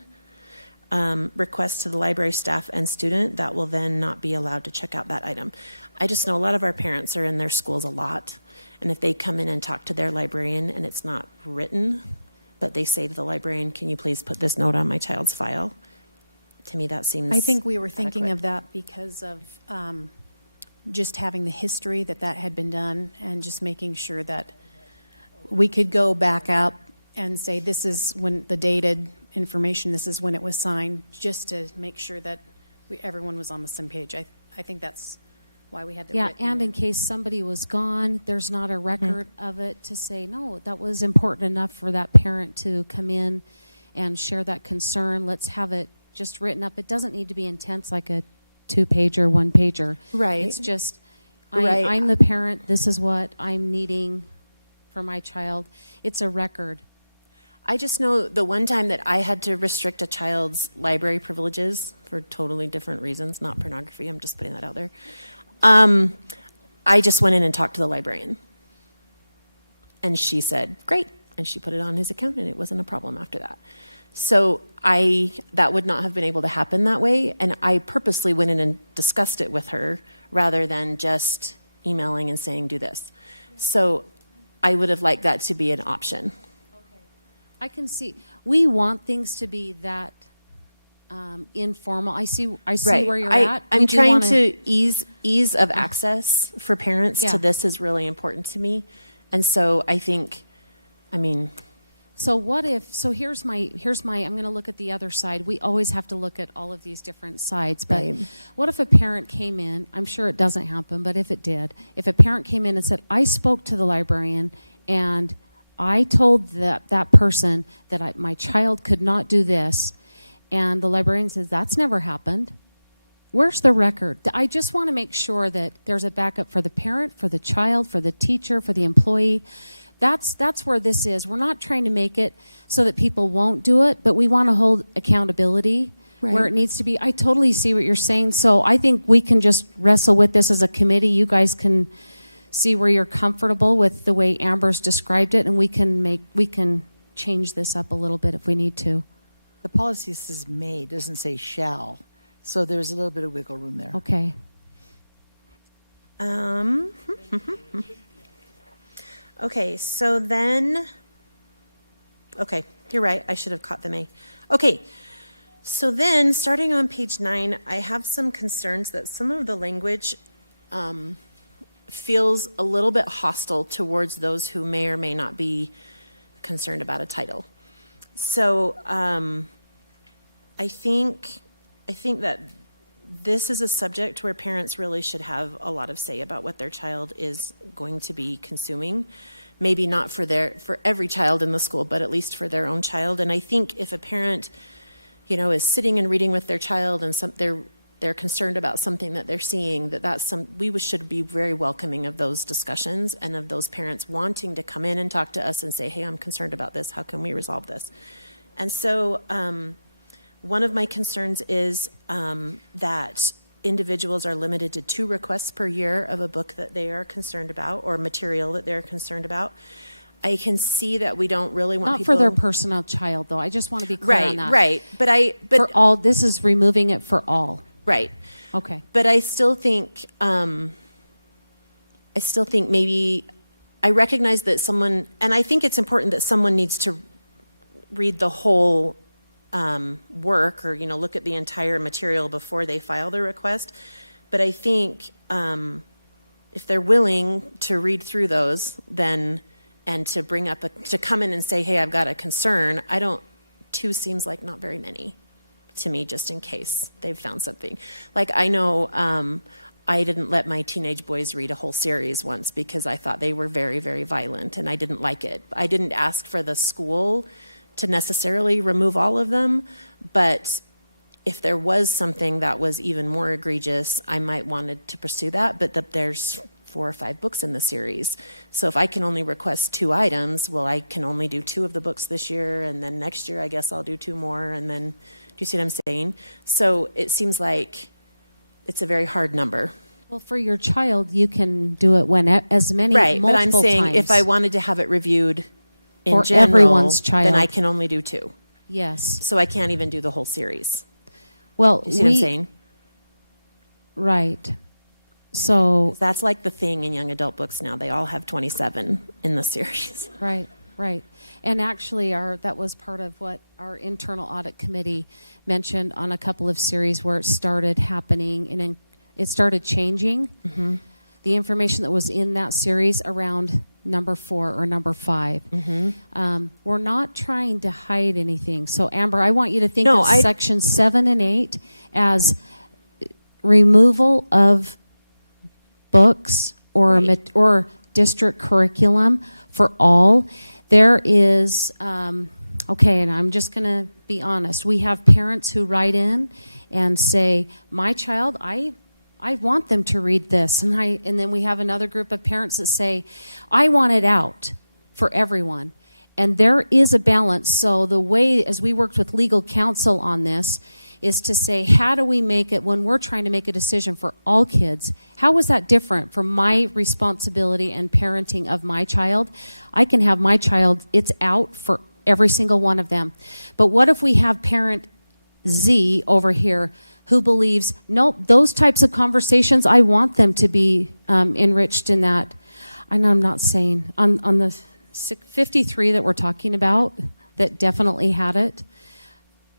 Request to the library staff and student that will then not be allowed to check out that item. I just know a lot of our parents are in their schools a lot, and if they come in and talk to their librarian and it's not written, but they say to the librarian, can you please put this note on my child's file? To me, that seems I think we were thinking adequate. of that because of just having the history that had been done, and just making sure that we could go back up and say, this is when the dated information, this is when it was signed, just to make sure that everyone was on the same page. I think that's why we had the written and there. in case somebody was gone, there's not a record of it to say, no, that was important enough for that parent to come in and share that concern. Let's have it just written up. It doesn't need to be intense like a 2-pager, 1-pager. Right. It's just, Right. I'm the parent, this is what I'm needing for my child. It's a record. I just know the one time that I had to restrict a child's library privileges for totally different reasons, not pornography, I'm just putting that out there. I just went in and talked to the librarian. And she said, great. And she put it on his account, and it wasn't a problem after that. So that would not have been able to happen that way. And I purposely went in and discussed it with her rather than just emailing and saying, do this. So I would have liked that to be an option. I can see, we want things to be that informal. I see Right. where you're at. I'm We do trying wanna- to ease of access for parents Yeah. to this is really important to me. And so I think, So what if, here's my, I'm going to look at the other side. We always have to look at all of these different sides. But Right. what if a parent came in, I'm sure it doesn't happen, but if it did, if a parent came in and said, I spoke to the librarian and I told that person that my child could not do this, and the librarian says, that's never happened. Where's the record? I just want to make sure that there's a backup for the parent, for the child, for the teacher, for the employee. That's where this is. We're not trying to make it so that people won't do it, but we want to hold accountability where Right. it needs to be. I totally see what you're saying. So I think we can just wrestle with this as a committee. You guys can see where you're comfortable with the way Amber's described it, and we can change this up a little bit if we need to. The policy says may, doesn't say shall. So there's a little bit of wiggle room there. Okay. Okay, so then, okay, you're right, I should have caught the May. Okay, so then, starting on page 9, I have some concerns that some of the language feels a little bit hostile towards those who may or may not be concerned about a title. So I think that this is a subject where parents really should have a lot of say about what their child is going to be consuming. Maybe not for every child in the school, but at least for their own child. And I think if a parent, is sitting and reading with their child and they're concerned about something that they're seeing, we should be very welcoming of those discussions and of those parents wanting to come in and talk to us and say, hey, I'm concerned about this. How can we resolve this? And so one of my concerns is that individuals are limited to 2 requests per year of a book that they are concerned about or material that they're concerned about. I can see that we don't really want Not people... for their personal child, though. I just want to be clear on that. Right. But for all, this is removing it for all. Right. Okay. But I still think maybe I recognize that someone, and I think it's important that someone needs to read the whole work or, look at the entire material before they file their request. But I think if they're willing to read through those, then, and to to come in and say, hey, I've got a concern, 2 seems like not very many to me, just in case they've found something. Like I know I didn't let my teenage boys read a whole series once because I thought they were very, very violent and I didn't like it. I didn't ask for the school to necessarily remove all of them, but if there was something that was even more egregious, I might wanted to pursue that, but there's 4 or 5 books in the series. So if I can only request 2 items, well, I can only do 2 of the books this year, and then next year I guess I'll do 2 more, and then you see what I'm saying? So it seems like it's a very hard number. Well, for your child, you can do it when as many Right, but I'm multiple saying times. if I wanted to have it reviewed in For general, everyone's child. then I can only do 2. Yes. So I can't even do the whole series. Well, You see what I'm saying? Right. So 'Cause that's like the thing in young adult books now. They all have 27 in the series. right, right. And actually, that was part of what our internal audit committee mentioned on a couple of series where it started happening and then it started changing. Mm-hmm. The information that was in that series around number 4 or number 5. Mm-hmm. We're not trying to hide anything. So, Amber, I want you to think No, of I- section 7 and 8 as removal of books or or district curriculum for all. There is, okay, and I'm just going to be honest. We have parents who write in and say, my child, I want them to read this. And then we have another group of parents that say, I want it out for everyone. And there is a balance. So the way, as we worked with legal counsel on this, is to say, how do we make it, when we're trying to make a decision for all kids, how is that different from my responsibility and parenting of my child? I can have my child, it's out for every single one of them. But what if we have parent Z over here who believes, nope, those types of conversations, I want them to be enriched in that. I know I'm not saying, on the 53 that we're talking about, that definitely had it,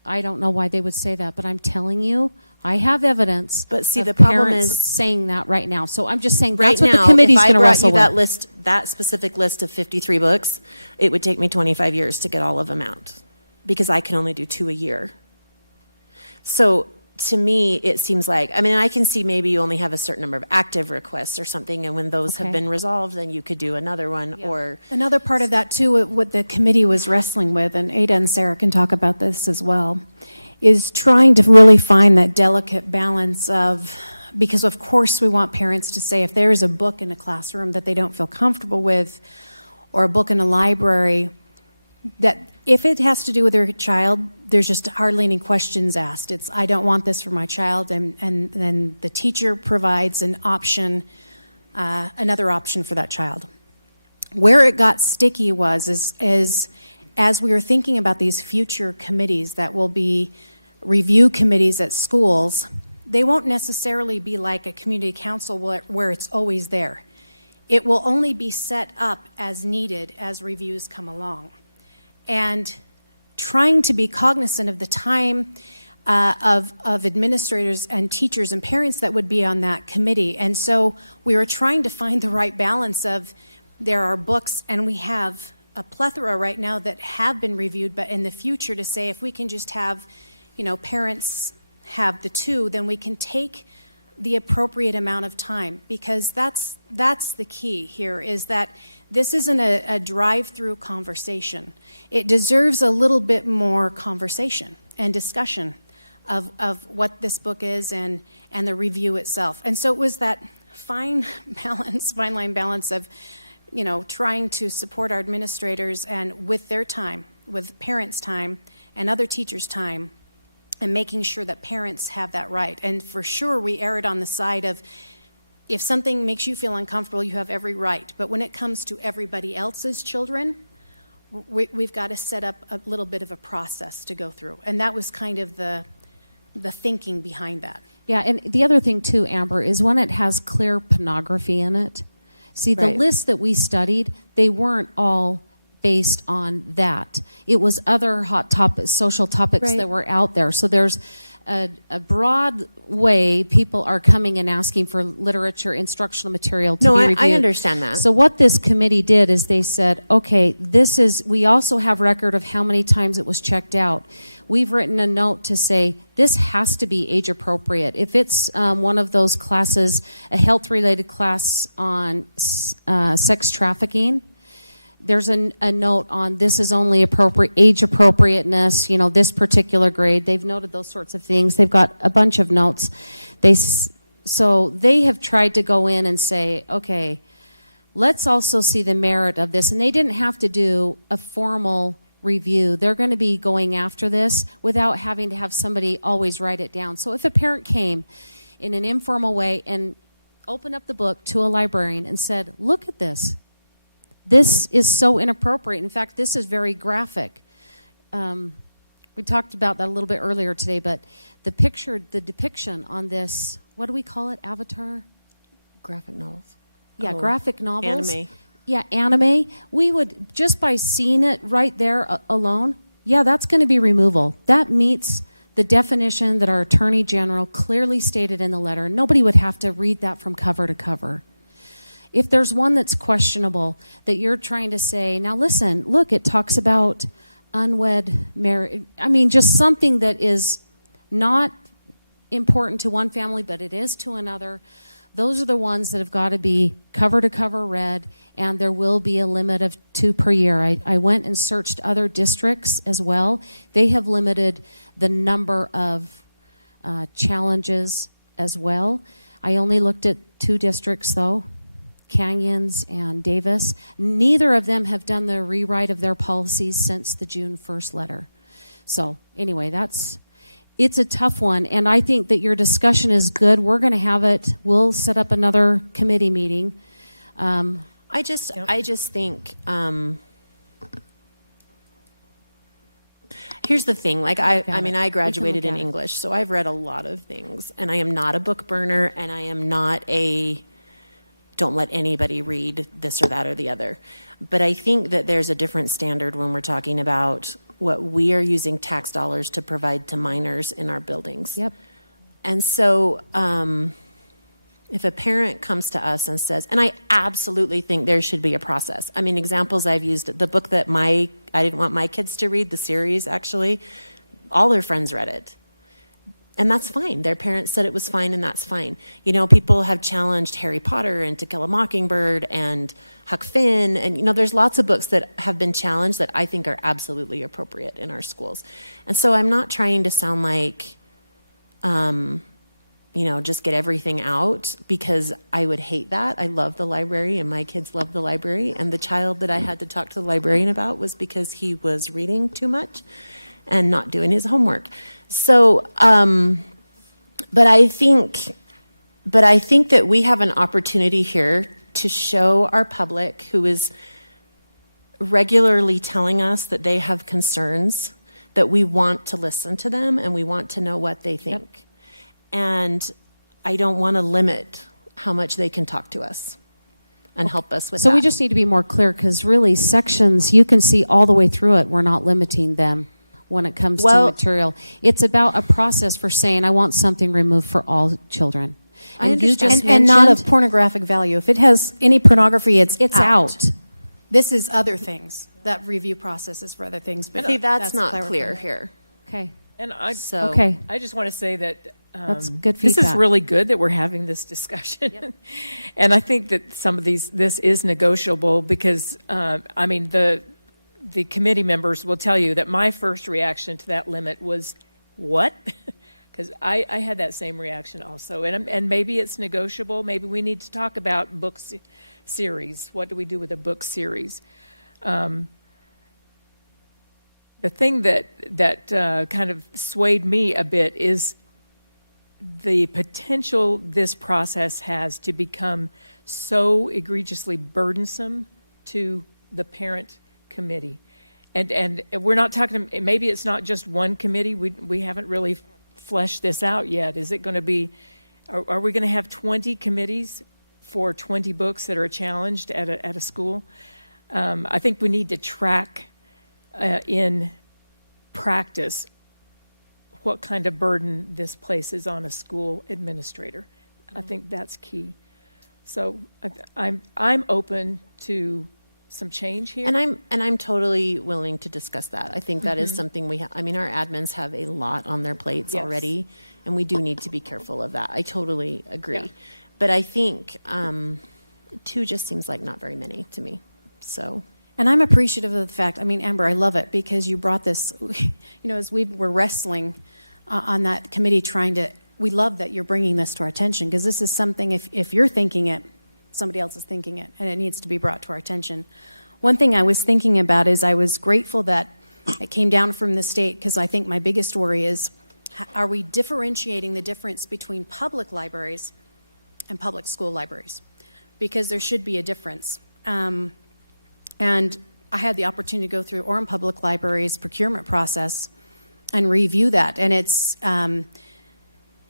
I don't know why they would say that, but I'm telling you, I have evidence. But see, of the problem parents is saying that right now. So I'm just saying Right that's what now, the committee's if I going to brought wrestle you that with. list, that specific list of 53 books, it would take me 25 years to get all of them out because I can only do 2 a year. So to me, it seems like, I mean, I can see maybe you only have a certain number of active requests or something, and when those have Okay. been resolved, then you could do another one or. Another part of that, too, what the committee was wrestling with, and Ada and Sarah can talk about this as well, is trying to really find that delicate balance of, because of course we want parents to say if there is a book in a classroom that they don't feel comfortable with, or a book in a library, that if it has to do with their child, there's just hardly any questions asked. It's, I don't want this for my child, and then the teacher provides an option, another option for that child. Where it got sticky is as we were thinking about these future committees that will be review committees at schools, they won't necessarily be like a community council where it's always there. It will only be set up as needed as reviews come along. And trying to be cognizant of the time of administrators and teachers and parents that would be on that committee. And so we were trying to find the right balance of, there are books, and we have a plethora right now that have been reviewed, but in the future to say if we can just have, parents have the 2, then we can take the appropriate amount of time, because that's the key here, is that this isn't a drive-through conversation. It deserves a little bit more conversation and discussion of what this book is and the review itself. And so it was that fine line balance of, trying to support our administrators and with their time, with parents' time and other teachers' time, and making sure that parents have that right. And for sure, we erred on the side of, if something makes you feel uncomfortable, you have every right. But when it comes to everybody else's children, we've got to set up a little bit of a process to go through. And that was kind of the thinking behind that. Yeah, and the other thing too, Amber, is when it has clear pornography in it. See, the Right. list that we studied, they weren't all based on that. It was other hot topics, social topics Right. that were out there. So there's a broad way people are coming and asking for literature, instructional material to No, be I reviewed. understand that. So what this committee did is they said, okay, we also have record of how many times it was checked out. We've written a note to say this has to be age appropriate. If it's one of those classes, a health-related class on sex trafficking, there's a note on this is only appropriate, age appropriateness, this particular grade. They've noted those sorts of things. They've got a bunch of notes. So they have tried to go in and say, okay, let's also see the merit of this. And they didn't have to do a formal review. They're going to be going after this without having to have somebody always write it down. So if a parent came in an informal way and opened up the book to a librarian and said, look at this. This is so inappropriate. In fact, this is very graphic. We talked about that a little bit earlier today, but the depiction on this, what do we call it? Avatar? Graphic novels. Yeah, Oh, graphic novels. anime. Yeah, anime. We would, just by seeing it right there alone, yeah, that's going to be removal. That meets the definition that our Attorney General clearly stated in the letter. Nobody would have to read that from cover to cover. If there's one that's questionable, that you're trying to say, now listen, look, it talks about unwed marriage. I mean, just something that is not important to one family, but it is to another. Those are the ones that have got to be cover to cover read, and there will be a limit of 2 per year. I went and searched other districts as well. They have limited the number of challenges as well. I only looked at 2 districts though, Canyons and Davis. Neither of them have done the rewrite of their policies since the June 1st letter. So anyway, it's a tough one, and I think that your discussion is good. We're going to have it. We'll set up another committee meeting. I just think, here's the thing. Like I mean, I graduated in English, so I've read a lot of things, and I am not a book burner, and I am not don't let anybody read this or that or the other. But I think that there's a different standard when we're talking about what we are using tax dollars to provide to minors in our buildings. Yep. And so if a parent comes to us and says, and I absolutely think there should be a process. I mean, examples I've used, the book that I didn't want my kids to read, the series actually, all their friends read it. And that's fine. Their parents said it was fine, and that's fine. You know, people have challenged Harry Potter and To Kill a Mockingbird and Huck Finn. And, you know, there's lots of books that have been challenged that I think are absolutely appropriate in our schools. And so I'm not trying to sound like, you know, just get everything out, because I would hate that. I love the library, and my kids love the library. And the child that I had to talk to the librarian about was because he was reading too much and not doing his homework. So, but I think that we have an opportunity here to show our public, who is regularly telling us that they have concerns, that we want to listen to them and we want to know what they think. Yep. And I don't want to limit how much they can talk to us and help us with that. So we just need to be more clear, because really sections, you can see all the way through it, we're not limiting them when it comes to material. It's about a process for saying, I want something removed for all children. And you just and not of pornographic value. If it has any pornography, it's out. This is other things. That review process is for other things. But see, that's not clear here. Okay. And I just want to say that that's good this feedback. is really good that we're having this discussion. Yep. And I think that some of this is negotiable, because, I mean, the committee members will tell you that my first reaction to that limit was, what? Because I had that same reaction also. And maybe it's negotiable. Maybe we need to talk about book series. What do we do with a book series? The thing that kind of swayed me a bit is the potential this process has to become so egregiously burdensome to the parent committee. And we're not talking, maybe it's not just one committee. We haven't really fleshed this out yet. Is it going to be, are we going to have 20 committees for 20 books that are challenged at a school? I think we need to track in practice what kind of burden this places on a school administrator. I think that's key. So I'm open to some change here. And I'm totally willing to discuss that. I think that is something we I mean, our admins have a lot on their plates already, and we do need to be careful of that. I totally agree. Yeah. But I think 2 just seems like not very many to me. So. And I'm appreciative of the fact, I mean, Amber, I love it, because you brought this, you know, as we were wrestling on that committee we love that you're bringing this to our attention, because this is something, if you're thinking it, somebody else is thinking it, and it needs to be brought to our attention. One thing I was thinking about is I was grateful that It came down from the state because I think my biggest worry is, are we differentiating the difference between public libraries and public school libraries? Because there should be a difference. And I had the opportunity to go through Orem Public Library's procurement process and review that. And it's,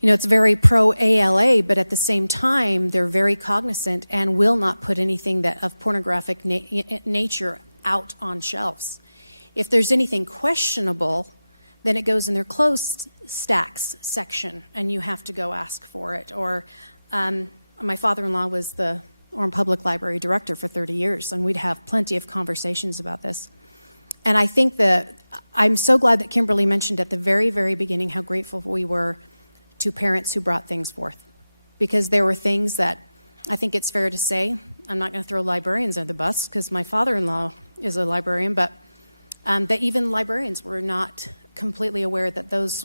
it's very pro-ALA, but at the same time, they're very cognizant and will not put anything that of pornographic nature out on shelves. If there's anything questionable, then it goes in their closed stacks section, and you have to go ask for it. Or my father-in-law was the Orem Public Library director for 30 years, and we'd have plenty of conversations about this. And I think that I'm so glad that Kimberly mentioned at the very, very beginning how grateful we were to parents who brought things forth. Because there were things that I think it's fair to say, I'm not going to throw librarians under the bus because my father-in-law is a librarian, but that even librarians were not completely aware that those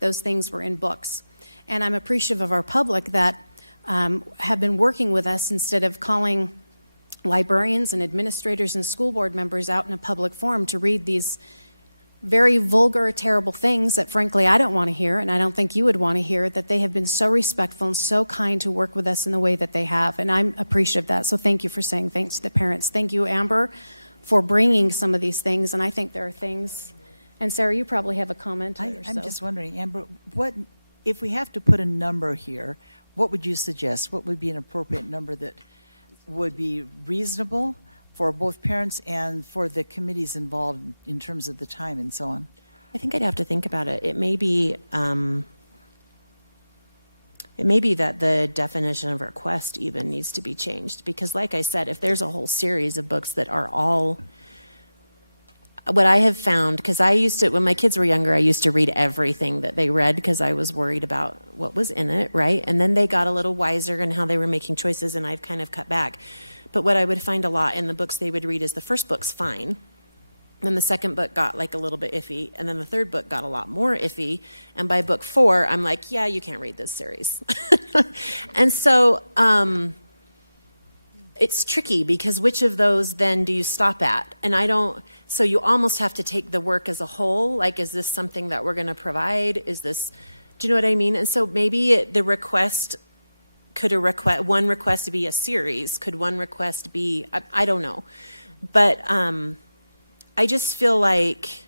things were in books. And I'm appreciative of our public that have been working with us instead of calling librarians and administrators and school board members out in a public forum to read these very vulgar, terrible things that frankly I don't want to hear, and I don't think you would want to hear, that they have been so respectful and so kind to work with us in the way that they have. And I'm appreciative of that. So thank you for saying thanks to the parents. Thank you, Amber, for bringing some of these things. And I think there are things, and Sarah, you probably have a comment. I'm just wondering, Amber, what if we have to put a number here, what would you suggest? What would be an appropriate number that would be reasonable for both parents and for the committees involved in terms of the time and so on? I think I'd have to think about it. It may be that the definition of request even needs to be changed, because like I said, if there's a whole series of books that are all, what I have found, because when my kids were younger, I used to read everything that they read because I was worried about what was in it, right? And then they got a little wiser in how they were making choices, and I've kind of cut back. But what I would find a lot in the books they would read is the first book's fine, then the second book got like a little bit iffy, and then the third book got a lot more iffy, and by book 4, I'm like, yeah, you can't read this series. And so it's tricky, because which of those then do you stop at? And so you almost have to take the work as a whole, like, is this something that we're going to provide? Do you know what I mean? And so maybe the request, could one request be a series? Could one request be, I don't know. But I just feel like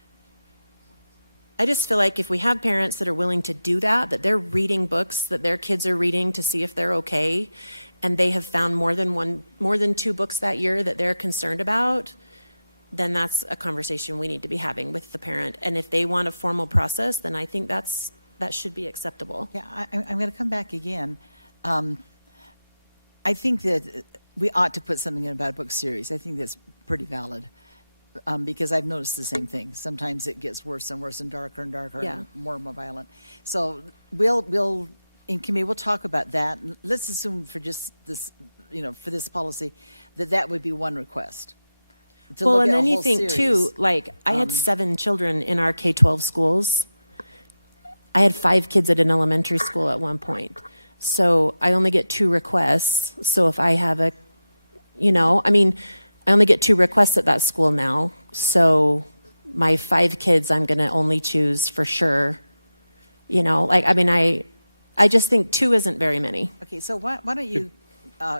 if we have parents that are willing to do that they're reading books that their kids are reading to see if they're okay, and they have found more than 2 books that year that they're concerned about, then that's a conversation we need to be having with the parent. And if they want a formal process, then I think that should be acceptable. Yeah, I'm going to come back again. I think that we ought to put something in about a book series. I think that's pretty valid. Because I've noticed the same thing. Sometimes it gets worse and worse and darker, yeah, and more violent. So we'll in committee we'll talk about that. Let's assume for just this, for this policy, that would be one request. Well, and then you think too, like I had 7 children in our K-12 schools. I had 5 kids at an elementary school at one point. So I only get 2 requests. So if I have I only get 2 requests at that school now. So my 5 kids, I'm going to only choose for sure. I just think 2 isn't very many. Okay, so why don't you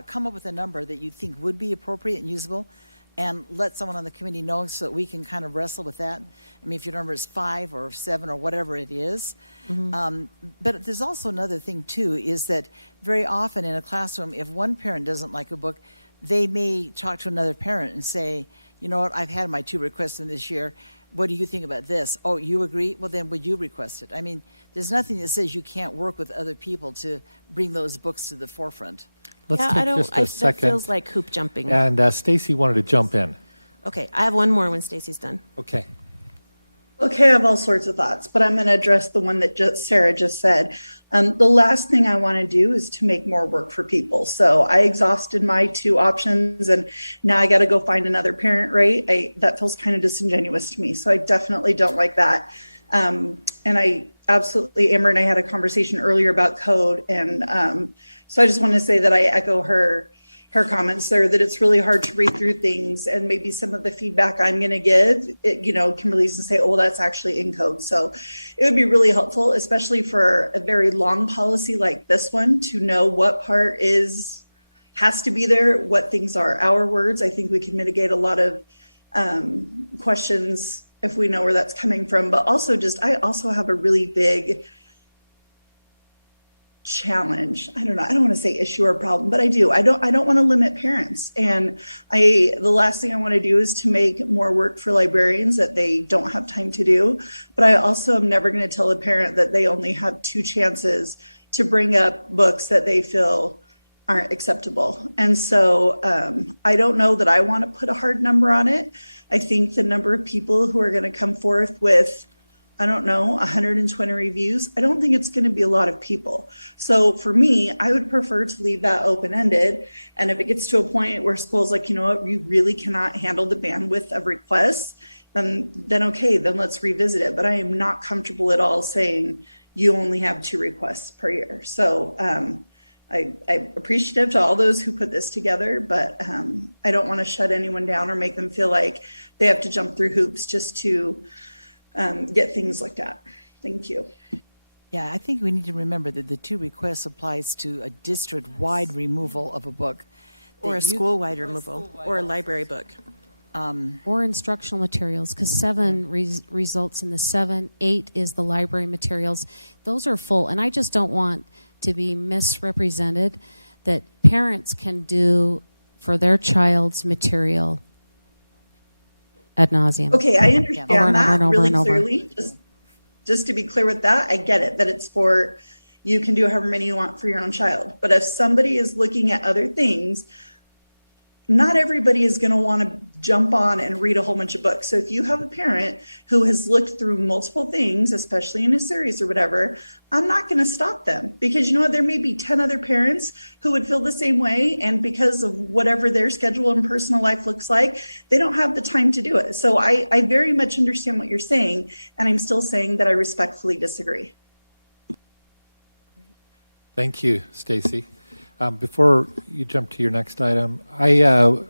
come up with a number that you think would be appropriate and usable, and let someone on the committee know so that we can kind of wrestle with that. I mean, if your number is 5 or 7 or whatever it is. Mm-hmm. But there's also another thing, too, is that very often in a classroom, if one parent doesn't like a book, they may talk to another parent and say, you know what, I've had my 2 requests in this year. What do you think about this? Oh, you agree? Well, then would you request it? I mean, there's nothing that says you can't work with other people to bring those books to the forefront. Let's take just a second. That feels like hoop jumping. And Stacy wanted to jump in. Okay, I have one more when Stacy's done. Okay. Okay, I have all sorts of thoughts, but I'm going to address the one that Sarah just said. The last thing I want to do is to make more work for people. So I exhausted my 2 options, and now I got to go find another parent, right? That feels kind of disingenuous to me. So I definitely don't like that. And I absolutely, Amber and I had a conversation earlier about code. And so I just want to say that I echo her. her comments there, that it's really hard to read through things, and maybe some of the feedback I'm going to give, Kimberly's and say, oh, that's actually in code. So it would be really helpful, especially for a very long policy like this one, to know what part has to be there, what things are our words. I think we can mitigate a lot of questions if we know where that's coming from. But also I also have a really big challenge. I don't want to say issue or problem, but I do. I don't want to limit parents. And the last thing I want to do is to make more work for librarians that they don't have time to do. But I also am never going to tell a parent that they only have 2 chances to bring up books that they feel aren't acceptable. And so I don't know that I want to put a hard number on it. I think the number of people who are going to come forth with, 120 reviews, I don't think it's going to be a lot of people. So for me, I would prefer to leave that open-ended. And if it gets to a point where school's like, you know what, we really cannot handle the bandwidth of requests, then okay, then let's revisit it. But I am not comfortable at all saying you only have 2 requests per year. So I'm appreciative to all those who put this together, but I don't want to shut anyone down or make them feel like they have to jump through hoops just to get things looked at. Thank you. Yeah, I think we need to remember that the 2 requests applies to a district-wide removal of a book. Or a school-wide removal, or a library book. Or instructional materials, because 7 results in the 7, 8 is the library materials. Those are full, and I just don't want to be misrepresented that parents can do for their child's material ad nauseum. Okay, I understand over that over really over. clearly. Just to be clear with that, I get it, that it's for, you can do however many you want for your own child. But if somebody is looking at other things, not everybody is going to want to jump on and read a whole bunch of books. So if you have a parent who has looked through multiple things, especially in a series or whatever, I'm not going to stop them, because you know what, there may be 10 other parents who would feel the same way. And because of whatever their schedule and personal life looks like, they don't have the time to do it. So I very much understand what you're saying. And I'm still saying that I respectfully disagree. Thank you, Stacy. Before you jump to your next item, I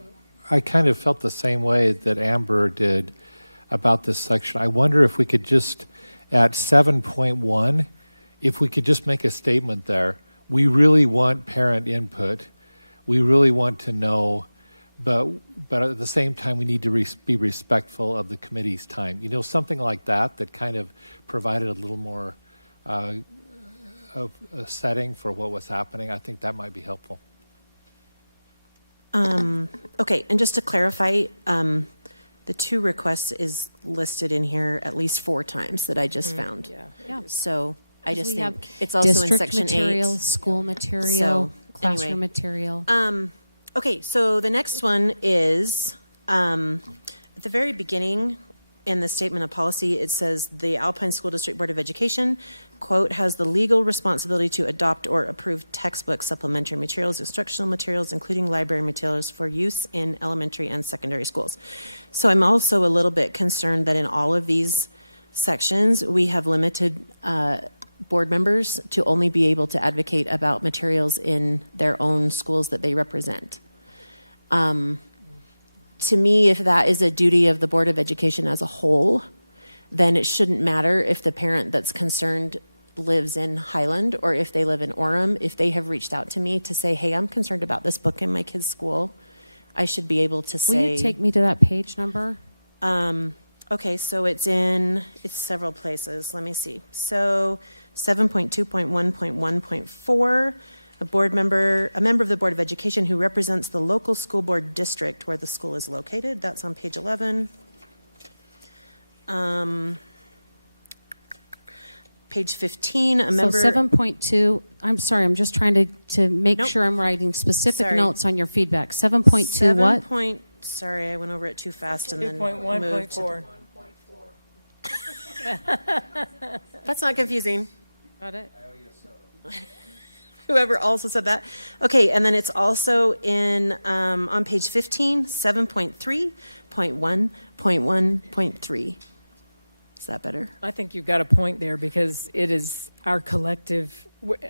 kind of felt the same way that Amber did about this section. I wonder if we could just, at 7.1, if we could just make a statement there. We really want parent input. We really want to know, but at the same time, we need to be respectful of the committee's time. Something like that kind of provided a little more of a setting for what was happening. I think that might be helpful. Okay, and just to clarify, the 2 requests is listed in here at least 4 times that I just found. Yeah. So I just We think have it's also in district section material, 8. school material, So, classroom anyway. material. Okay, so the next one is at the very beginning in the statement of policy, it says the Alpine School District Board of Education, quote, has the legal responsibility to adopt or approve textbook supplementary materials, instructional materials, including library materials for use in elementary and secondary schools. So I'm also a little bit concerned that in all of these sections, we have limited board members to only be able to advocate about materials in their own schools that they represent. To me, if that is a duty of the Board of Education as a whole, then it shouldn't matter if the parent that's concerned lives in Highland or if they live in Orem. If they have reached out to me to say, hey, I'm concerned about this book in my kid's school, I should be able to say... Will you take me to that page number? Okay, so it's several places. Let me see. So 7.2.1.1.4, a member of the Board of Education who represents the local school board district where the school is located. That's on page 11. Page 15, a member... So 7.2, I'm sorry, I'm just trying to make Nope. sure I'm writing specific Sorry. notes on your feedback. 7.2 what? Sorry, I went over it too fast and then moved. 2.1.4. That's not confusing. Got it? Whoever also said that. Okay, and then it's also in, on page 15, 7.3.1.1.3. Is that better? I think you've got a point there because it is our collective,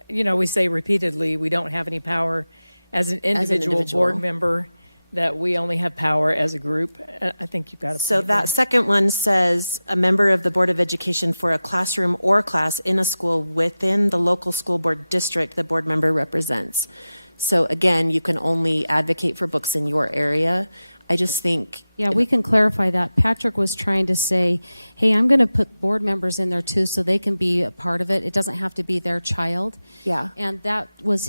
we say repeatedly we don't have any power as an individual board member, that we only have power as a group. I think you've got to. So that second one says a member of the Board of Education for a classroom or class in a school within the local school board district the board member represents. So again, you can only advocate for books in your area. I just think. Yeah, we can clarify that. Patrick was trying to say, hey, I'm going to put board members in there too so they can be a part of it. It doesn't have to be their child. Yeah. And that was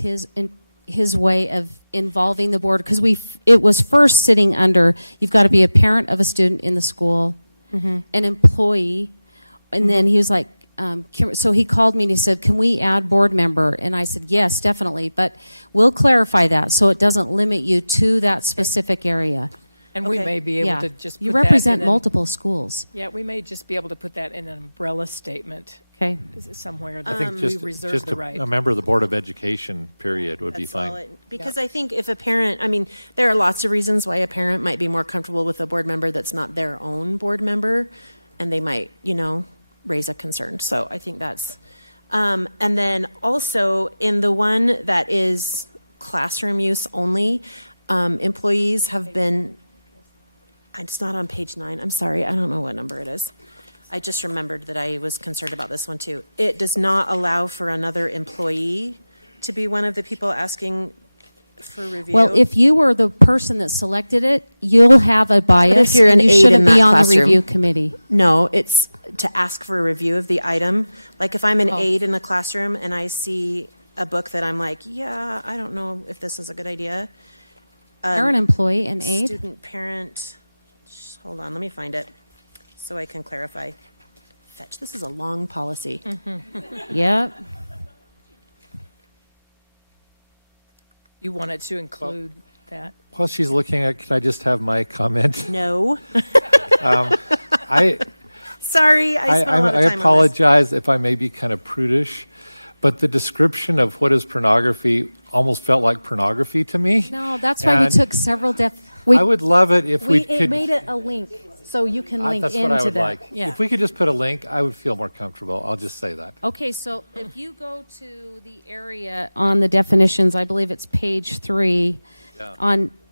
his way of involving the board, because it was first sitting under, you've got to be a parent of a student in the school, an employee, and then he was like, so he called me and he said, can we add board member? And I said, yes, definitely, but we'll clarify that so it doesn't limit you to that specific area. And we may be able to just put you that represent in multiple schools. Yeah, we may just be able to put that in an umbrella statement. Okay. Somewhere I that think we reserve the right. a member of the Board of Education, period, would be fine. Because I think if a parent, I mean, there are lots of reasons why a parent might be more comfortable with a board member that's not their own board member, and they might, raise a concern. So I think that's, and then also in the one that is classroom use only, employees have been, it's not on page 9. I'm sorry, I don't know what number it is. I just remembered that I was concerned about this one too. It does not allow for another employee to be one of the people asking for review. Well, if you were the person that selected it, you'll have a bias, But if you're and an you aide shouldn't in be that on classroom. the review committee. No, it's to ask for a review of the item. Like if I'm an aide in the classroom and I see a book that I'm like, yeah, I don't know if this is a good idea. You're an employee, an aide? Student, parent, hold on, let me find it so I can clarify. Fetch, this is a long policy. Yep. You wanted to include that? While she's looking at, can I just have my comment? No. I Sorry, I spent a lot of time on this. apologize if I may be kind of prudish, but the description of what is pornography almost felt like pornography to me. No, that's why we And took several I would love it if we It could. made it a link, so you can link That's into what I would that. like. Yeah. If we could just put a link, I would feel more comfortable. I'll just say that. Okay, so if you go to the area on the definitions, I believe it's page 3,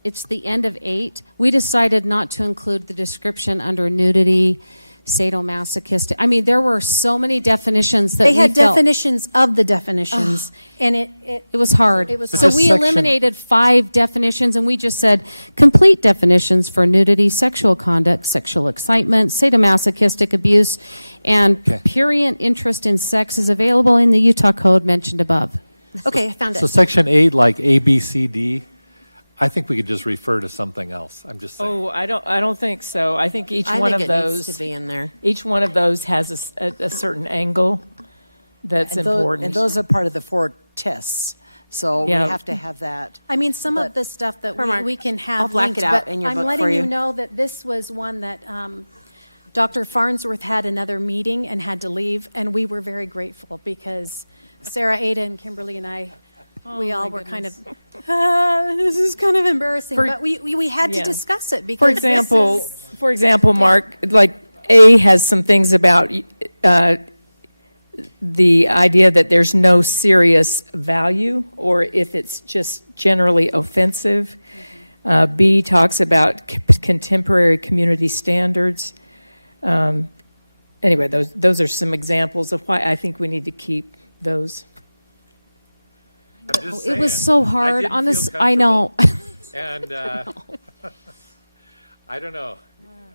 it's the end of 8. We decided not to include the description under nudity, sadomasochistic. I mean, there were so many definitions that They had we felt- definitions of the definitions, and it was hard. It was So hard. we eliminated 5 definitions, and we just said complete definitions for nudity, sexual conduct, sexual excitement, sadomasochistic abuse, and prurient interest in sex is available in the Utah Code mentioned above. Okay, I found it. So section 8, like A, B, C, D, I think we could just refer to something else. I'm just saying. Oh, I don't think so. I think each I one think of it those needs to be in there. Each one of those has a certain angle that's important. And those are part of the 4 tests. So Yeah. we have to have that. I mean, some of the stuff that we can have I'll black linked, it out but in your I'm book letting for you you. know that this was one that Dr. Farnsworth had another meeting and had to leave, and we were very grateful because Sarah, Ada, and Kimberly and I, we all were kind of, this is kind of embarrassing, but we had to discuss it because For example, Mark, like A has some things about the idea that there's no serious value, or if it's just generally offensive. B talks about contemporary community standards. Anyway, those are some examples of why I think we need to keep those. It was so hard. I know. And I don't know.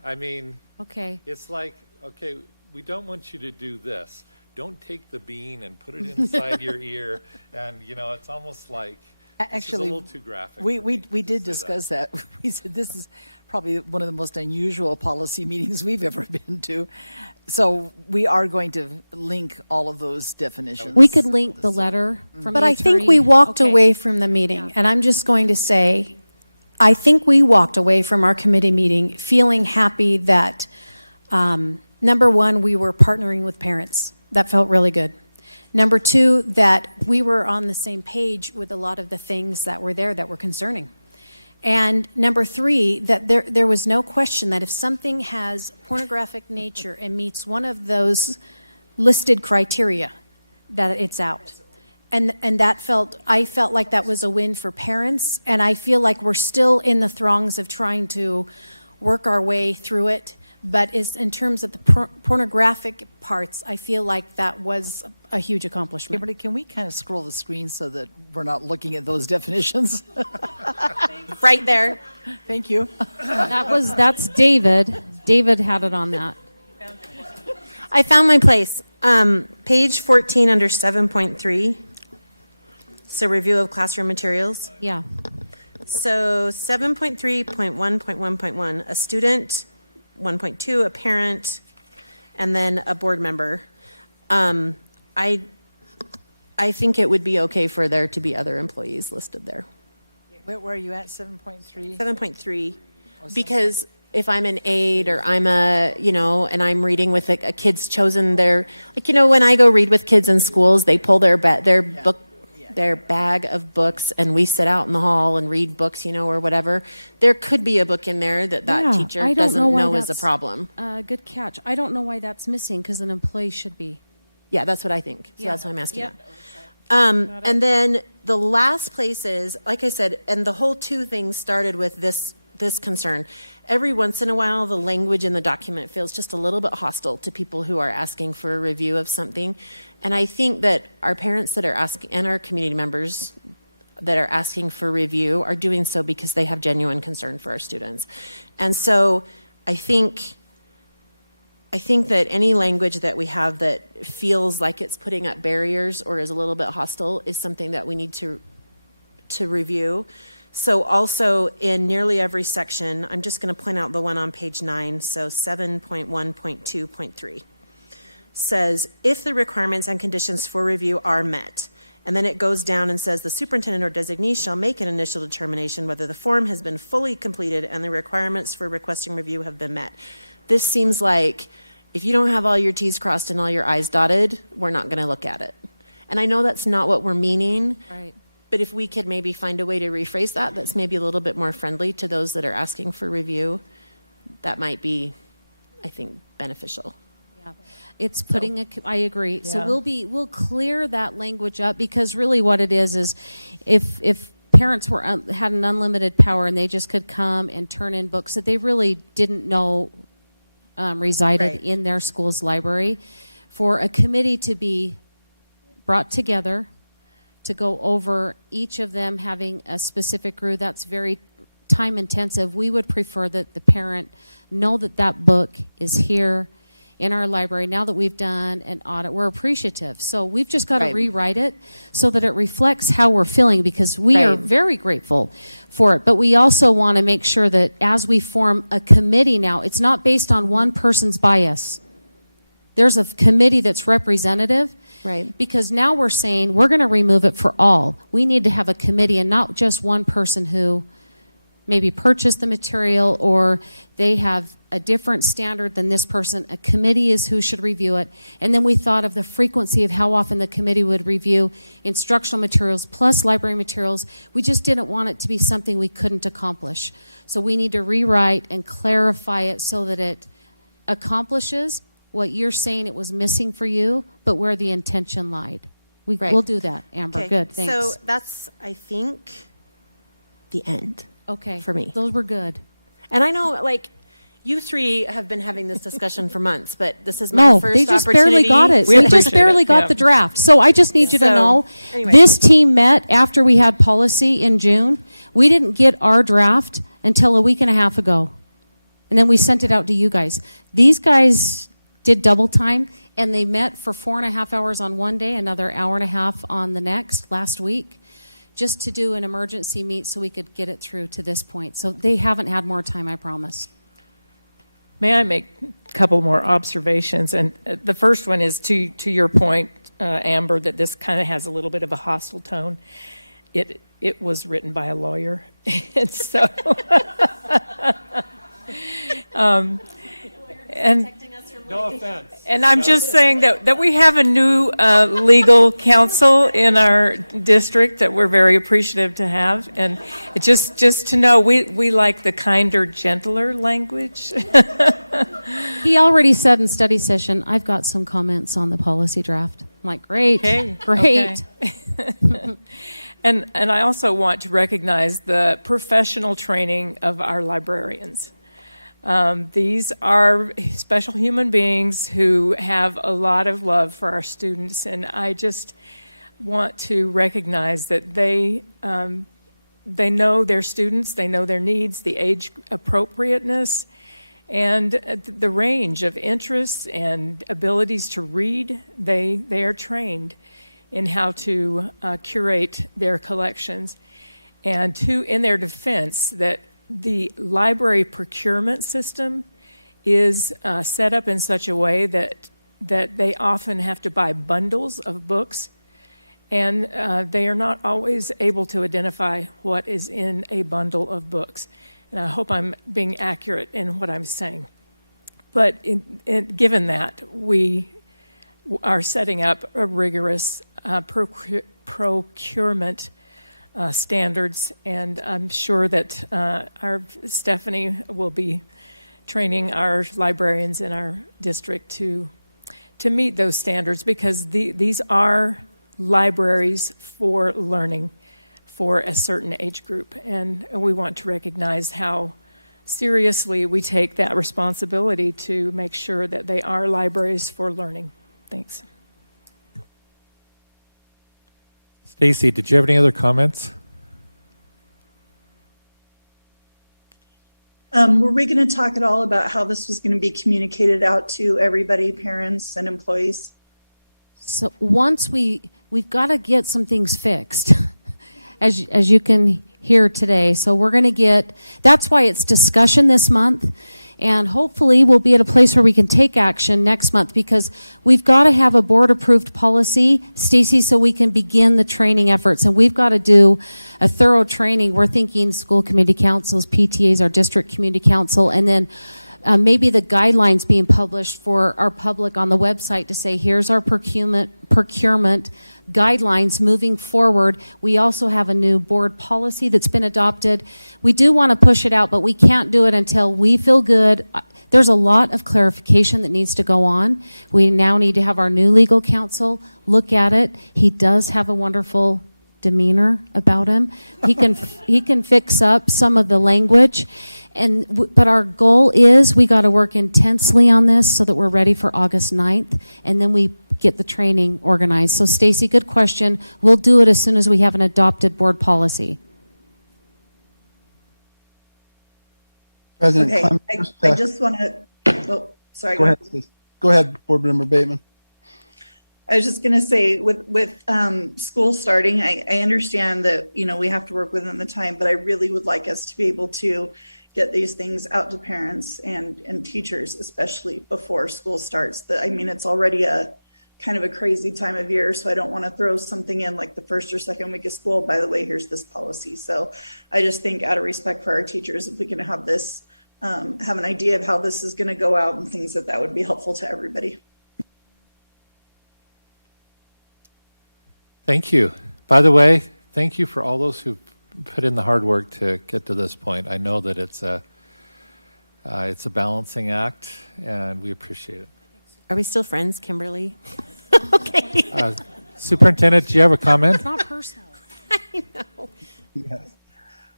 I mean, okay. It's like, okay, we don't want you to do this. Don't take the bean and put it inside your ear. And, it's almost like Actually, it's a little too graphic. We did discuss that. We said this is probably one of the most unusual policy meetings we've ever been to. So we are going to link all of those definitions. We could link the letter from But the I think attorney. we walked Okay. away from the meeting, and I'm just going to say, I think we walked away from our committee meeting feeling happy that, number one, we were partnering with parents. That felt really good. Number 2, that we were on the same page with a lot of the things that were there that were concerning. And number 3, that there was no question that if something has pornographic nature and meets one of those listed criteria, that it's out. And I felt like that was a win for parents, and I feel like we're still in the throngs of trying to work our way through it. But in terms of the pornographic parts, I feel like that was a huge accomplishment. Kimberly, can we kind of scroll the screen so that we're not looking at those definitions? Right there. Thank you. That's David. David had it on that. I found my place. Page 14 under 7.3. So review of classroom materials. Yeah. So 7.3.1.1.1, a student, 1.2, a parent, and then a board member. I think it would be okay for there to be other employees listed there. Where are you at, 7.3? 7.3, because if I'm an aide or I'm and I'm reading with a kid's chosen their, when I go read with kids in schools, they pull their book, their bag of books, and we sit out in the hall and read books, or whatever. There could be a book in there that teacher doesn't know is a problem. Good catch. I don't know why that's missing, because an employee should be. Yeah, that's what I think. So that's why I'm asking that. And then the last place is, like I said, and the whole two things started with this concern. Every once in a while, the language in the document feels just a little bit hostile to people who are asking for a review of something. And I think that our parents that are asking, and our community members that are asking for review, are doing so because they have genuine concern for our students. And so I think that any language that we have that feels like it's putting up barriers or is a little bit hostile is something that we need to review. So also in nearly every section, I'm just going to point out the one on page 9, so 7.1.2.3, says, if the requirements and conditions for review are met, and then it goes down and says the superintendent or designee shall make an initial determination whether the form has been fully completed and the requirements for requesting review have been met. This seems like if you don't have all your T's crossed and all your I's dotted, we're not going to look at it. And I know that's not what we're meaning. Right. But if we could maybe find a way to rephrase that's maybe a little bit more friendly to those that are asking for review, that might be, I think, beneficial. Yeah. It's putting I agree. Yeah. So we'll clear that language up, because really what it is if parents had an unlimited power and they just could come and turn in books that they really didn't know resided in their school's library, for a committee to be brought together to go over each of them having a specific group, that's very time intensive. We would prefer that the parent know that book is here in our library. Now that we've done an audit, we're appreciative. So we've just got to rewrite it so that it reflects how we're feeling, because we are very grateful for it. But we also want to make sure that as we form a committee now, it's not based on one person's bias. There's a committee that's representative. Right. Because now we're saying we're going to remove it for all. We need to have a committee and not just one person who maybe purchased the material or they have a different standard than this person. A committee is who should review it. And then we thought of the frequency of how often the committee would review instructional materials plus library materials. We just didn't want it to be something we couldn't accomplish. So we need to rewrite and clarify it so that it accomplishes what you're saying it was missing for you, but where the intention lied. We'll do that, Amber. Okay. Good, thanks. So that's, I think, the end. Okay. For me. Those were good. And I know, you three have been having this discussion for months, but this is my first they just opportunity. barely got it. We just barely got the draft. So I just need you to know, anyway. This team met after we had policy in June. We didn't get our draft until a week and a half ago. And then we sent it out to you guys. These guys did double time, and they met for 4.5 hours on one day, another hour and a half on the next, last week, just to do an emergency meet so we could get it through to this point. So they haven't had more time, I promise. May I make a couple more observations? And the first one is to your point, Amber, that this kind of has a little bit of a hostile tone. It was written by a lawyer, and so No offense. And I'm just saying that we have a new legal counsel in our district that we're very appreciative to have. And just to know, we like the kinder, gentler language. He already said in study session, I've got some comments on the policy draft. I'm like, great, great. Okay. And I also want to recognize the professional training of our librarians. These are special human beings who have a lot of love for our students, and I just want to recognize that they know their students, they know their needs, the age appropriateness, and the range of interests and abilities to read. They are trained in how to curate their collections. And in their defense, that the library procurement system is set up in such a way that they often have to buy bundles of books, and they are not always able to identify what is in a bundle of books. And I hope I'm being accurate in what I'm saying. But given that, we are setting up a rigorous procurement standards, and I'm sure that our Stephanie will be training our librarians in our district to meet those standards, because these are libraries for learning for a certain age group, and we want to recognize how seriously we take that responsibility to make sure that they are libraries for learning. Thanks. Stacy, did you have any other comments? Were we going to talk at all about how this was going to be communicated out to everybody, parents and employees? So once we've got to get some things fixed, as you can hear today. So we're going to get, that's why it's discussion this month. And hopefully we'll be at a place where we can take action next month, because we've got to have a board-approved policy, Stacy, so we can begin the training efforts. And we've got to do a thorough training. We're thinking school community councils, PTAs, our district community council, and then maybe the guidelines being published for our public on the website to say, here's our procurement guidelines moving forward. We also have a new board policy that's been adopted. We do want to push it out, but we can't do it until we feel good. There's a lot of clarification that needs to go on. We now need to have our new legal counsel look at it. He does have a wonderful demeanor about him. He can fix up some of the language. But our goal is we got to work intensely on this so that we're ready for August 9th, and then we get the training organized. So Stacy, good question. We'll do it as soon as we have an adopted board policy. President Okay, Clemens, I just want to, oh, sorry. go ahead, please. Go ahead, Board Member Bateman. I was just going to say, with school starting, I understand that, we have to work within the time, but I really would like us to be able to get these things out to parents and teachers, especially before school starts. It's already a kind of a crazy time of year, so I don't want to throw something in like the first or second week of school. By the way, here's this policy. So I just think, out of respect for our teachers, if we can have this, have an idea of how this is going to go out and things that would be helpful to everybody. Thank you. By the way, thank you for all those who put in the hard work to get to this point. I know that it's a balancing act, and we appreciate it. Are we still friends, Kimberly? Okay. Superintendent, do you have a comment? It's not personal. I know. Yes.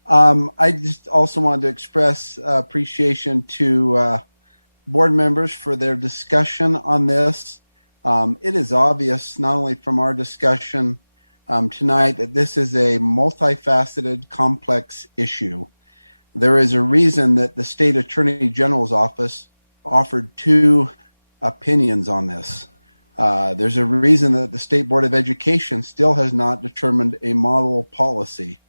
I just also wanted to express appreciation to board members for their discussion on this. It is obvious, not only from our discussion tonight, that this is a multifaceted, complex issue. There is a reason that the State Attorney General's office offered 2 opinions on this. There's a reason that the State Board of Education still has not determined a model policy.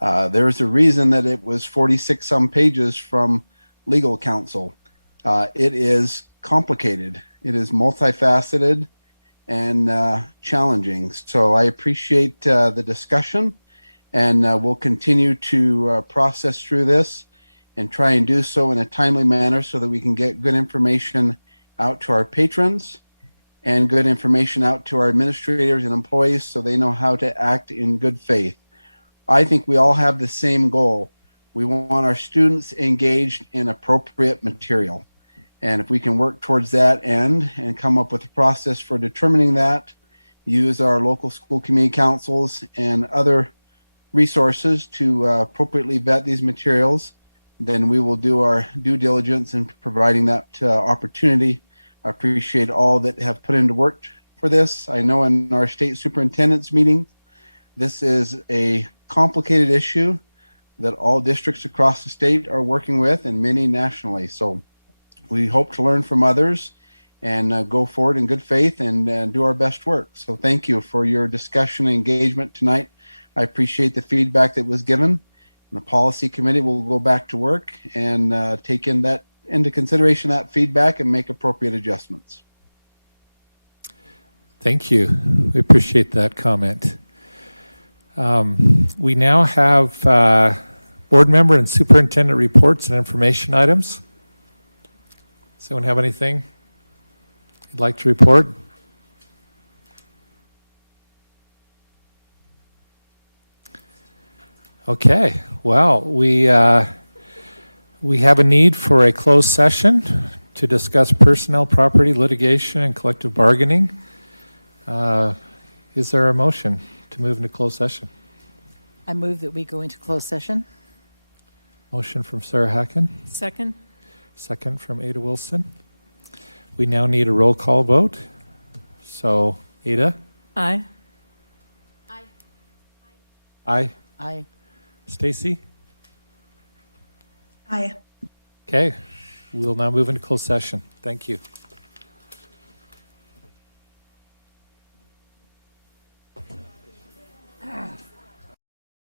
There's a reason that it was 46 some pages from legal counsel. It is complicated. It is multifaceted and challenging. So I appreciate the discussion, and we'll continue to process through this and try and do so in a timely manner so that we can get good information out to our patrons and good information out to our administrators and employees so they know how to act in good faith. I think we all have the same goal. We want our students engaged in appropriate material. And if we can work towards that end and come up with a process for determining that use our local school community councils and other resources to appropriately vet these materials, then we will do our due diligence in providing that opportunity. I appreciate all that have put into work for this. I know in our state superintendent's meeting, this is a complicated issue that all districts across the state are working with and many nationally. So we hope to learn from others and go forward in good faith and do our best work. So thank you for your discussion and engagement tonight. I appreciate the feedback that was given. And the policy committee will go back to work and take into consideration that feedback and make appropriate adjustments. Thank you. We appreciate that comment. We now have board member and superintendent reports and information items. Does anyone have anything you'd like to report? Okay, well, we have a need for a closed session to discuss personnel, property, litigation, and collective bargaining. Is there a motion to move into closed session? I move that we go into closed session. Motion from Sarah Hacken. Second. Second from Ada Wilson. We now need a roll call vote. So, Ada? Aye. Aye. Aye. Stacy? Aye. Okay, we'll now move into closed session. Thank you.